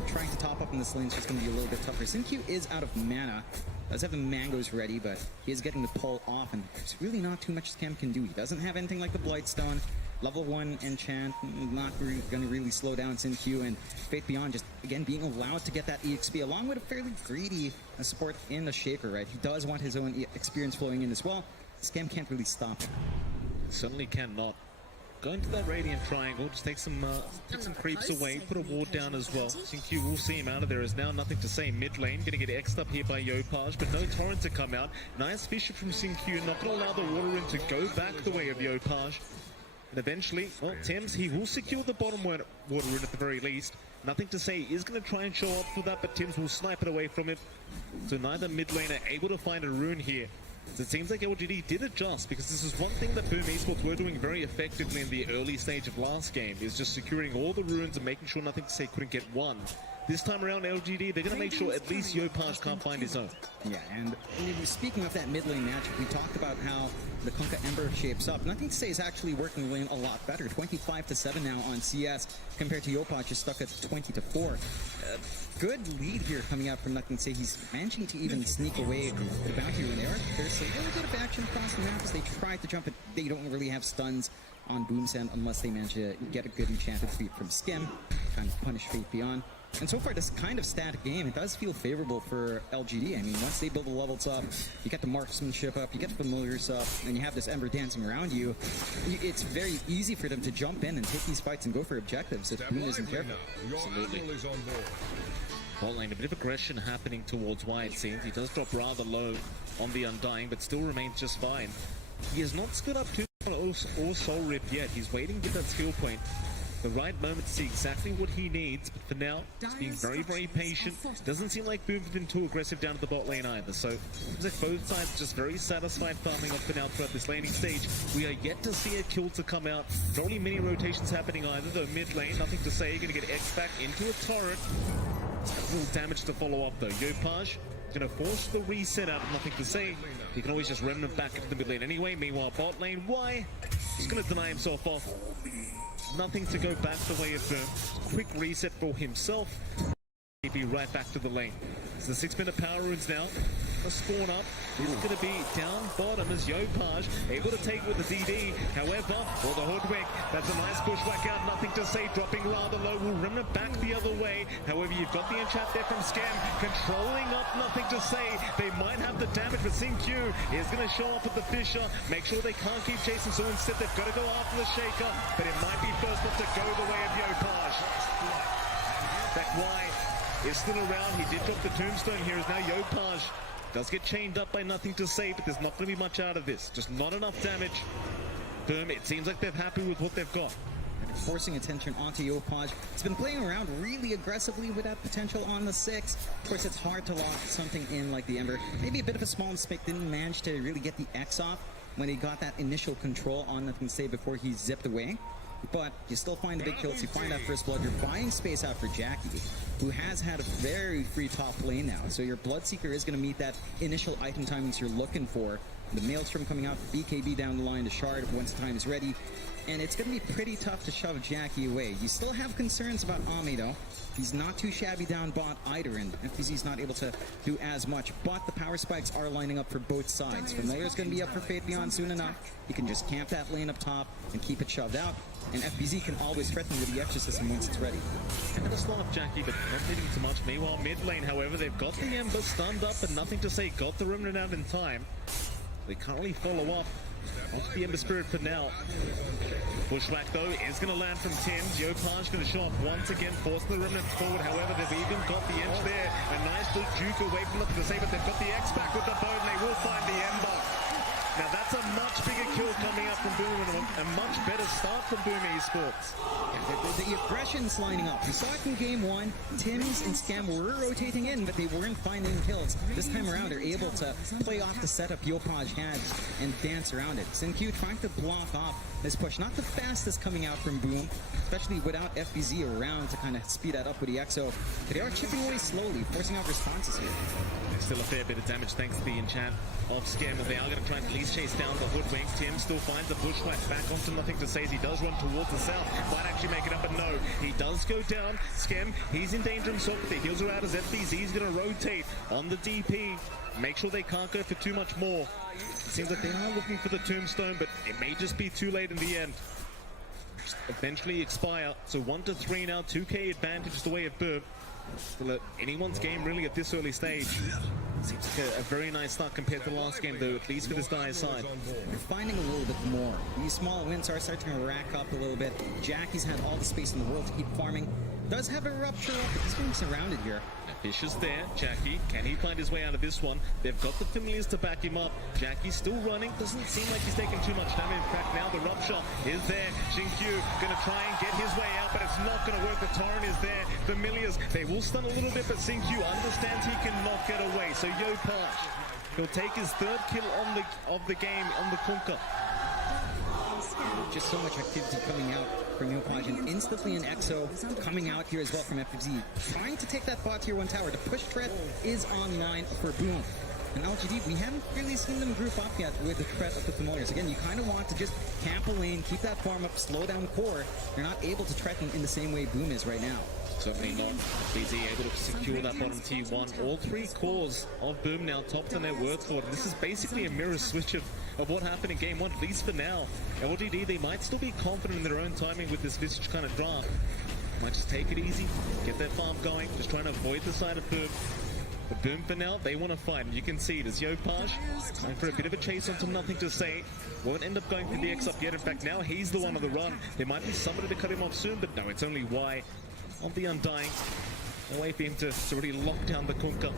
Trying to top up in this lane is just going to be a little bit tougher. Sin-Q is out of mana. Does have the mangoes ready, but he is getting the pull off, and there's really not too much Scam can do. He doesn't have anything like the Blightstone. Level 1 enchant, not really going to really slow down Sin-Q, and Faith Beyond just, again, being allowed to get that EXP, along with a fairly greedy support in the Shaper, right? He does want his own experience flowing in as well. Scam can't really stop it. Certainly cannot. Going to that Radiant Triangle, just take some creeps away, put a ward down as well. Sin-Q will see him out of there. Is now nothing to say. Mid lane, going to get X'd up here by Yopaj, but no Torrent to come out. Nice Fisher from Sin-Q, not going to allow the water in to go back the way of Yopaj. And eventually, well, Thames, he will secure the bottom water in at the very least. Nothing to say, he is going to try and show up for that, but Thames will snipe it away from it. So neither mid laner able to find a rune here. So it seems like LGD did adjust, because this is one thing that Boom Esports were doing very effectively in the early stage of last game, is just securing all the runes and making sure nothing to say couldn't get one. This time around, LGD, they're going to make sure at least Yopaj can't find his own. Yeah, and speaking of that mid lane matchup, we talked about how the Kunkka Ember shapes up. Nothing to say is actually working lane a lot better. 25-7 now on CS, compared to Yopaj, just stuck at 20-4. Good lead here coming out from Nothing to Say. He's managing to even sneak away the bounty rune there. There's a little bit of action across the map as they try to jump it. They don't really have stuns on Boomsend unless they manage to get a good enchanted feat from Skim, kind of punish Faith Beyond. And so far, this kind of static game, it does feel favorable for LGD. I mean, once they build the levels up, you get the marksmanship up, you get the familiars up, and you have this Ember dancing around you, it's very easy for them to jump in and take these fights and go for objectives if Boom isn't careful. Absolutely. Bot lane, a bit of aggression happening towards Y, it seems. He does drop rather low on the Undying, but still remains just fine. He has not stood up too much or Soul Rip yet. He's waiting to get that skill point. The right moment to see exactly what he needs, but for now, he's being very, very patient. Doesn't seem like Boom's been too aggressive down to the bot lane either, so it seems like both sides just very satisfied farming up for now throughout this laning stage. We are yet to see a kill to come out. Not really many rotations happening either, though mid lane, nothing to say. Gonna get X back into a torrent. A little damage to follow up though. Yopaj gonna force the reset out, nothing to say. He can always just remnant back into the mid lane anyway. Meanwhile, bot lane, Y, he's gonna deny himself off. Nothing to go back the way of Boom. Quick reset for himself. He'd be right back to the lane. So the 6-minute power runes now. A spawn up. He's going to be down bottom as Yopaj able to take with the DD. However, for the Hoodwink, that's a nice bushwhack out. Nothing to say. Dropping rather low. Will remnant back the other way. However, you've got the enchant there from Scam. Controlling up. Nothing to say. They might have the damage, but Sin-Q is going to show up with the Fisher. Make sure they can't keep chasing. So instead, they've got to go after the Shaker. But it might be first up to go the way of Yopaj. That Y is still around. He did drop the tombstone here. Is now Yopaj does get chained up by Nothing to Say, but there's not going to be much out of this. Just not enough damage. Boom, it seems like they're happy with what they've got. And forcing attention onto Yopaj. He's been playing around really aggressively with that potential on the 6. Of course, it's hard to lock something in like the Ember. Maybe a bit of a small mistake. Didn't manage to really get the X off when he got that initial control on Nothing to Say before he zipped away. But you still find the big kills, you find that first blood, you're buying space out for Jackie, who has had a very free top lane now. So your Bloodseeker is going to meet that initial item timings you're looking for The Maelstrom coming out, BKB down the line, the Shard once the time is ready. And it's going to be pretty tough to shove Jackie away. You still have concerns about Ami, though. He's not too shabby down bot either, and FBZ's not able to do as much. But the power spikes are lining up for both sides. Familiar's going to be up for Fate Beyond soon enough. He can just camp that lane up top and keep it shoved out. And FBZ can always threaten with the Exorcism once it's ready. And a slot of Jackie, but not needing too much. Meanwhile, mid lane, however, they've got the Ember stunned up, and nothing to say. Got the Remnant out in time. They can't really follow up. Off the Ember Spirit for now. Bushwhack, though, is going to land from Tim. Yopaj going to show up once again, forcing the Remnant forward. However, they've even got the Inch there. A nice little juke away from nothing to say, but they've got the X back with the bow, and they will find the Ember. Now, that's a much bigger kill coming up from Boom, and a much better start from Boom Esports. Yeah, the aggression's lining up. We saw it in Game 1. Tims and Scam were rotating in, but they weren't finding kills. This time around, they're able to play off the setup Yopaj had and dance around it. Sinkyu trying to block off this push. Not the fastest coming out from Boom, especially without FBZ around to kind of speed that up with the EXO. But they are chipping away slowly, forcing out responses here. There's still a fair bit of damage thanks to the enchant of Scam. They are going to try and at least chase down the Hoodwink. Tim still finds the Bushwhack back onto nothing to say as he does run towards the south. Might actually make it up, but no. He does go down. Scam, he's in danger himself, but the heals are out as FBZ. He's going to rotate on the DP. Make sure they can't go for too much more. It seems like they are looking for the tombstone, but it may just be too late in the end. Just eventually expire. So 1-3 now. 2K advantage the way of Boom. Still at anyone's game really at this early stage. Seems like a very nice start compared to the last game, though, at least for this Dire side. They're finding a little bit more. These small wins are starting to rack up a little bit. Jackie's had all the space in the world to keep farming. Does have a rupture up, but he's being surrounded here. Fish is there. Jackie, can he find his way out of this one? They've got the familiars to back him up. Jackie's still running. Doesn't seem like he's taking too much damage. In fact, now the rupture is there. Xinkyu going to try and get his way out, but it's not going to work. The torrent is there. Familiars, they will stun a little bit, but Xinkyu understands he cannot get away. So Yopaj, he'll take his third kill of the game on the Kunkka. Just so much activity coming out from Yopaj, and instantly an EXO coming out here as well from FFZ. Trying to take that bot tier 1 tower. The push threat is online for Boom. And LGD, we haven't really seen them group up yet with the threat of the familiars. Again, you kind of want to just camp a lane, keep that farm up, slow down core. You're not able to threaten in the same way Boom is right now. Certainly not. BZ able to secure that bottom T1. All 3 cores of Boom now topped on their worth for it. This is basically a mirror switch of what happened in Game 1, at least for now. LGD, they might still be confident in their own timing with this Visage kind of draft. Might just take it easy, get their farm going, just trying to avoid the side of Boom. But Boom for now, they want to fight, and you can see it as Yopaj trying for a bit of a chase onto nothing to say. Won't end up going for the X up yet. In fact, now he's the one on the run. There might be somebody to cut him off soon, but no, it's only Y on the Undying. No way for him to really lock down the Kunkka.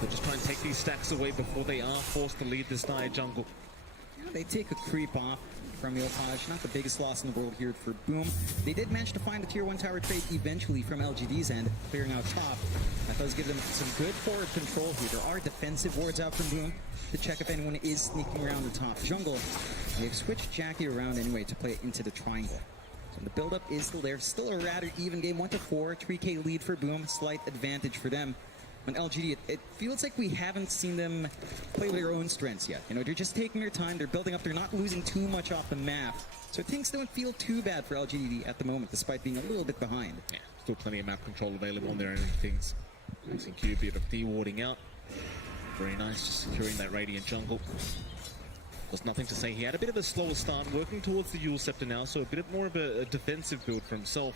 They're just trying to take these stacks away before they are forced to leave this Dire jungle. Yeah, they take a creep off from Yopaj. Not the biggest loss in the world here for Boom. They did manage to find the tier 1 tower trade eventually from LGD's end, clearing out top. That does give them some good forward control here. There are defensive wards out from Boom to check if anyone is sneaking around the top jungle. They've switched Jackie around anyway to play into the triangle. So the build-up is still there. Still a rather even game, 1-4. 3K lead for Boom. Slight advantage for them. On LGD, it feels like we haven't seen them play with their own strengths yet. You know, they're just taking their time. They're building up. They're not losing too much off the map. So things don't feel too bad for LGD at the moment, despite being a little bit behind. Yeah, still plenty of map control available on their own things. Using Q, a bit of de-warding out. Very nice, just securing that Radiant jungle. There's nothing to say. He had a bit of a slower start, working towards the Yule Scepter now, so a bit more of a defensive build for himself.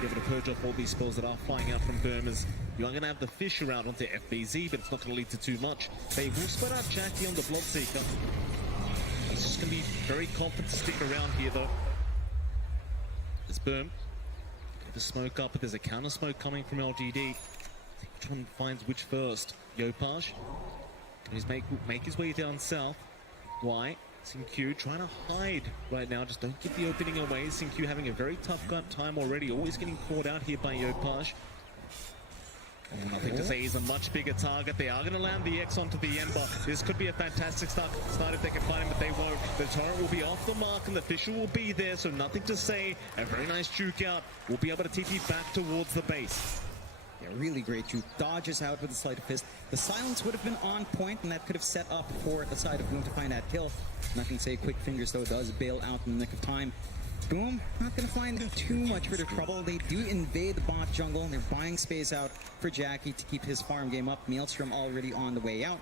Be able to purge off all these spells that are flying out from Burmers. You are going to have the fish around onto FBZ, but it's not going to lead to too much. They will spread out Jackie on the Bloodseeker. He's just going to be very confident to stick around here, though. There's Burm. Get the smoke up, but there's a counter smoke coming from LGD. Which one finds which first? Yopaj. Can he make his way down south? Why? Xinkyu trying to hide right now. Just don't give the opening away. Xinkyu having a very tough time already. Always getting caught out here by Yopaj. Oh, nothing to say. He's a much bigger target. They are going to land the X onto the Ember. This could be a fantastic start if they can find him, but they won't. The torrent will be off the mark and the Fisher will be there, so nothing to say. A very nice juke out. We'll be able to TP back towards the base. Yeah, really great juke. Dodges out with a sleight of fist. The silence would have been on point, and that could have set up for the side of Boom to find that kill. Nothing to say, Quick Fingers, though, does bail out in the nick of time. Boom, not going to find too much further trouble. They do invade the bot jungle, and they're buying space out for Jackie to keep his farm game up. Maelstrom already on the way out.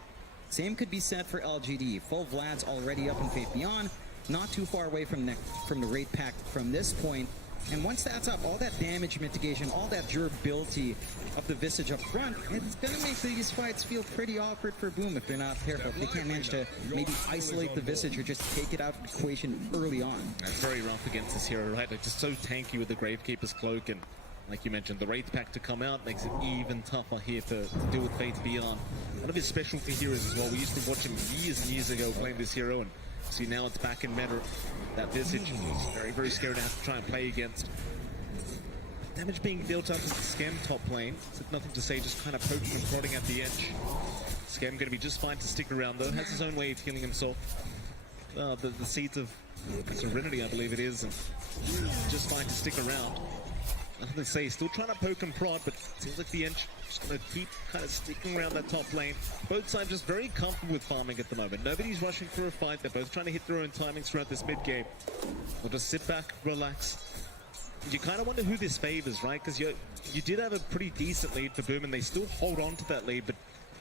Same could be said for LGD. Full Vlad's already up in Fate Beyond. Not too far away from the rate pack from this point. And once that's up, all that damage mitigation, all that durability of the Visage up front, it's going to make these fights feel pretty awkward for Boom if they're not careful. If they can't manage to maybe isolate the Visage or just take it out of the equation early on. That's very rough against this hero, right? Like, just so tanky with the Gravekeeper's Cloak, and like you mentioned, the Wraith Pack to come out makes it even tougher here to deal with Fates Beyond. One of his specialty heroes as well. We used to watch him years and years ago playing this hero, and see now it's back in meta. That Visage is very, very scary to have to try and play against. Damage being built up as the Scam top lane. So nothing to say, just kind of poking and prodding at the edge. Scam going to be just fine to stick around though. Has his own way of healing himself. The Seeds of Serenity, I believe it is. And just fine to stick around. Nothing to say, still trying to poke and prod, but it seems like the Ench just going to keep kind of sticking around that top lane. Both sides just very comfortable with farming at the moment. Nobody's rushing for a fight. They're both trying to hit their own timings throughout this mid game. They'll just sit back, relax. You kind of wonder who this favors, right? Because you did have a pretty decent lead for Boom, and they still hold on to that lead, but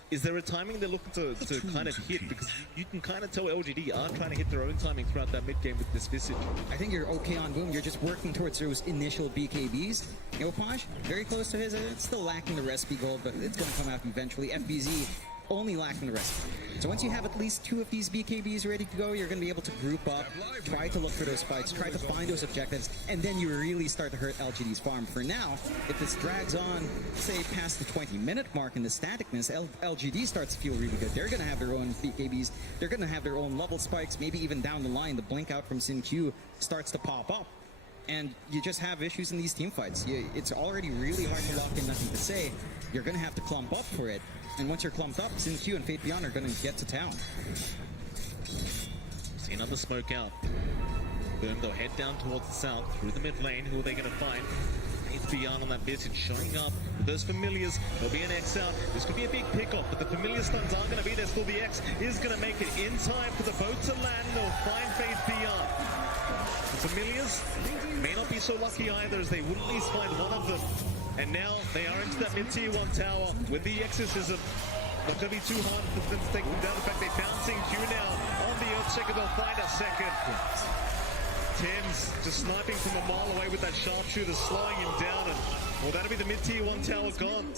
is there a timing they're looking to kind of hit? Because you can kind of tell LGD are trying to hit their own timing throughout that mid-game with this Visage. I think you're okay on Boom. You're just working towards those initial BKBs. Yopaj, very close to his. It's still lacking the recipe gold, but it's going to come out eventually. FBZ, only lacking the recipe. So once you have at least 2 of these BKBs ready to go, you're going to be able to group up, try to look for those fights, try to find those objectives, and then you really start to hurt LGD's farm. For now, if this drags on, say, past the 20-minute mark in the staticness, LGD starts to feel really good. They're going to have their own BKBs. They're going to have their own level spikes. Maybe even down the line, the blink out from Sin Q starts to pop up. And you just have issues in these team fights. It's already really hard to lock in, nothing to say. You're going to have to clump up for it. And once you're clumped up, Sin Q and Fate Beyond are going to get to town. See another smoke out. Boom, they'll head down towards the south, through the mid lane. Who are they going to find? Fate Beyond on that Visage showing up. Those familiars, there'll be an X out. This could be a big pickoff, but the familiar stuns aren't going to be there. Still, the X is going to make it in time for the boat to land. They'll find Fate Beyond. The familiars may not be so lucky either, as they would at least find one of them. And now they are into that mid-tier 1 tower with the exorcism. Not going to be too hard for them to take them down. In fact, they're bouncing Q now on the Earthshaker. They'll find a second. Tim's just sniping from a mile away with that sharpshooter, slowing him down. And well, that'll be the mid-tier 1 tower gone.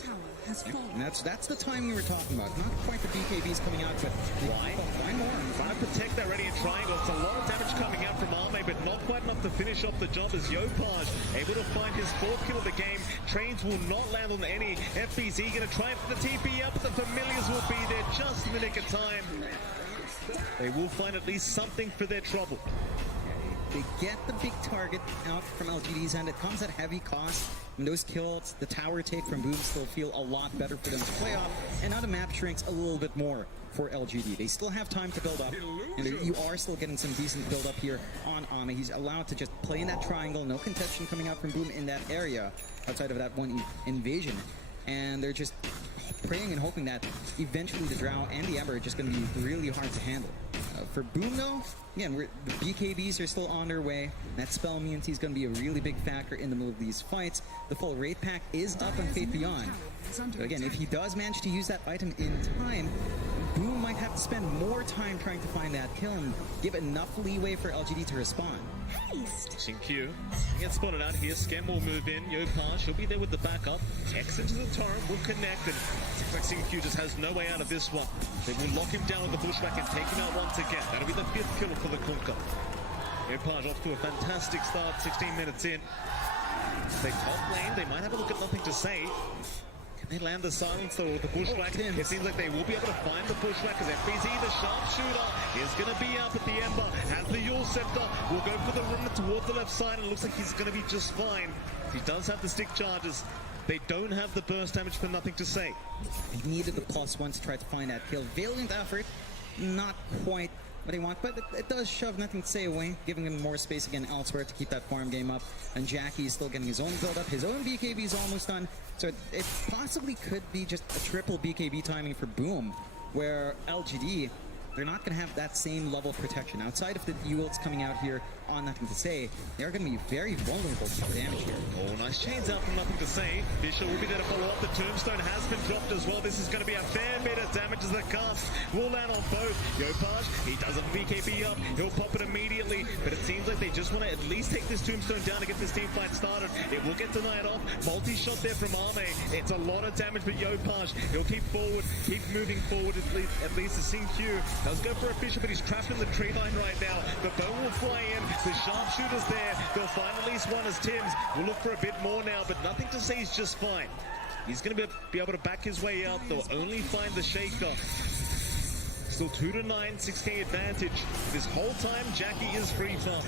And that's the time we were talking about. Not quite the BKBs coming out, but why? Find more. Trying to protect that Radiant Triangle. It's a lot of damage coming out from Arme, but not quite enough to finish off the job as Yopaj able to find his 4th kill of the game. Trains will not land on any. FBZ going to try and put the TP up, but the familiars will be there just in the nick of time. They will find at least something for their trouble. They get the big target out from LGD's end. It comes at heavy cost. And those kills, the tower take from Boom still feel a lot better for them to play off. And now the map shrinks a little bit more for LGD. They still have time to build up. And you are still getting some decent build up here on Ame. He's allowed to just play in that triangle. No contention coming out from Boom in that area outside of that one invasion. And they're just praying and hoping that eventually the Drow and the Ember are just going to be really hard to handle. For Boom, though, again, the BKBs are still on their way. That spell immunity is going to be a really big factor in the middle of these fights. The full Wraith Pack is up on Fate Beyond. But again, if he does manage to use that item in time, Boom might have to spend more time trying to find that kill and give enough leeway for LGD to respond. Sin Q gets spotted out here. Scam will move in. Yopaj, she'll be there with the backup. X into the torrent will connect, and seems like Sin Q just has no way out of this one. They will lock him down with the bushback and take him out once again. That'll be the 5th kill for the Kunka. Yopaj off to a fantastic start, 16 minutes in. They top lane, they might have a look at nothing to say. They land the silence though with the pushback. It seems like they will be able to find the pushback because FBZ, the sharpshooter, is going to be up at the Ember. Has the Yule Scepter. Will go for the run toward the left side, and it looks like he's going to be just fine. He does have the stick charges. They don't have the burst damage for nothing to say. They needed the +1 to try to find that kill. Valiant effort, not quite what they want, but it does shove Nothing to Say away, giving him more space again elsewhere to keep that farm game up. And Jackie is still getting his own build up. His own BKB is almost done. So it possibly could be just a triple BKB timing for Boom, where LGD, they're not going to have that same level of protection. Outside of the duels coming out here on Nothing to Say, they're going to be very vulnerable to damage here. Oh, nice chains out from Nothing to Say. Fisher will be there to follow up. The Tombstone has been dropped as well. This is going to be a fair bit of damage as the cast will land on both. Yopaj, he does have BKB up. He'll pop it immediately, but it seems like they just want to at least take this Tombstone down to get this team fight started. It will get denied off. Multi-shot there from Arme. It's a lot of damage, but Yopaj, he'll keep forward, keep moving forward at least the Q does go for a Fisher, but he's trapped in the tree line right now. The bow will fly in. The sharpshooter's there. They'll find at least one as Tim's will look for a bit more now, but Nothing to Say is just fine. He's going to be able to back his way out. They'll only find the Shaker. Still 2-9, 6k advantage. This whole time, Jackie is free farm.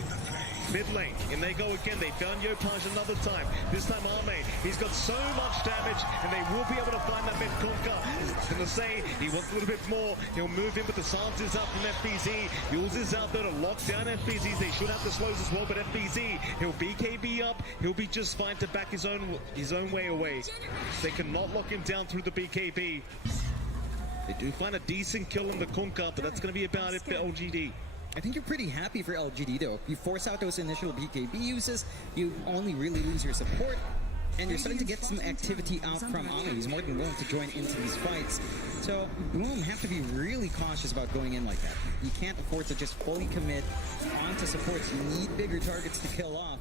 Mid lane, and they go again. They found Yopaj another time. This time Arme, he's got so much damage, and they will be able to find that mid Conker. He's going to say he wants a little bit more. He'll move in, but the Psalms is out from FBZ. Yules is out there to lock down FBZ. They should have the slows as well, but FBZ, he'll BKB up. He'll be just fine to back his own way away. They cannot lock him down through the BKB. They do find a decent kill in the Conker, but that's going to be about it for LGD. I think you're pretty happy for LGD though. You force out those initial BKB uses, you only really lose your support, and you're starting to get some activity out from Ami. He's more than willing to join into these fights. So Boom have to be really cautious about going in like that. You can't afford to just fully commit onto supports. You need bigger targets to kill off.